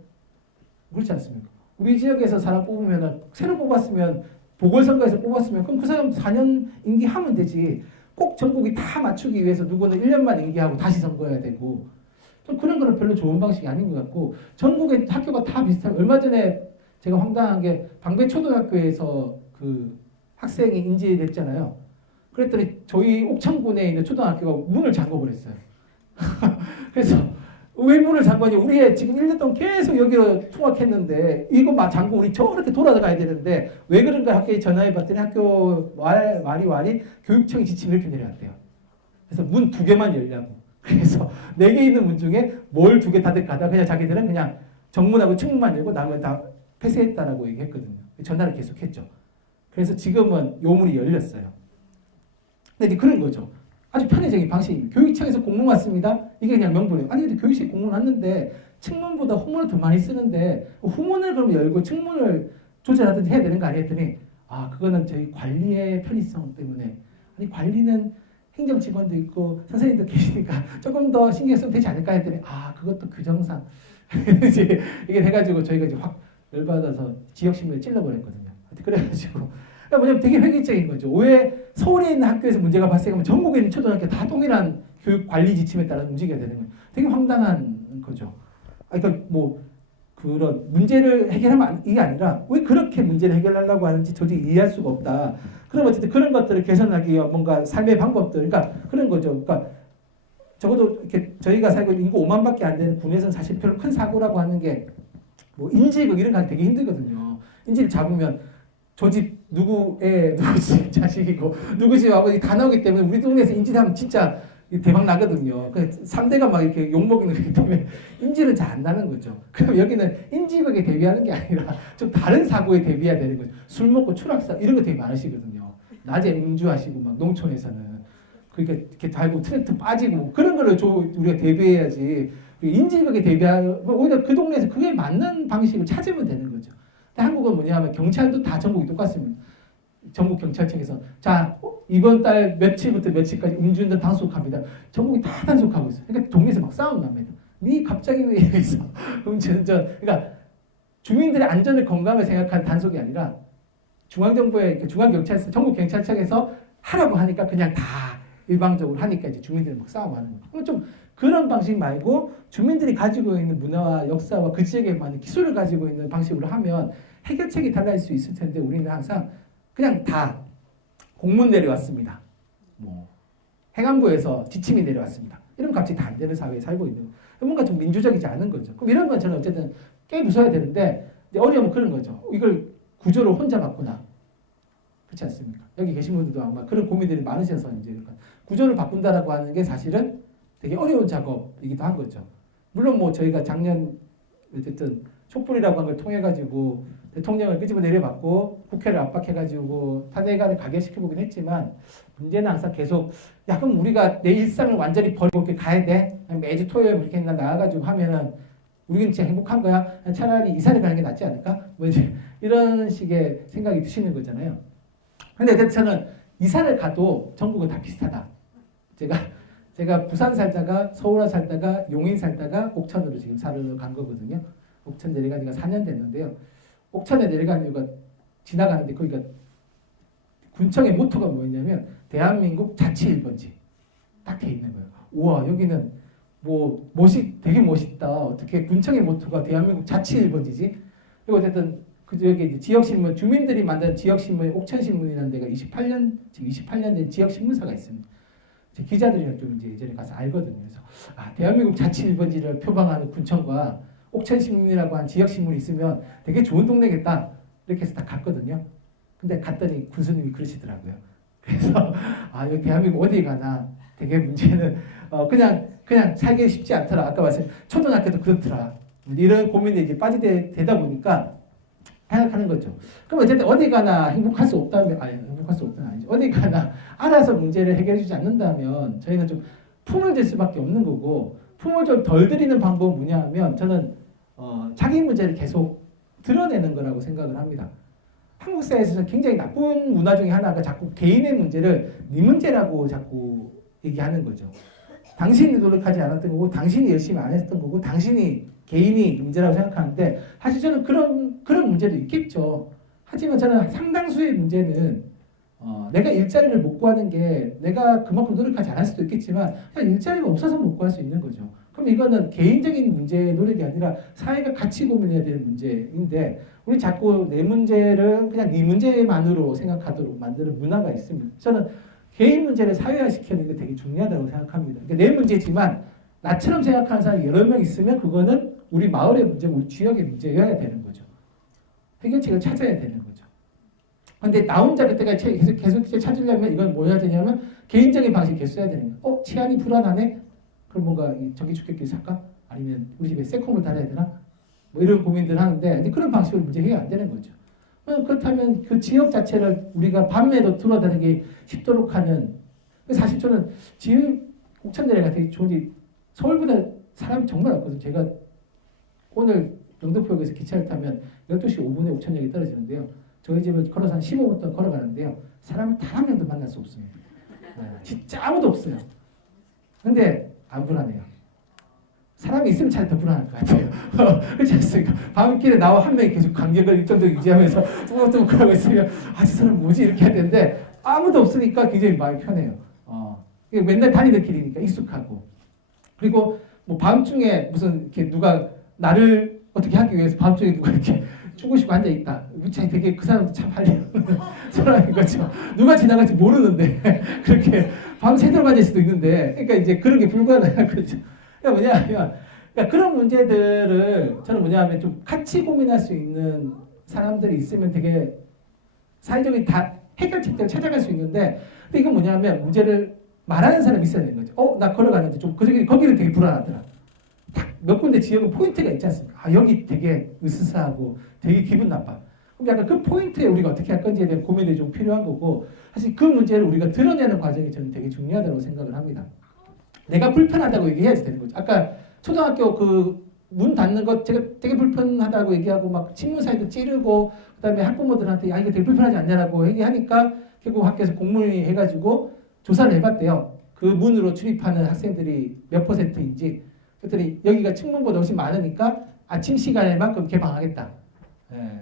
그렇지 않습니까? 우리 지역에서 사람 뽑으면 새로 뽑았으면 보궐선거에서 뽑았으면 그럼 그 사람 4년 임기하면 되지. 꼭 전국이 다 맞추기 위해서 누구는 1년만 임기하고 다시 선거해야 되고 좀 그런 거는 별로 좋은 방식이 아닌 것 같고 전국의 학교가 다 비슷한 얼마 전에 제가 황당한 게 방배초등학교에서 그 학생이 인지됐잖아요. 그랬더니 저희 옥천군에 있는 초등학교가 문을 잠궈버렸어요. 그래서 왜 문을 잠궈냐? 우리 애 지금 1년 동안 계속 여기로 통학했는데 이거 막 잠그고 우리 저렇게 돌아가야 되는데 왜 그런가 학교에 전화해봤더니 학교 말이 교육청이 지침을 이렇게 내려왔대요. 그래서 문 2개만 열려고. 그래서 4개 있는 문 중에 뭘 2개 닫을까 하다 그냥 자기들은 그냥 정문하고 측문만 열고 나머지 다 폐쇄했다라고 얘기했거든요. 전화를 계속했죠. 그래서 지금은 요 문이 열렸어요. 근데 그런 거죠. 아주 편의적인 방식입니다. 교육청에서 공문 왔습니다. 이게 그냥 명분이에요. 아니 근데 교육청에 공문 왔는데 측문보다 후문을 더 많이 쓰는데 후문을 그럼 열고 측문을 조절하든지 해야 되는 거 아니야 했더니 그거는 저희 관리의 편의성 때문에 아니 관리는 행정 직원도 있고 선생님도 계시니까 조금 더 신경 써도 되지 않을까 했더니 그것도 규정상 이게 돼가지고 저희가 이제 확 열받아서 지역신문에 찔러버렸거든요. 그래가지고 뭐냐면 되게 획일적인 거죠. 왜 서울에 있는 학교에서 문제가 발생하면 전국에 있는 초등학교 다 동일한 교육 관리 지침에 따라 움직여야 되는 거예요. 되게 황당한 거죠. 그러니까 뭐 그런 문제를 해결하면 이게 아니라 왜 그렇게 문제를 해결하려고 하는지 도저히 이해할 수가 없다. 그럼 어쨌든 그런 것들을 개선하기 위한 뭔가 삶의 방법들, 그러니까 그런 거죠. 그러니까 적어도 이렇게 저희가 살고 있는 인구 5만밖에 안 되는 군에서는 사실 별로 큰 사고라고 하는 게 뭐 인지극 이런 거 하기 되게 힘들거든요. 인지를 잡으면 저 집 누구 집 자식이고 누구 집 아버지 다 나오기 때문에 우리 동네에서 인지하면 진짜 대박 나거든요. 3대가 막 이렇게 욕먹이는 거기 때문에 인지는 잘 안 나는 거죠. 그럼 여기는 인지극에 대비하는 게 아니라 좀 다른 사고에 대비해야 되는 거죠. 술 먹고 추락사 이런 거 되게 많으시거든요. 낮에 음주하시고 막 농촌에서는 그러니까 이렇게 달고 트랙터 빠지고 그런 거를 우리가 대비해야지. 인질극에 대비하면 오히려 그 동네에서 그게 맞는 방식을 찾으면 되는 거죠. 근데 한국은 뭐냐면 경찰도 다 전국이 똑같습니다. 전국 경찰청에서 자 이번 달 며칠부터 며칠까지 음주운전 단속합니다. 전국이 다 단속하고 있어요. 그러니까 동네에서 막 싸움 납니다. 니 갑자기 왜 여기서 음주운전? 그러니까 주민들의 안전을 건강을 생각한 단속이 아니라 중앙정부의 중앙경찰서, 전국 경찰청에서 하라고 하니까 그냥 다 일방적으로 하니까 이제 주민들이 막 싸움하는 거예요. 좀 그런 방식 말고 주민들이 가지고 있는 문화와 역사와 그 지역에 맞는 기술을 가지고 있는 방식으로 하면 해결책이 달라질 수 있을 텐데 우리는 항상 그냥 다 공문 내려왔습니다. 뭐 행안부에서 지침이 내려왔습니다. 이러면 갑자기 다 안 되는 사회에 살고 있는 거예요. 뭔가 좀 민주적이지 않은 거죠. 그럼 이런 건 저는 어쨌든 깨 부숴야 되는데 이제 어려우면 그런 거죠. 이걸 구조를 혼자 바꾸나 그렇지 않습니까? 여기 계신 분들도 아마 그런 고민들이 많으셔서 이제 구조를 바꾼다라고 하는 게 사실은 되게 어려운 작업이기도 한 거죠. 물론 뭐 저희가 작년 어쨌든 촛불이라고 한 걸 통해 가지고 대통령을 끄집어 내려봤고 국회를 압박해가지고 탄핵안을 가결시켜보긴 했지만 문제는 항상 계속 야 그럼 우리가 내 일상을 완전히 버리고 이렇게 가야 돼? 매주 토요일 이렇게 나가가지고 하면은 우리는 진짜 행복한 거야? 차라리 이사를 가는 게 낫지 않을까? 뭐 이제 이런 식의 생각이 드시는 거잖아요. 근데 어쨌든 저는 이사를 가도 전국은 다 비슷하다. 제가 부산 살다가 서울 살다가 용인 살다가 옥천으로 지금 살러 간 거거든요. 옥천 내려간 지가 4년 됐는데요. 옥천에 내려간 이유가 지나가는데 거기가 군청의 모토가 뭐였냐면 대한민국 자치 1번지 딱 돼 있는 거예요. 우와 여기는 뭐 되게 멋있다. 어떻게 군청의 모토가 대한민국 자치 1번지지? 그리고 어쨌든 그 여기 지역신문 주민들이 만든 지역신문 옥천신문이라는 데가 28년 된 지역신문사가 있습니다. 기자들이랑 좀 이제 예전에 가서 알거든요. 그래서 대한민국 자치 1번지를 표방하는 군청과 옥천신문이라고 한 지역신문이 있으면 되게 좋은 동네겠다. 이렇게 해서 딱 갔거든요. 근데 갔더니 군수님이 그러시더라고요. 그래서 여기 대한민국 어디 가나 되게 문제는 그냥 살기 쉽지 않더라. 아까 말씀 초등학교도 그렇더라. 이런 고민에 이제 빠지되다 보니까 생각하는 거죠. 그럼 어쨌든 어디 가나 행복할 수 없다면 행복할 수 없다는 아니죠. 어디 가나 알아서 문제를 해결해주지 않는다면 저희는 좀 품을 들 수밖에 없는 거고 품을 좀 덜 들이는 방법은 뭐냐 하면 저는 자기 문제를 계속 드러내는 거라고 생각을 합니다. 한국 사회에서 굉장히 나쁜 문화 중에 하나가 자꾸 개인의 문제를 네 문제라고 자꾸 얘기하는 거죠. 당신이 노력하지 않았던 거고 당신이 열심히 안 했던 거고 당신이 개인이 문제라고 생각하는데 사실 저는 그런 문제도 있겠죠. 하지만 저는 상당수의 문제는 내가 일자리를 못 구하는 게 내가 그만큼 노력하지 않을 수도 있겠지만 그냥 일자리가 없어서 못 구할 수 있는 거죠. 그럼 이거는 개인적인 문제의 노력이 아니라 사회가 같이 고민해야 되는 문제인데 우리 자꾸 내 문제를 그냥 네 문제만으로 생각하도록 만드는 문화가 있습니다. 저는 개인 문제를 사회화시키는 게 되게 중요하다고 생각합니다. 그러니까 내 문제지만 나처럼 생각하는 사람이 여러 명 있으면 그거는 우리 마을의 문제, 우리 지역의 문제여야 되는 거죠. 해결책을 찾아야 되는 거죠. 근데 나 혼자 그때까지 계속 찾으려면 이건 뭐 해야 되냐면 개인적인 방식 계속 써야 되는 거예요. 치안이 불안하네? 그럼 뭔가 전기축격기 살까? 아니면 우리 집에 새콤을 달아야 되나? 뭐 이런 고민들 하는데 근데 그런 방식으로 문제 해결 안 되는 거죠. 그렇다면 그 지역 자체를 우리가 밤에도 돌아다니기 쉽도록 하는 사실 저는 지금 옥천대가 되게 좋은지 서울보다 사람이 정말 없거든요. 제가 오늘 영등포역에서 기차를 타면 12시 5분에 옥천역이 떨어지는데요. 저희 집을 걸어서 한 15분 동안 걸어가는데요. 사람을 단 한 명도 만날 수 없습니다. 진짜 아무도 없어요. 근데 안 불안해요. 사람이 있으면 잘 더 불안할 것 같아요. 그렇지 않습니까? 밤길에 나와 한 명이 계속 간격을 일정도 유지하면서 뚜벅뚜벅 하고 있으면 저 사람 뭐지? 이렇게 해야 되는데 아무도 없으니까 굉장히 마음이 편해요. 맨날 다니는 길이니까 익숙하고 그리고 뭐 밤중에 무슨 이렇게 누가 나를 어떻게 하기 위해서 밤중에 누가 이렇게 죽으시고 앉아 있다. 되게 그 사람도 참 하려는 사람인 거죠. 누가 지나갈지 모르는데 그렇게 밤새도록 앉을 수도 있는데, 그러니까 이제 그런 게 불가능한 거죠. 그러니까 뭐냐면 그런 문제들을 저는 뭐냐면 좀 같이 고민할 수 있는 사람들이 있으면 되게 사회적인 다 해결책들을 찾아갈 수 있는데, 근데 이건 뭐냐면 문제를 말하는 사람이 있어야 되는 거죠. 나 걸어가는데 좀 거기는 되게 불안하더라. 딱 몇 군데 지역은 포인트가 있지 않습니까? 여기 되게 으스스하고 되게 기분 나빠. 그럼 약간 그 포인트에 우리가 어떻게 할 건지에 대한 고민이 좀 필요한 거고 사실 그 문제를 우리가 드러내는 과정이 저는 되게 중요하다고 생각을 합니다. 내가 불편하다고 얘기해야지 되는 거죠. 아까 초등학교 그 문 닫는 것 제가 되게 불편하다고 얘기하고 막 친문 사이도 찌르고 그다음에 학부모들한테 야 이거 되게 불편하지 않냐라고 얘기하니까 결국 학교에서 공문위 해가지고 조사를 해봤대요. 그 문으로 출입하는 학생들이 몇 %인지 그랬더니 여기가 측문보다 훨씬 많으니까 아침 시간에만큼 개방하겠다. 예.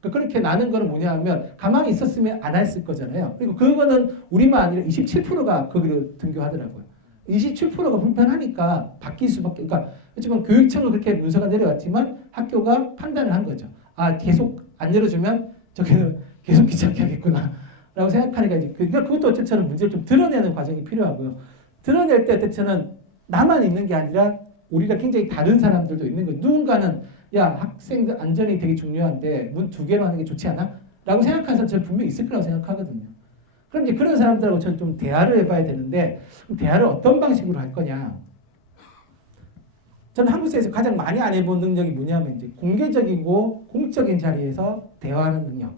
그렇게 나는 거는 뭐냐 하면 가만히 있었으면 안 했을 거잖아요. 그리고 그거는 우리만 아니라 27%가 거기로 등교하더라고요. 27%가 불편하니까 바뀔 수밖에. 그러니까 그렇지만 교육청은 그렇게 문서가 내려왔지만 학교가 판단을 한 거죠. 아 계속 안 열어주면 저기는 계속 귀찮게 하겠구나라고 생각하니까 이제 그러니까 그것도 어쨌든 문제를 좀 드러내는 과정이 필요하고요. 드러낼 때 어쨌든 나만 있는 게 아니라 우리가 굉장히 다른 사람들도 있는 거예요. 누군가는 야 학생들 안전이 되게 중요한데 문 2개로 하는 게 좋지 않아? 라고 생각하는 사람 저는 분명히 있을 거라고 생각하거든요. 그럼 이제 그런 사람들하고 저는 좀 대화를 해봐야 되는데 대화를 어떤 방식으로 할 거냐? 저는 한국사에서 가장 많이 안 해본 능력이 뭐냐면 이제 공개적이고 공적인 자리에서 대화하는 능력.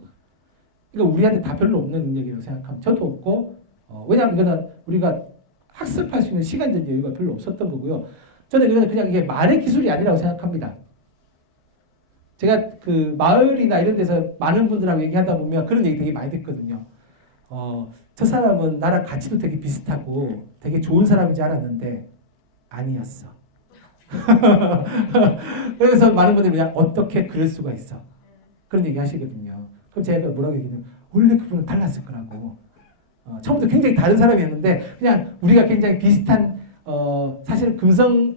이거 우리한테 다 별로 없는 능력이라고 생각하면 저도 없고 왜냐하면 이거는 우리가 학습할 수 있는 시간적 여유가 별로 없었던 거고요. 저는 이거는 그냥 이게 말의 기술이 아니라고 생각합니다. 제가 그 마을이나 이런 데서 많은 분들하고 얘기하다 보면 그런 얘기 되게 많이 듣거든요. 저 사람은 나랑 가치도 되게 비슷하고 되게 좋은 사람인 줄 알았는데 아니었어. 그래서 많은 분들이 그냥 어떻게 그럴 수가 있어. 그런 얘기 하시거든요. 그럼 제가 뭐라고 얘기하냐면 원래 그분은 달랐을 거라고. 처음부터 굉장히 다른 사람이었는데 그냥 우리가 굉장히 비슷한 사실 금성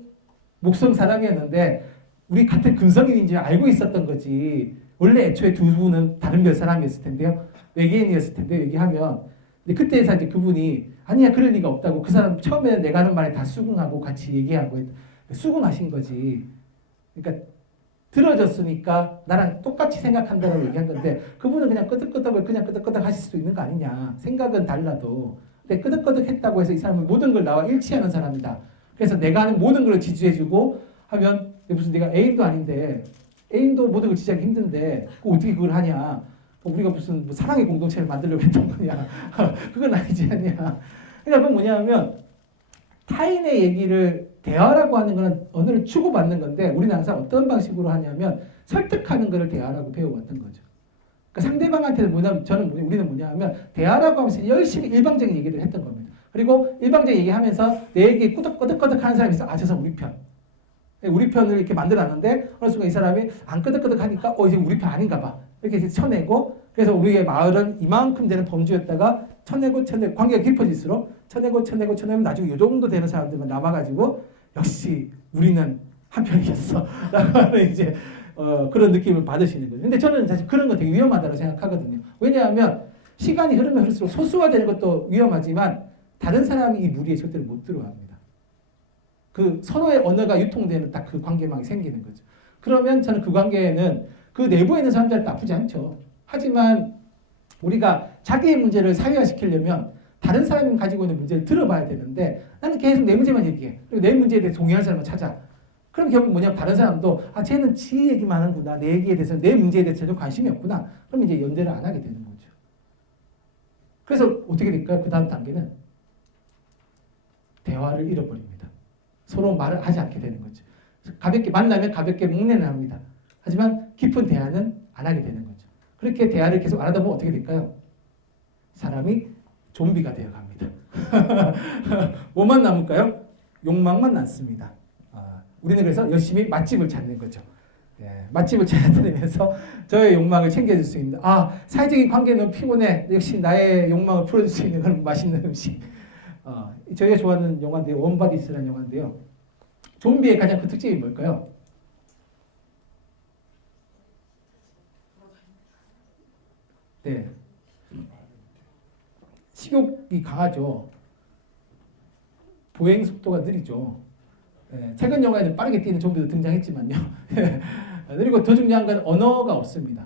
목성 사람이었는데 우리 같은 금성인인지 알고 있었던 거지. 원래 애초에 두 분은 다른 몇 사람이었을 텐데요. 외계인이었을 텐데 얘기하면 근데 그때에서 이제 그분이 아니야 그럴 리가 없다고 그 사람 처음에 내가 하는 말에 다 수긍하고 같이 얘기하고 수긍하신 거지. 그러니까 들어줬으니까 나랑 똑같이 생각한다고 얘기한 건데 그분은 그냥 끄덕끄덕을 그냥 끄덕끄덕 하실 수 있는 거 아니냐. 생각은 달라도. 근데 끄덕끄덕 했다고 해서 이 사람은 모든 걸 나와 일치하는 사람이다. 그래서 내가 하는 모든 걸 지지해주고 하면 무슨 내가 애인도 아닌데 애인도 모든 걸 지지하기 힘든데 어떻게 그걸 하냐. 우리가 무슨 뭐 사랑의 공동체를 만들려고 했던 거냐. 그건 아니지 않냐. 그러니까 그건 뭐냐면 타인의 얘기를 대화라고 하는 거는 언어를 주고받는 건데 우리는 항상 어떤 방식으로 하냐면 설득하는 거를 대화라고 배워왔던 거죠. 그러니까 상대방한테는 뭐냐면 우리는 뭐냐 하면 대화라고 하면서 열심히 일방적인 얘기를 했던 겁니다. 그리고 일방적인 얘기하면서 내 얘기 끄덕끄덕 하는 사람이 있어. 아, 저 사람 우리 편. 우리 편을 이렇게 만들어놨는데 어느 순간 이 사람이 안 끄덕끄덕 하니까 이제 우리 편 아닌가 봐. 이렇게 쳐내고 그래서 우리의 마을은 이만큼 되는 범주였다가 쳐내고 관계가 깊어질수록 쳐내면 나중에 이 정도 되는 사람들만 남아가지고 역시 우리는 한 편이었어. 라고 하는 이제 그런 느낌을 받으시는 거죠. 근데 저는 사실 그런 거 되게 위험하다고 생각하거든요. 왜냐하면 시간이 흐르면 흐를수록 소수화되는 것도 위험하지만 다른 사람이 이 무리에 절대로 못 들어갑니다. 그 서로의 언어가 유통되는 딱 그 관계망이 생기는 거죠. 그러면 저는 그 관계에는 그 내부에 있는 사람들은 나쁘지 않죠. 하지만 우리가 자기의 문제를 사회화시키려면 다른 사람이 가지고 있는 문제를 들어봐야 되는데 나는 계속 내 문제만 얘기해. 그리고 내 문제에 대해 동의할 사람을 찾아. 그럼 결국 뭐냐면 다른 사람도 아 쟤는 지 얘기만 하는구나. 내 얘기에 대해서 내 문제에 대해서 전혀 관심이 없구나. 그럼 이제 연대를 안 하게 되는 거죠. 그래서 어떻게 될까요? 그 다음 단계는 대화를 잃어버립니다. 서로 말을 하지 않게 되는 거죠. 가볍게 만나면 가볍게 목례는 합니다. 하지만 깊은 대화는 안 하게 되는 거죠. 그렇게 대화를 계속 안 하다 보면 어떻게 될까요? 사람이 좀비가 되어갑니다. 뭐만 남을까요? 욕망만 남습니다. 우리는 그래서 열심히 맛집을 찾는 거죠. 맛집을 찾아다니면서 저의 욕망을 챙겨줄 수 있는 사회적인 관계는 피곤해. 역시 나의 욕망을 풀어줄 수 있는 그런 맛있는 음식. 저희가 좋아하는 영화인데요. 원바디스라는 영화인데요. 좀비의 가장 큰 특징이 뭘까요? 네. 식욕이 강하죠. 보행 속도가 느리죠. 최근 영화에는 빠르게 뛰는 좀비도 등장했지만요. 그리고 더 중요한 건 언어가 없습니다.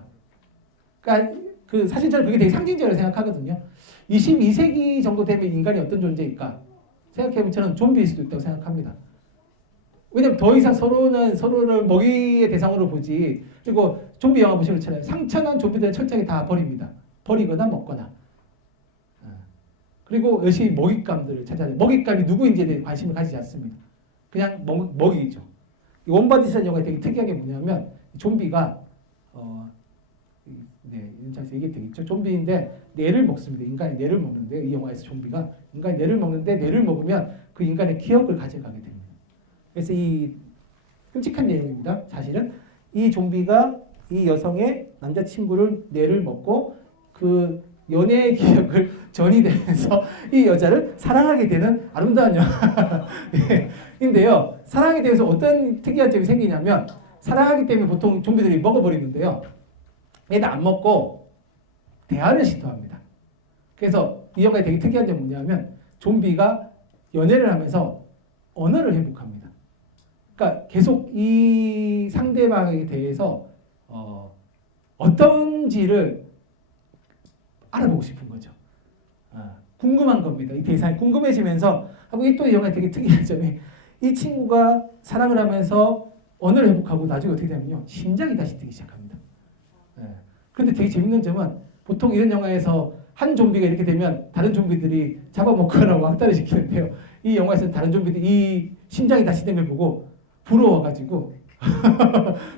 그러니까 사실 저는 그게 되게 상징적으로 생각하거든요. 22세기 정도 되면 인간이 어떤 존재일까? 생각해보면 저는 좀비일 수도 있다고 생각합니다. 왜냐면 더 이상 서로를 먹이의 대상으로 보지. 그리고 좀비 영화 보시면 그렇잖아요. 상처난 좀비들은 철저하게 다 버립니다. 버리거나 먹거나. 그리고 열심히 먹잇감들을 찾아요. 먹잇감이 누구인지에 대해 관심을 가지지 않습니다. 그냥 먹이죠. 이 원바디스라는 영화가 되게 특이한 게 뭐냐면 좀비가 이런 장에서 얘기 되겠죠. 좀비인데 뇌를 먹습니다. 인간의 뇌를 먹는데 이 영화에서 좀비가 인간의 뇌를 먹는데 뇌를 먹으면 그 인간의 기억을 가져가게 됩니다. 그래서 이 끔찍한 내용입니다. 사실은 이 좀비가 이 여성의 남자친구를 뇌를 먹고 그 연애의 기억을 전이 되면서 이 여자를 사랑하게 되는 아름다운 영화인데요. 사랑하게 되면서 어떤 특이한 점이 생기냐면 사랑하기 때문에 보통 좀비들이 먹어버리는데요. 얘는 안 먹고 대화를 시도합니다. 그래서 이 영화에 되게 특이한 점이 뭐냐면 좀비가 연애를 하면서 언어를 회복합니다. 그러니까 계속 이 상대방에 대해서 어떤지를 알아보고 싶은 거죠. 궁금한 겁니다. 이 대상이 궁금해지면서 하고 이 또 이 영화의 되게 특이한 점이 이 친구가 사랑을 하면서 언어를 회복하고 나중에 어떻게 되냐면요. 심장이 다시 뛰기 시작합니다. 그런데 되게 재밌는 점은 보통 이런 영화에서 한 좀비가 이렇게 되면 다른 좀비들이 잡아먹거나 왕따를 시키는데요. 이 영화에서는 다른 좀비들이 이 심장이 다시 된 걸 보고 부러워가지고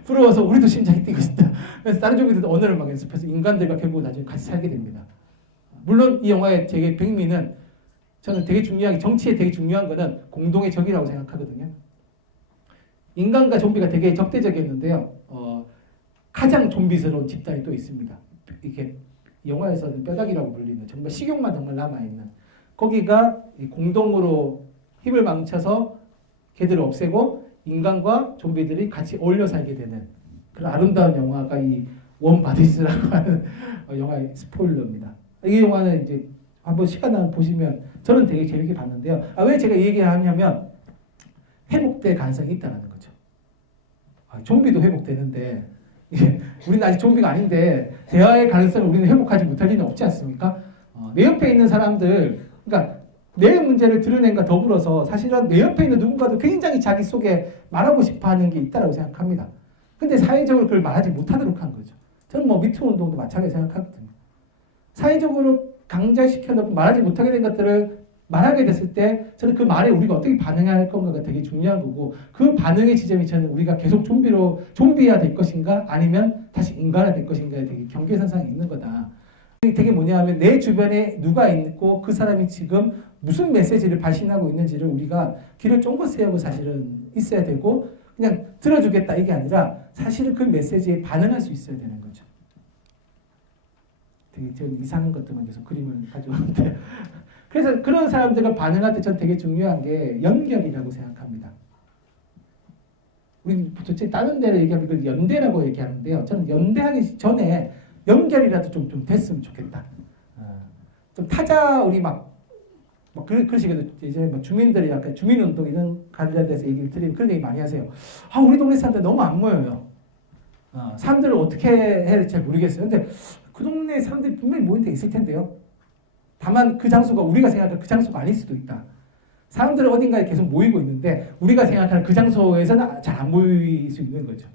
부러워서 우리도 심장이 뛰고 싶다. 그래서 다른 좀비들도 언어를 막 연습해서 인간들과 결국 나중에 같이 살게 됩니다. 물론 이 영화의 되게 백미는 저는 되게 중요한 정치에 되게 중요한 거는 공동의 적이라고 생각하거든요. 인간과 좀비가 되게 적대적이었는데요. 가장 좀비스러운 집단이 또 있습니다. 이렇게 영화에서는 뼈다귀라고 불리는 정말 식욕만 정말 남아있는 거기가 공동으로 힘을 망쳐서 걔들을 없애고 인간과 좀비들이 같이 어울려 살게 되는 그런 아름다운 영화가 이 원바디스라고 하는 영화의 스포일러입니다. 이 영화는 이제 한번 시간 나면 보시면 저는 되게 재밌게 봤는데요. 왜 제가 이 얘기를 하냐면 회복될 가능성이 있다는 거죠. 좀비도 회복되는데 우리는 아직 좀비가 아닌데 대화의 가능성을 우리는 회복하지 못할 리는 없지 않습니까? 내 옆에 있는 사람들, 그러니까 내 문제를 드러낸과 더불어서 사실은 내 옆에 있는 누군가도 굉장히 자기 속에 말하고 싶어하는 게 있다고 생각합니다. 근데 사회적으로 그걸 말하지 못하도록 한 거죠. 저는 뭐 미투 운동도 마찬가지 생각하거든요. 사회적으로 강제시켜놓고 말하지 못하게 된 것들을 말하게 됐을 때 저는 그 말에 우리가 어떻게 반응해야 할 건가가 되게 중요한 거고 그 반응의 지점이 저는 우리가 계속 좀비화 될 것인가 아니면 다시 인간화 될 것인가에 되게 경계선상에 있는 거다. 되게 뭐냐 하면 내 주변에 누가 있고 그 사람이 지금 무슨 메시지를 발신하고 있는지를 우리가 귀를 쫑긋 세우고 사실은 있어야 되고 그냥 들어주겠다 이게 아니라 사실은 그 메시지에 반응할 수 있어야 되는 거죠. 되게 전 이상한 것들만 계속 그림을 가져오는데 그래서 그런 사람들과 반응할 때 전 되게 중요한 게 연결이라고 생각합니다. 우리 도대체 다른 데를 얘기하면 이걸 연대라고 얘기하는데요. 저는 연대하기 전에 연결이라도 좀 됐으면 좋겠다. 좀 타자 우리 그러시거든요. 이제 뭐 주민들이 약간 주민운동 이런 관련돼서 얘기를 드리면 그런 얘기 많이 하세요. 우리 동네 사람들 너무 안 모여요. 사람들을 어떻게 해야 될지 잘 모르겠어요. 근데 그 동네 사람들이 분명히 모인 데 있을 텐데요. 다만 그 장소가 우리가 생각하는 그 장소가 아닐 수도 있다. 사람들은 어딘가에 계속 모이고 있는데 우리가 생각하는 그 장소에서는 잘 안 모일 수 있는 거죠.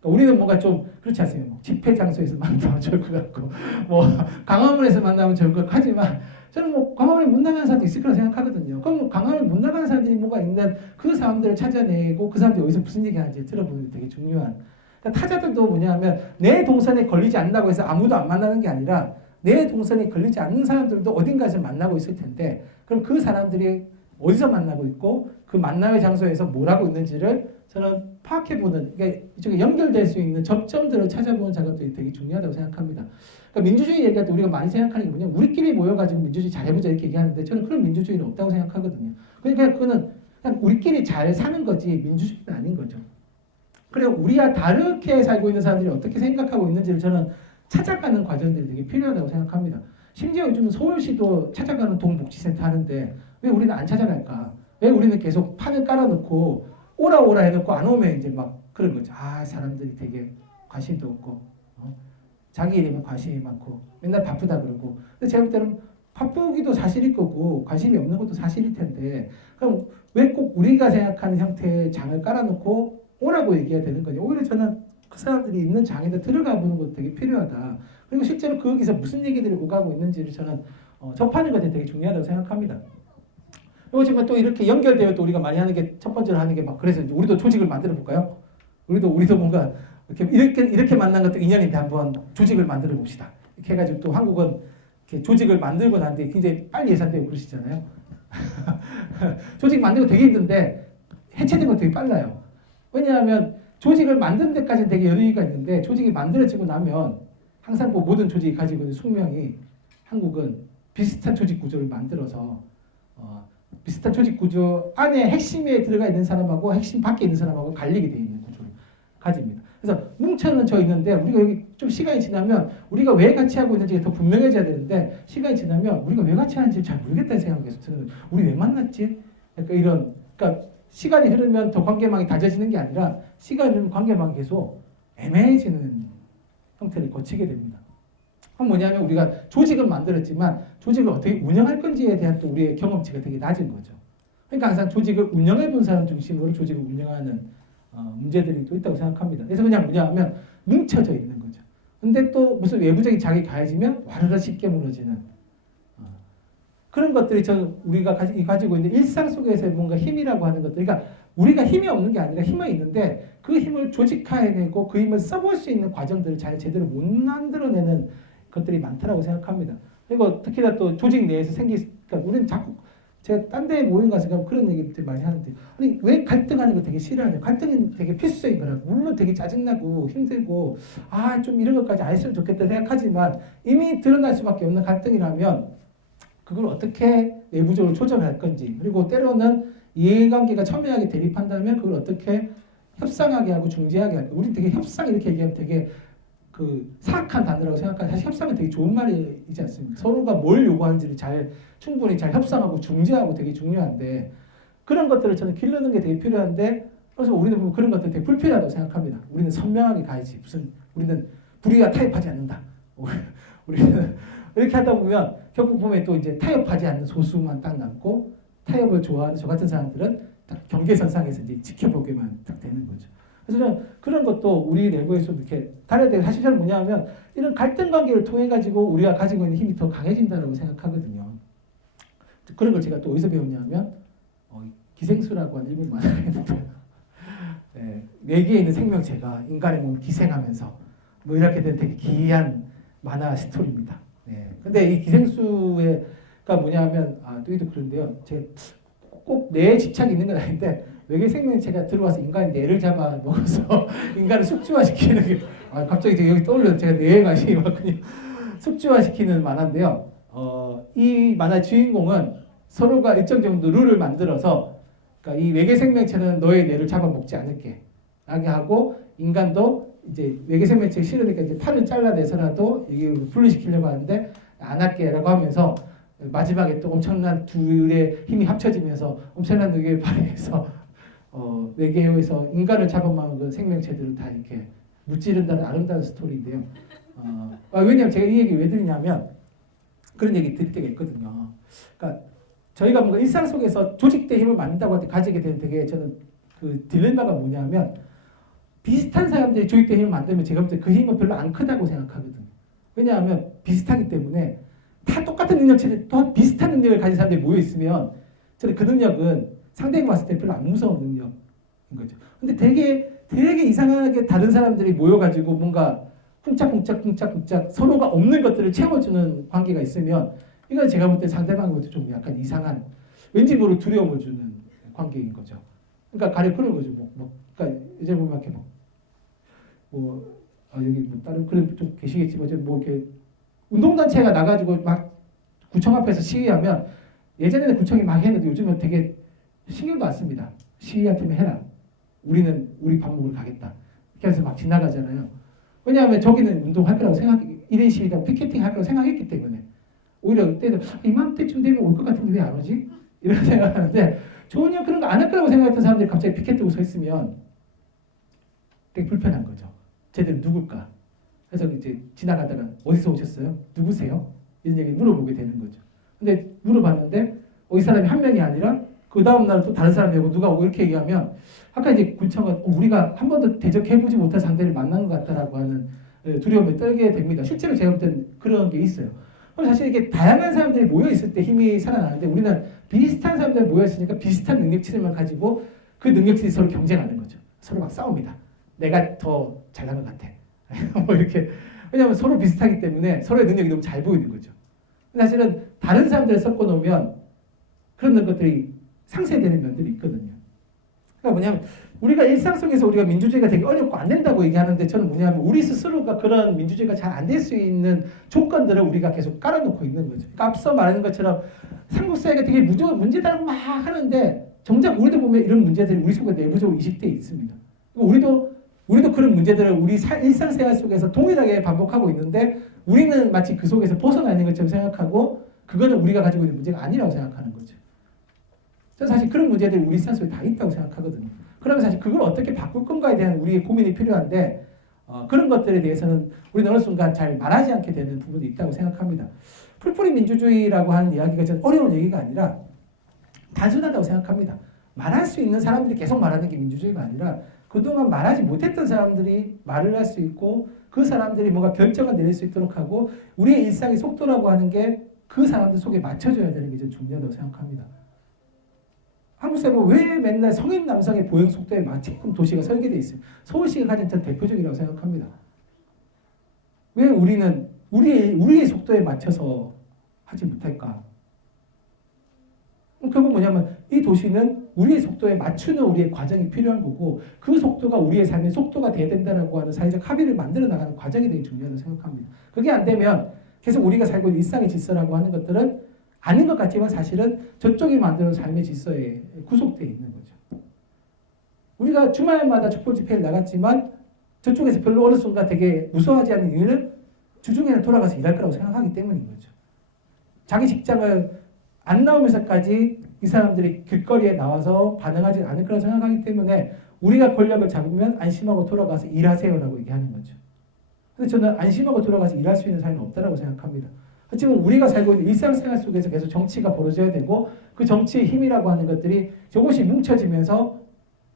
그러니까 우리는 뭔가 좀 그렇지 않습니까? 뭐 집회 장소에서 만나면 좋을 것 같고 뭐 광화문에서 만나면 좋을 것 같고 하지만 저는 뭐 광화문에 못 나가는 사람도 있을 거라 생각하거든요. 그럼 광화문에 못 나가는 사람들이 뭐가 있는 그 사람들을 찾아내고 그 사람들이 어디서 무슨 얘기 하는지 들어보는 게 되게 중요한. 그러니까 타자들도 뭐냐 하면 내 동선에 걸리지 않는다고 해서 아무도 안 만나는 게 아니라 내 동선에 걸리지 않는 사람들도 어딘가에서 만나고 있을 텐데 그럼 그 사람들이 어디서 만나고 있고 그 만남의 장소에서 뭘 하고 있는지를 저는 파악해보는 그러니까 이쪽에 연결될 수 있는 접점들을 찾아보는 작업들이 되게 중요하다고 생각합니다. 그러니까 민주주의 얘기할 때 우리가 많이 생각하는 게 뭐냐면 우리끼리 모여가지고 민주주의 잘해보자 이렇게 얘기하는데 저는 그런 민주주의는 없다고 생각하거든요. 그러니까 그거는 그냥 우리끼리 잘 사는 거지 민주주의는 아닌 거죠. 그리고 우리와 다르게 살고 있는 사람들이 어떻게 생각하고 있는지를 저는 찾아가는 과정들이 되게 필요하다고 생각합니다. 심지어 요즘 서울시도 찾아가는 동복지센터 하는데 왜 우리는 안 찾아갈까? 왜 우리는 계속 판을 깔아놓고 오라 해놓고 안 오면 이제 막 그런 거죠. 사람들이 되게 관심도 없고 자기 일에만 관심이 많고 맨날 바쁘다 그러고 근데 제가 볼 때는 바쁘기도 사실일 거고 관심이 없는 것도 사실일 텐데 그럼 왜 꼭 우리가 생각하는 형태의 장을 깔아놓고 오라고 얘기해야 되는 거냐. 오히려 저는 그 사람들이 있는 장에다 들어가 보는 것도 되게 필요하다. 그리고 실제로 거기서 무슨 얘기들이 오가고 있는지를 저는 접하는 것이 되게 중요하다고 생각합니다. 그리고 지금 또 이렇게 연결되어 또 우리가 많이 하는 게 첫 번째로 하는 게 막 그래서 이제 우리도 조직을 만들어 볼까요? 우리도 뭔가 이렇게 만난 것도 인연인데 한번 조직을 만들어 봅시다. 이렇게 해가지고 또 한국은 이렇게 조직을 만들고 난 뒤에 굉장히 빨리 예산되고 그러시잖아요. 조직 만들고 되게 힘든데 해체된 건 되게 빨라요. 왜냐하면 조직을 만드는 데까지는 되게 여유가 있는데 조직이 만들어지고 나면 항상 뭐 모든 조직이 가지고 있는 숙명이 한국은 비슷한 조직 구조를 만들어서 비슷한 조직 구조 안에 핵심에 들어가 있는 사람하고 핵심 밖에 있는 사람하고 갈리게 돼 있는 구조를 가집니다. 그래서 뭉쳐져 있는데 우리가 여기 좀 시간이 지나면 우리가 왜 같이 하고 있는지 더 분명해져야 되는데 시간이 지나면 우리가 왜 같이 하는지 잘 모르겠다는 생각이 계속 드는 거예요. 우리 왜 만났지? 그러니까 시간이 흐르면 더 관계망이 다져지는 게 아니라 시간이 흐르면 관계망이 계속 애매해지는 형태를 거치게 됩니다. 그럼 뭐냐면 우리가 조직은 만들었지만 조직을 어떻게 운영할 건지에 대한 또 우리의 경험치가 되게 낮은 거죠. 그러니까 항상 조직을 운영해 본 사람 중심으로 조직을 운영하는 문제들이 또 있다고 생각합니다. 그래서 그냥 뭐냐면 뭉쳐져 있는 거죠. 근데 또 무슨 외부적인 자극이 가해지면 와르르 쉽게 무너지는 그런 것들이 우리가 가지고 있는 일상 속에서의 뭔가 힘이라고 하는 것들. 그러니까 우리가 힘이 없는 게 아니라 힘은 있는데 그 힘을 조직화해내고 그 힘을 써볼 수 있는 과정들을 잘 제대로 못 만들어내는 것들이 많다라고 생각합니다. 그리고 특히나 또 조직 내에서 그러니까 우리는 자꾸 제가 딴 데 모임 가서 그런 얘기들 많이 하는데 아니 왜 갈등하는 거 되게 싫어하냐. 갈등은 되게 필수적인 거라고. 물론 되게 짜증나고 힘들고 좀 이런 것까지 안 했으면 좋겠다 생각하지만 이미 드러날 수밖에 없는 갈등이라면 그걸 어떻게 내부적으로 조정할 건지 그리고 때로는 이해관계가 첨예하게 대립한다면 그걸 어떻게 협상하게 하고 중재하게 할까. 우리 되게 협상 이렇게 얘기하면 되게 사악한 단어라고 생각하는데 사실 협상은 되게 좋은 말이지 않습니까? 서로가 뭘 요구하는지를 충분히 잘 협상하고 중재하고 되게 중요한데 그런 것들을 저는 기르는 게 되게 필요한데 그래서 우리는 보면 그런 것들이 되게 불필요하다고 생각합니다. 우리는 선명하게 가야지. 우리는 불의와 타협하지 않는다. 우리는 이렇게 하다 보면 결국 보면 또 이제 타협하지 않는 소수만 딱 남고 타협을 좋아하는 저 같은 사람들은 딱 경계선상에서 이제 지켜보게만 딱 되는 거죠. 그래서 저는 그런 것도 우리 내부에서 이렇게 다른 데 사실 저는 뭐냐면 이런 갈등 관계를 통해 가지고 우리가 가지고 있는 힘이 더 강해진다고 생각하거든요. 그런 걸 제가 또 어디서 배웠냐면 기생수라고 하는 일본 만화가 있는데 외계에 있는 생명체가 인간의 몸을 기생하면서 뭐 이렇게 된 되게 기이한 만화 스토리입니다. 근데 이 기생수가 뭐냐면 또이도 그런데요. 제가 꼭 뇌에 집착이 있는 건 아닌데 외계 생명체가 들어와서 인간의 뇌를 잡아 먹어서 인간을 숙주화시키는 게 갑자기 여기 떠올려서 제가 뇌에 관심이 많거든요. 숙주화시키는 만화인데요. 이 만화 주인공은 서로가 일정 정도 룰을 만들어서 그러니까 이 외계 생명체는 너의 뇌를 잡아먹지 않을게 라게 하고 인간도 이제 외계 생명체 싫으니까 이제 팔을 잘라내서라도 이게 분리시키려고 하는데 안 할게라고 하면서 마지막에 또 엄청난 둘의 힘이 합쳐지면서 엄청난 능력을 발휘해서 외계에서 인간을 잡아먹은 생명체들을 다 이렇게 무찌른다는 아름다운 스토리인데요. 왜냐하면 제가 이 얘기 왜 드리냐면 그런 얘기 드릴 때가 있거든요. 그러니까 저희가 뭔가 일상 속에서 조직된 힘을 만든다고 할 때 가지게 되는 되게 저는 그 딜레마가 뭐냐면 비슷한 사람들이 조직된 힘을 만들면 제가 볼 때 그 힘은 별로 안 크다고 생각하거든요. 왜냐하면 비슷하기 때문에 다 똑같은 능력치를 또 비슷한 능력을 가진 사람들이 모여 있으면 저는 그 능력은 상대가 봤을 때 별로 안 무서운 능력인 거죠. 근데 되게 이상하게 다른 사람들이 모여가지고 뭔가 쿵짝쿵짝 서로가 없는 것들을 채워주는 관계가 있으면 이건 제가 볼 때 상대방한테 좀 약간 이상한 왠지 모를 두려움을 주는 관계인 거죠. 그러니까 가령 그런 거죠. 그러니까 이제 보면 이렇게 여기 뭐 다른 그런 좀 계시겠지만 뭐 이렇게 운동단체가 나가지고 막 구청 앞에서 시위하면 예전에는 구청이 막 했는데 요즘은 되게 신경도 안 씁니다. 시위한테만 해라. 우리는 우리 밥 먹으러 가겠다. 이렇게 해서 막 지나가잖아요. 왜냐하면 저기는 운동할 거라고 1인 시위다 피켓팅 할 거라고 생각했기 때문에 오히려 그때는 이맘때쯤 되면 올 것 같은데 왜 안 오지? 이런 생각하는데 전혀 그런 거 안 할 거라고 생각했던 사람들이 갑자기 피켓 들고 서 있으면 되게 불편한 거죠. 쟤들 누굴까? 그래서 이제 지나가다가 어디서 오셨어요? 누구세요? 이런 얘기 물어보게 되는 거죠. 근데 물어봤는데 이 사람이 한 명이 아니라 그 다음 날 또 다른 사람이 오고 누가 오고 이렇게 얘기하면 아까 이제 군청은 우리가 한 번도 대적해보지 못한 상대를 만난 것 같다라고 하는 두려움에 떨게 됩니다. 실제로 제가 볼 때는 그런 게 있어요. 그럼 사실 이게 다양한 사람들이 모여 있을 때 힘이 살아나는데 우리는 비슷한 사람들이 모여 있으니까 비슷한 능력치들만 가지고 그 능력치들이 서로 경쟁하는 거죠. 서로 막 싸웁니다. 내가 더 잘난 것 같아. 뭐 이렇게. 왜냐하면 서로 비슷하기 때문에 서로의 능력이 너무 잘 보이는 거죠. 사실은 다른 사람들을 섞어 놓으면 그런 것들이 상쇄되는 면들이 있거든요. 그러니까 뭐냐면 우리가 일상 속에서 우리가 민주주의가 되게 어렵고 안 된다고 얘기하는데 저는 뭐냐면 우리 스스로가 그런 민주주의가 잘 안 될 수 있는 조건들을 우리가 계속 깔아놓고 있는 거죠. 그러니까 앞서 말하는 것처럼 삼국사회가 되게 문제다라고 막 하는데 정작 우리도 보면 이런 문제들이 우리 속에 내부적으로 이식되어 있습니다. 우리도 그런 문제들을 우리 일상생활 속에서 동일하게 반복하고 있는데 우리는 마치 그 속에서 벗어나 있는 것처럼 생각하고 그거는 우리가 가지고 있는 문제가 아니라고 생각하는 거죠. 저는 사실 그런 문제들이 우리 일상 속에 다 있다고 생각하거든요. 그러면 사실 그걸 어떻게 바꿀 건가에 대한 우리의 고민이 필요한데 그런 것들에 대해서는 우리는 어느 순간 잘 말하지 않게 되는 부분이 있다고 생각합니다. 풀뿌리 민주주의라고 하는 이야기가 저는 어려운 얘기가 아니라 단순하다고 생각합니다. 말할 수 있는 사람들이 계속 말하는 게 민주주의가 아니라 그동안 말하지 못했던 사람들이 말을 할 수 있고 그 사람들이 뭔가 결정을 내릴 수 있도록 하고 우리의 일상의 속도라고 하는 게 그 사람들 속에 맞춰져야 되는 게 좀 중요하다고 생각합니다. 한국 사회가 왜 맨날 성인 남성의 보행 속도에 맞게끔 도시가 설계되어 있어요? 서울시가 가진 전 대표적이라고 생각합니다. 왜 우리는 우리의 속도에 맞춰서 하지 못할까? 결국 뭐냐면 이 도시는 우리의 속도에 맞추는 우리의 과정이 필요한 거고 그 속도가 우리의 삶의 속도가 돼야 된다라고 하는 사회적 합의를 만들어 나가는 과정이 되게 중요하다고 생각합니다. 그게 안 되면 계속 우리가 살고 있는 일상의 질서라고 하는 것들은 아닌 것 같지만 사실은 저쪽이 만드는 삶의 질서에 구속되어 있는 거죠. 우리가 주말마다 촛불 집회를 나갔지만 저쪽에서 별로 어느 순간 되게 무서워하지 않는 이유는 주중에는 돌아가서 일할 거라고 생각하기 때문인 거죠. 자기 직장을 안 나오면서까지 이 사람들이 길거리에 나와서 반응하지 않을 거라고 생각하기 때문에 우리가 권력을 잡으면 안심하고 돌아가서 일하세요라고 얘기하는 거죠. 근데 저는 안심하고 돌아가서 일할 수 있는 사회는 없다라고 생각합니다. 하지만 우리가 살고 있는 일상생활 속에서 계속 정치가 벌어져야 되고 그 정치의 힘이라고 하는 것들이 조금씩 뭉쳐지면서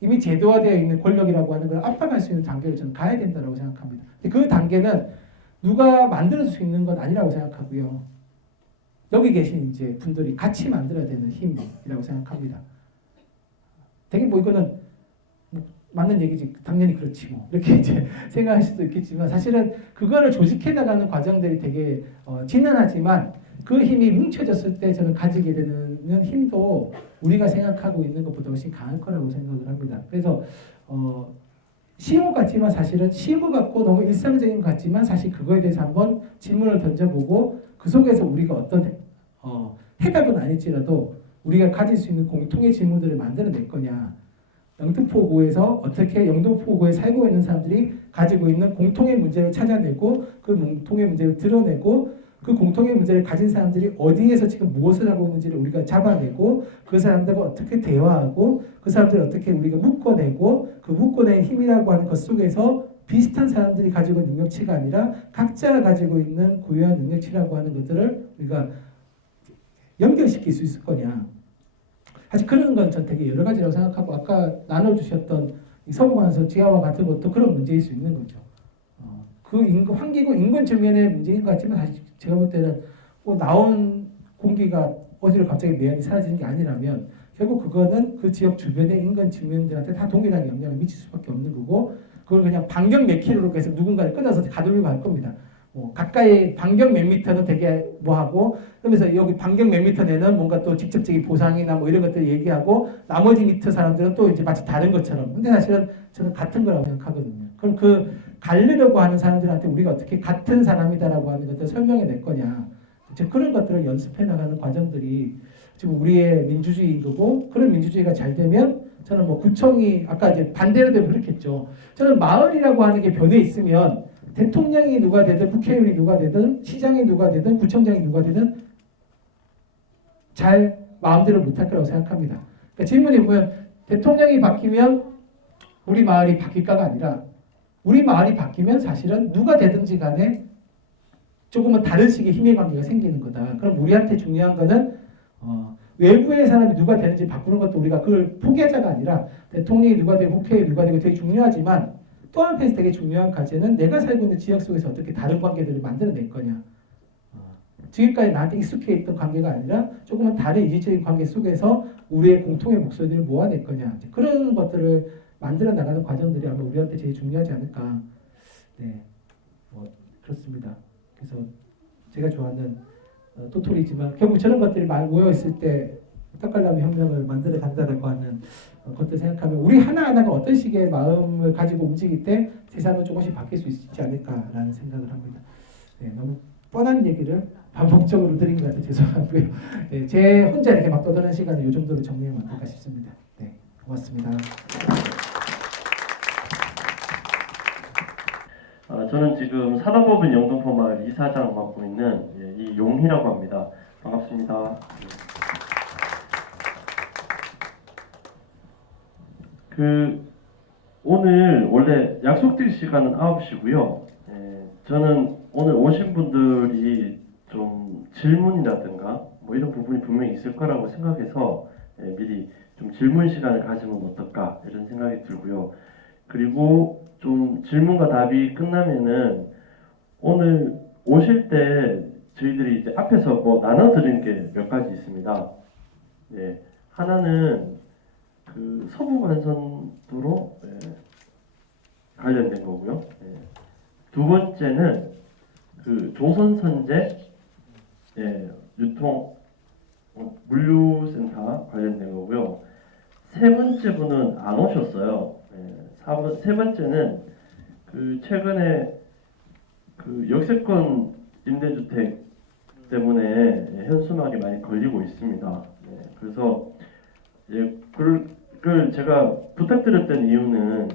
이미 제도화되어 있는 권력이라고 하는 걸 압박할 수 있는 단계를 저는 가야 된다고 생각합니다. 근데 그 단계는 누가 만들 수 있는 건 아니라고 생각하고요. 여기 계신 이제 분들이 같이 만들어야 되는 힘이라고 생각합니다. 되게 뭐 이거는 맞는 얘기지 당연히 그렇지 뭐 이렇게 이제 생각하실 수도 있겠지만 사실은 그거를 조직해 나가는 과정들이 되게 지난하지만 그 힘이 뭉쳐졌을 때 저는 가지게 되는 힘도 우리가 생각하고 있는 것보다 훨씬 강할 거라고 생각을 합니다. 그래서 쉬운 것 같지만 사실은 쉬운 것 같고 너무 일상적인 것 같지만 사실 그거에 대해서 한번 질문을 던져보고 그 속에서 우리가 어떤 해답은 아닐지라도 우리가 가질 수 있는 공통의 질문들을 만들어낼 거냐. 영등포구에서 어떻게 영등포구에 살고 있는 사람들이 가지고 있는 공통의 문제를 찾아내고 그 공통의 문제를 드러내고 그 공통의 문제를 가진 사람들이 어디에서 지금 무엇을 하고 있는지를 우리가 잡아내고 그 사람들과 어떻게 대화하고 그 사람들을 어떻게 우리가 묶어내고 그 묶어낸 힘이라고 하는 것 속에서 비슷한 사람들이 가지고 있는 능력치가 아니라 각자가 가지고 있는 고유한 능력치라고 하는 것들을 우리가 연결시킬 수 있을 거냐. 사실 그런 건 전 되게 여러 가지라고 생각하고 아까 나눠주셨던 서부관서 지하와 같은 것도 그런 문제일 수 있는 거죠. 그 환기구 인근 주변의 문제인 것 같지만 사실 제가 볼 때는 뭐 나온 공기가 어디로 갑자기 매연이 사라지는 게 아니라면 결국 그거는 그 지역 주변의 인근 주민들한테 다 동일하게 영향을 미칠 수밖에 없는 거고 그걸 그냥 반경 몇 킬로로 해서 누군가를 끊어서 가두려고 할 겁니다. 가까이 반경 몇 미터는 되게 뭐하고 그러면서 여기 반경 몇 미터 내는 뭔가 또 직접적인 보상이나 뭐 이런 것들 얘기하고 나머지 미터 사람들은 또 이제 마치 다른 것처럼 근데 사실은 저는 같은 거라고 생각하거든요. 그럼 그 가르려고 하는 사람들한테 우리가 어떻게 같은 사람이다라고 하는 것들을 설명해 낼 거냐 그런 것들을 연습해 나가는 과정들이 지금 우리의 민주주의인 거고 그런 민주주의가 잘 되면 저는 뭐 구청이 아까 이제 반대로 되면 그렇겠죠. 저는 마을이라고 하는 게 변해 있으면 대통령이 누가 되든 국회의원이 누가 되든 시장이 누가 되든 구청장이 누가 되든 잘 마음대로 못할 거라고 생각합니다. 그러니까 질문이 보면 대통령이 바뀌면 우리 마을이 바뀔까가 아니라 우리 마을이 바뀌면 사실은 누가 되든지 간에 조금은 다른 식의 힘의 관계가 생기는 거다. 그럼 우리한테 중요한 거는 외부의 사람이 누가 되는지 바꾸는 것도 우리가 그걸 포기하자가 아니라 대통령이 누가 되고 국회에 누가 되고 되게 중요하지만 또 한편에서 되게 중요한 과제는 내가 살고 있는 지역 속에서 어떻게 다른 관계들을 만들어낼 거냐. 지금까지 나한테 익숙해 있던 관계가 아니라 조금은 다른 이질적인 관계 속에서 우리의 공통의 목소리를 모아낼 거냐. 그런 것들을 만들어 나가는 과정들이 아마 우리한테 제일 중요하지 않을까. 네, 그렇습니다. 그래서 제가 좋아하는 도토리지만 결국 저런 것들이 많이 모여 있을 때 떡갈나무 혁명을 만들어 간다라고 하는 것들 생각하면 우리 하나하나가 어떤 식의 마음을 가지고 움직일 때 세상은 조금씩 바뀔 수 있지 않을까라는 생각을 합니다. 네, 너무 뻔한 얘기를 반복적으로 드린 것 같아서 죄송하고요. 네, 제 혼자 이렇게 막 떠드는 시간을 이 정도로 정리하면 어떨까 싶습니다. 네, 고맙습니다. 저는 지금 사단법인 영등포마을 이사장 맡고 있는 이용희라고 합니다. 반갑습니다. 오늘 원래 약속된 시간은 9시고요. 저는 오늘 오신 분들이 좀 질문이라든가 뭐 이런 부분이 분명히 있을 거라고 생각해서 미리 좀 질문 시간을 가지면 어떨까 이런 생각이 들고요. 그리고 좀 질문과 답이 끝나면은 오늘 오실 때 저희들이 이제 앞에서 뭐 나눠드린 게 몇 가지 있습니다. 하나는 그 서부 간선도로 관련된 거고요. 두 번째는 그 조선 선제 유통 물류센터 관련된 거고요. 세 번째 분은 안 오셨어요. 세 번째는 그 최근에 그 역세권 임대주택 때문에 현수막이 많이 걸리고 있습니다. 그래서 그걸 제가 부탁드렸던 이유는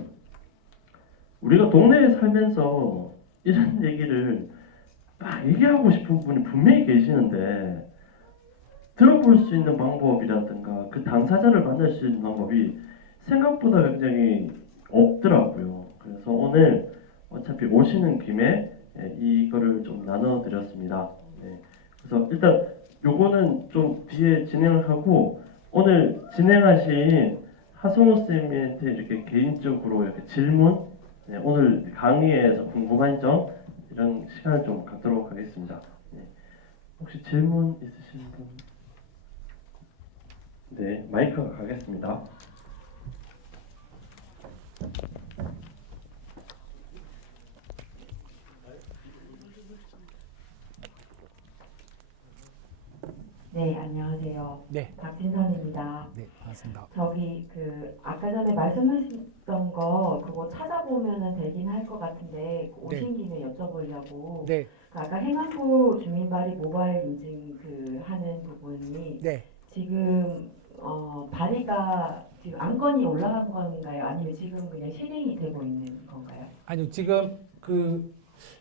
우리가 동네에 살면서 이런 얘기를 막 얘기하고 싶은 분이 분명히 계시는데 들어볼 수 있는 방법이라든가 그 당사자를 만날 수 있는 방법이 생각보다 굉장히 없더라고요. 그래서 오늘 어차피 오시는 김에 이거를 좀 나눠드렸습니다. 그래서 일단 요거는 좀 뒤에 진행을 하고 오늘 진행하신 하승우 쌤한테 이렇게 개인적으로 이렇게 질문, 오늘 강의에서 궁금한 점 이런 시간을 좀 갖도록 하겠습니다. 혹시 질문 있으신 분? 네, 마이크가 가겠습니다. 네, 안녕하세요. 네. 박진선입니다. 네, 반갑습니다. 저기 아까 전에 말씀하셨던 거 그거 찾아보면은 되긴 할 것 같은데 오신 김에 여쭤보려고. 네, 아까 행안부 주민발의 모바일 인증 하는 부분이 네. 지금 발의가 지금 안건이 올라간 건가요? 아니면 지금 그냥 실행이 되고 있는 건가요? 아니요, 지금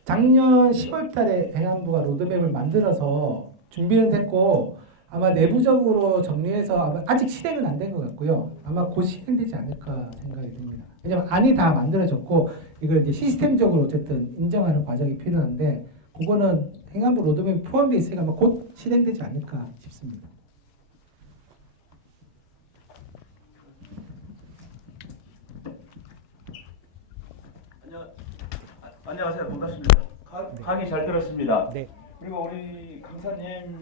작년 10월달에 행안부가 로드맵을 만들어서 준비는 됐고 아마 내부적으로 정리해서 아마 아직 실행은 안 된 것 같고요. 아마 곧 실행되지 않을까 생각이 듭니다. 왜냐하면 안이 다 만들어졌고 이걸 이제 시스템적으로 어쨌든 인정하는 과정이 필요한데 그거는 행안부 로드맵 포함되어 있으니까 아마 곧 실행되지 않을까 싶습니다. 안녕하세요. 반갑습니다. 강의 잘 들었습니다. 네. 그리고 우리 강사님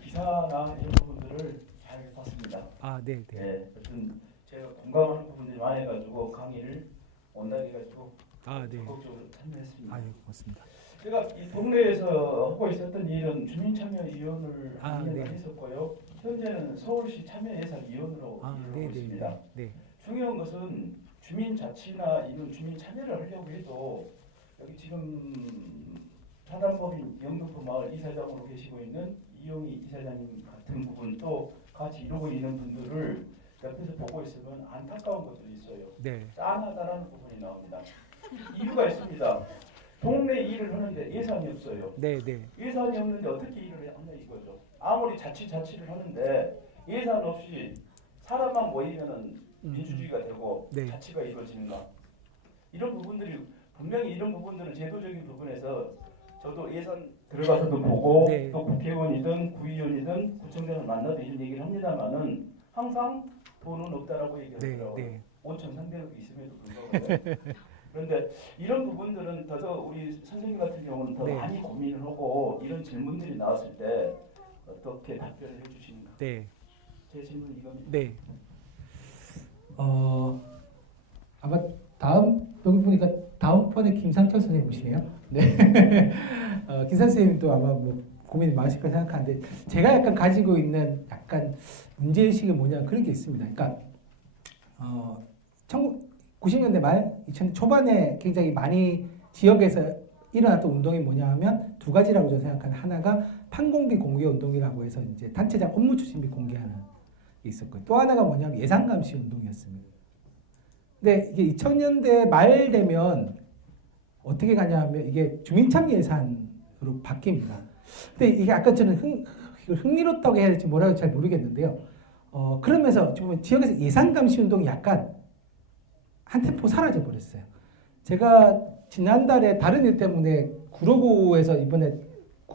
기사나 이런 부분들을 잘 봤습니다. 아, 네, 하여튼 제가 공감하는 부분들이 많아가지고 강의를 온다고 해가지고 아, 네. 적극적으로 참여했습니다. 아, 예, 고맙습니다. 제가 이 동네에서 하고 있었던 일은 주민참여위원을 아, 2년을 네. 했었고요. 현재는 서울시 참여예산위원으로 아, 일을 네, 하고 네, 있습니다. 네. 중요한 것은 주민자치나 이런 주민참여를 하려고 해도 여기 지금 사단법인 영등포 마을 이사장으로 계시고 있는 이용희 이사장님 같은 부분 또 같이 이루고 있는 분들을 옆에서 보고 있으면 안타까운 것들이 있어요. 네. 짠하다라는 부분이 나옵니다. 이유가 있습니다. 동네 일을 하는데 예산이 없어요. 네, 네. 예산이 없는데 어떻게 일을 하냐 이거죠. 아무리 자치를 하는데 예산 없이 사람만 모이면은 민주주의가 되고 네. 자치가 이루어지는가. 이런 부분들이 분명히 이런 부분들은 제도적인 부분에서 저도 예산 들어가서도 보고 네. 또 국회의원이든 구의원이든 구청장을 만나도 이런 얘기를 합니다만은 항상 돈은 없다라고 얘기하더라고요. 5,300억 있음에도 불구하고. 그런데 이런 부분들은 더더 우리 선생님 같은 경우는 더 네. 많이 고민을 하고 이런 질문들이 나왔을 때 어떻게 답변을 해주시는가? 네. 제 질문 이겁니다. 네. 아마 다음 여기 보니까 다음 번에 김상철 선생님 오시네요. 네. 김 선생님도 아마 뭐 고민이 많으실 까 생각하는데 제가 약간 가지고 있는 약간 문제의식이 뭐냐 그런 게 있습니다. 그러니까 1990년대 말 2000년 초반에 굉장히 많이 지역에서 일어났던 운동이 뭐냐 하면 두 가지라고 저는 생각하는 하나가 판공비 공개 운동이라고 해서 이제 단체장 업무 추진비 공개하는 게 있었고 또 하나가 뭐냐면 예산 감시 운동이었습니다. 근데 이게 2000년대 말 되면 어떻게 가냐면 이게 주민참여 예산으로 바뀝니다. 근데 이게 아까 저는 흥미롭다고 해야 될지 뭐라고 잘 모르겠는데요. 그러면서 지역에서 예산 감시 운동이 약간 한 템포 사라져 버렸어요. 제가 지난달에 다른 일 때문에 구로구에서 이번에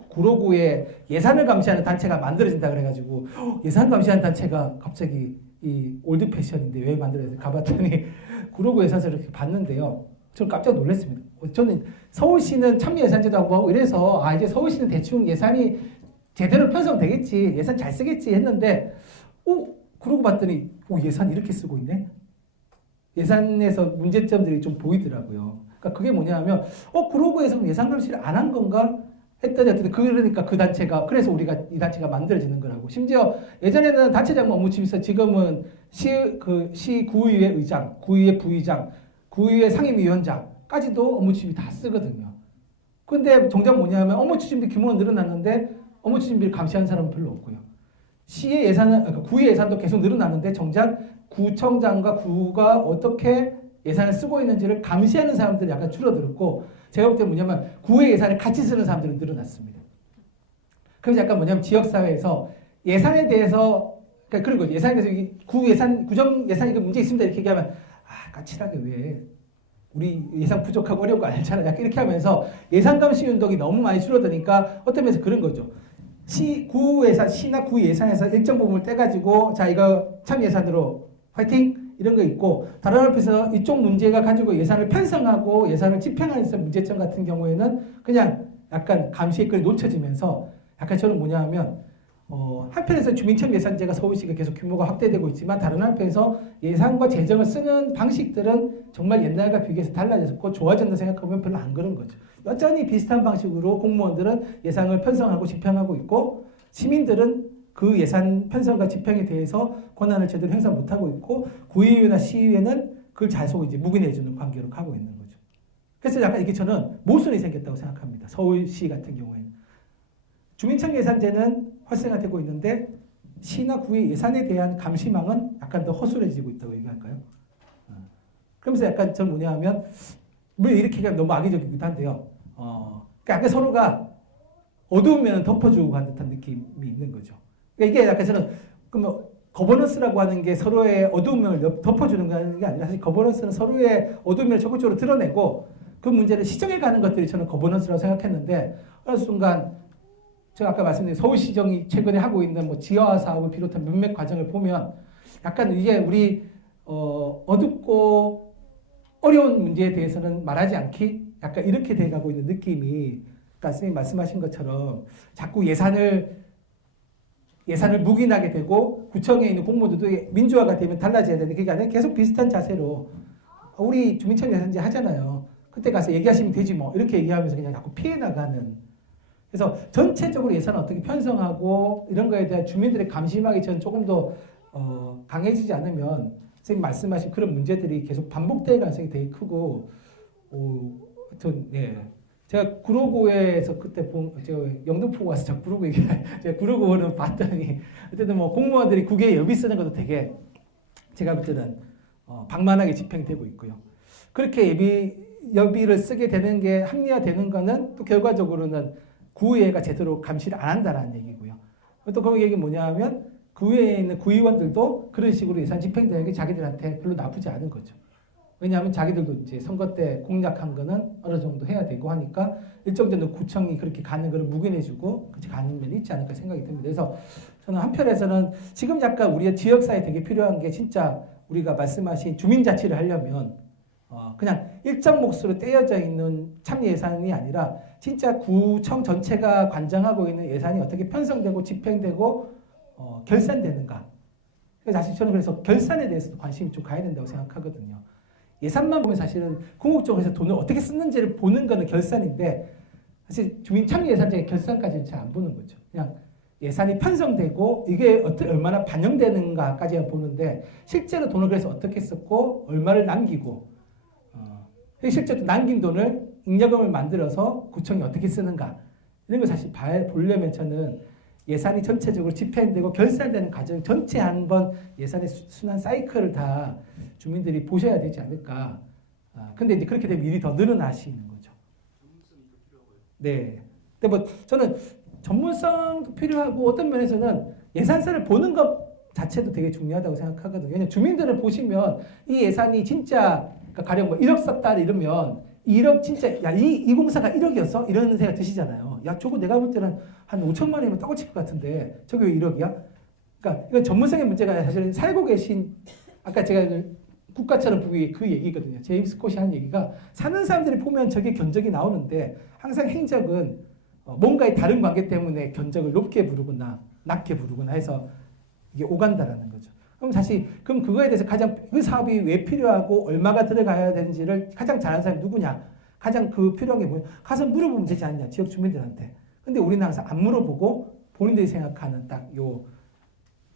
구로구에 예산을 감시하는 단체가 만들어진다 그래가지고 예산 감시하는 단체가 갑자기 이 올드 패션인데 왜 만들어졌어요? 가봤더니 구로구 예산서를 이렇게 봤는데요. 저는 깜짝 놀랐습니다. 저는 서울시는 참여 예산제도 하고 이래서 이제 서울시는 대충 예산이 제대로 편성되겠지, 예산 잘 쓰겠지 했는데 그러고 봤더니 예산 이렇게 쓰고 있네. 예산에서 문제점들이 좀 보이더라고요. 그러니까 그게 뭐냐면 구로구에서 예산 감시를 안 한 건가 했더니 그러니까 그 단체가 그래서 우리가 이 단체가 만들어지는 거라고. 심지어 예전에는 단체장 업무팀이 있어 지금은 시 구의회 의장, 구의회 부의장, 구의회 상임위원장까지도 업무팀이 다 쓰거든요. 근데 정작 뭐냐면 업무추진비 규모는 늘어났는데 업무추진비를 감시하는 사람은 별로 없고요. 시의 예산은 그러니까 구의 예산도 계속 늘어났는데 정작 구청장과 구가 어떻게 예산을 쓰고 있는지를 감시하는 사람들이 약간 줄어들었고 제가 볼 때 뭐냐면 구의 예산을 같이 쓰는 사람들은 늘어났습니다. 그래서 약간 뭐냐면 지역사회에서 예산에 대해서 그러니까 그런 거죠. 예산에 대해서 구 예산, 구정 예산이 문제 있습니다 이렇게 얘기하면 까칠하게 왜 우리 예산 부족하고 어려운 거 알잖아. 약간 이렇게 하면서 예산 감시 운동이 너무 많이 줄어드니까 어떤 면에서 그런 거죠. 구 예산, 시나 구 예산에서 일정 부분을 떼가지고 자 이거 참 예산으로 화이팅 이런 거 있고 다른 한편에서 이쪽 문제가 가지고 예산을 편성하고 예산을 집행하는 문제점 같은 경우에는 그냥 약간 감시의 끈이 놓쳐지면서 약간 저는 뭐냐 하면 한편에서 주민참여 예산제가 서울시가 계속 규모가 확대되고 있지만 다른 한편에서 예산과 재정을 쓰는 방식들은 정말 옛날과 비교해서 달라졌고 좋아졌다 생각하면 별로 안 그런 거죠. 여전히 비슷한 방식으로 공무원들은 예산을 편성하고 집행하고 있고 시민들은 그 예산 편성과 집행에 대해서 권한을 제대로 행사 못하고 있고 구의회나 시의회는 그걸 잘 속고 이제 묵인해주는 관계로 가고 있는 거죠. 그래서 약간 이게 저는 모순이 생겼다고 생각합니다. 서울시 같은 경우에는. 주민참여 예산제는 활성화되고 있는데 시나 구의 예산에 대한 감시망은 약간 더 허술해지고 있다고 얘기할까요? 그러면서 약간 저는 뭐냐 하면 뭐 이렇게 하면 너무 악의적이기도 한데요. 그러니까 약간 서로가 어두우면 덮어주고 가는 듯한 느낌이 있는 거죠. 그러니까 이게 약간 저는 그러면 거버넌스라고 하는 게 서로의 어두운 면을 덮어주는 게 아니라 사실 거버넌스는 서로의 어두운 면을 적극적으로 드러내고 그 문제를 시정해 가는 것들이 저는 거버넌스라고 생각했는데 어느 순간 제가 아까 말씀드린 서울시정이 최근에 하고 있는 뭐 지하화 사업을 비롯한 몇몇 과정을 보면 약간 이게 우리 어둡고 어려운 문제에 대해서는 말하지 않기 약간 이렇게 돼가고 있는 느낌이 아까 선생님 말씀하신 것처럼 자꾸 예산을 묵인하게 되고 구청에 있는 공무원들도 민주화가 되면 달라져야 되는데 그게 아니라 계속 비슷한 자세로 우리 주민참여 예산제 하잖아요. 그때 가서 얘기하시면 되지 뭐 이렇게 얘기하면서 그냥 자꾸 피해 나가는. 그래서 전체적으로 예산을 어떻게 편성하고 이런 거에 대한 주민들의 감시망이 저는 조금 더 강해지지 않으면 선생님 말씀하신 그런 문제들이 계속 반복될 가능성이 되게 크고 제가 구로구에서 그때 제가 영등포 가서 저 구로구 제가 구로구를 봤더니 어쨌든 뭐 공무원들이 국외에 여비 쓰는 것도 되게 제가 볼 때는 방만하게 집행되고 있고요. 그렇게 여비를 쓰게 되는 게 합리화되는 거는 또 결과적으로는 구의회가 제대로 감시를 안 한다라는 얘기고요. 또 그 얘기 뭐냐 하면 구의회에 있는 구의원들도 그런 식으로 예산 집행되는 게 자기들한테 별로 나쁘지 않은 거죠. 왜냐하면 자기들도 이제 선거 때 공약한 거는 어느 정도 해야 되고 하니까 일정 정도 구청이 그렇게 가는 거를 묵인해주고 그렇게 가는 면이 있지 않을까 생각이 듭니다. 그래서 저는 한편에서는 지금 약간 우리의 지역사회에 되게 필요한 게 진짜 우리가 말씀하신 주민자치를 하려면 그냥 일정 몫으로 떼어져 있는 참 예산이 아니라 진짜 구청 전체가 관장하고 있는 예산이 어떻게 편성되고 집행되고 결산되는가. 사실 저는 그래서 결산에 대해서도 관심이 좀 가야 된다고 생각하거든요. 예산만 보면 사실은 궁극적으로 돈을 어떻게 쓰는지를 보는 거는 결산인데 사실 주민참여예산장의 결산까지는 잘 안 보는 거죠. 그냥 예산이 편성되고 이게 얼마나 반영되는가까지만 보는데 실제로 돈을 그래서 어떻게 썼고 얼마를 남기고 실제로 남긴 돈을 잉여금을 만들어서 구청이 어떻게 쓰는가 이런 걸 사실 보려면 저는 예산이 전체적으로 집행되고 결산되는 과정 전체 한번 예산의 순환 사이클을 다 주민들이 보셔야 되지 않을까. 근데 이제 그렇게 되면 일이 더 늘어나시는 거죠. 네. 근데 뭐 저는 전문성도 필요하고 어떤 면에서는 예산서를 보는 것 자체도 되게 중요하다고 생각하거든요. 왜냐하면 주민들을 보시면 이 예산이 진짜 그러니까 가령 뭐 1억 썼다 이러면 1억 진짜 이 공사가 1억이었어? 이런 생각 드시잖아요. 야 저거 내가 볼 때는 한 5천만 원이면 떡을 칠 것 같은데 저게 왜 1억이야? 그러니까 이건 전문성의 문제가 아니라 사실 살고 계신 아까 제가 국가처럼 보기 그 얘기거든요. 제임스 스콧이 한 얘기가 사는 사람들이 보면 저게 견적이 나오는데 항상 행적은 뭔가의 다른 관계 때문에 견적을 높게 부르거나 낮게 부르거나 해서 이게 오간다라는 거죠. 그럼 그거에 대해서 가장 그 사업이 왜 필요하고 얼마가 들어가야 되는지를 가장 잘하는 사람이 누구냐? 가장 그 필요한 게 뭐냐? 가서 물어보면 되지 않냐? 지역 주민들한테. 근데 우리는 항상 안 물어보고 본인들이 생각하는 딱 요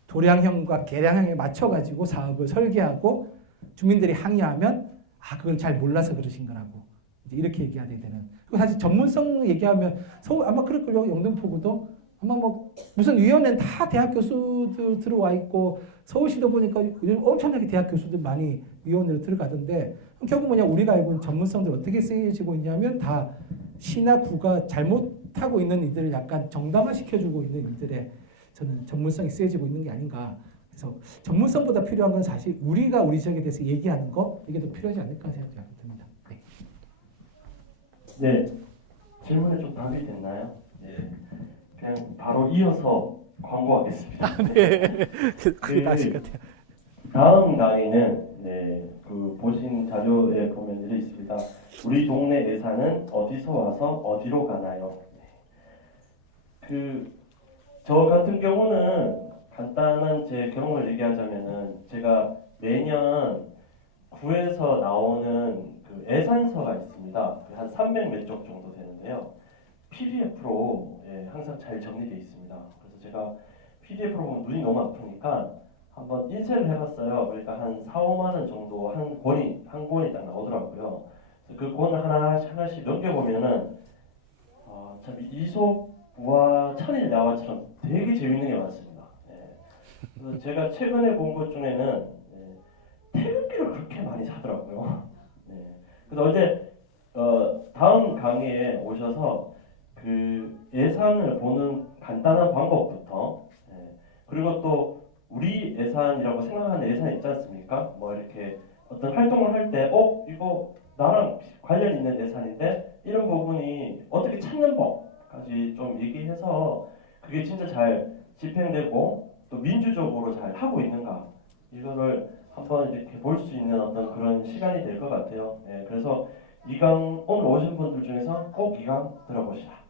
도량형과 계량형에 맞춰가지고 사업을 설계하고 주민들이 항의하면 그걸 잘 몰라서 그러신 거라고 이제 이렇게 얘기해야 되는. 그리고 사실 전문성 얘기하면 서울 아마 그럴 걸요. 영등포구도 아마 뭐 무슨 위원회는 다 대학 교수들 들어와 있고 서울시도 보니까 요즘 엄청나게 대학 교수들 많이 위원회로 들어가던데 결국 뭐냐 우리가 알고 있는 전문성들 어떻게 쓰여지고 있냐면 다 시나 구가 잘못하고 있는 이들을 약간 정당화시켜주고 있는 이들의 저는 전문성이 쓰여지고 있는 게 아닌가. 그래서 전문성보다 필요한 건 사실 우리가 우리 지역에 대해서 얘기하는 거 이게 더 필요하지 않을까 생각이 듭니다. 네. 네, 질문에 좀 답이 됐나요? 네, 그냥 바로 이어서 광고하겠습니다. 네, 그게 나실 것 같아요. 다음 강의는 그 보신 자료에 보면 이렇게 있습니다. 우리 동네 예산은 어디서 와서 어디로 가나요? 저 같은 경우는 간단한 제 경험을 얘기하자면은 제가 매년 구에서 나오는 그 예산서가 있습니다. 한 300 몇 쪽 정도 되는데요. PDF로 항상 잘 정리되어 있습니다. 그래서 제가 PDF로 보면 눈이 너무 아프니까 한번 인쇄를 해봤어요. 그러니까 한 4, 5만 원 정도 한 권이 딱 나오더라고요. 그래서 그 권을 하나씩 넘겨보면은 참 이솝과 천일야화처럼 되게 재밌는 게 많습니다. 그래서 제가 최근에 본 것 중에는 태극기를 그렇게 많이 사더라고요. 그래서 어제 다음 강의에 오셔서 그 예산을 보는 간단한 방법부터 그리고 또 우리 예산이라고 생각하는 예산 있지 않습니까? 뭐 이렇게 어떤 활동을 할 때 이거 나랑 관련 있는 예산인데 이런 부분이 어떻게 찾는 법까지 좀 얘기해서 그게 진짜 잘 집행되고 또 민주적으로 잘 하고 있는가 이거를 한번 이렇게 볼 수 있는 어떤 그런 시간이 될 것 같아요. 그래서 오늘 오신 분들 중에서 꼭 이 강 들어보시라.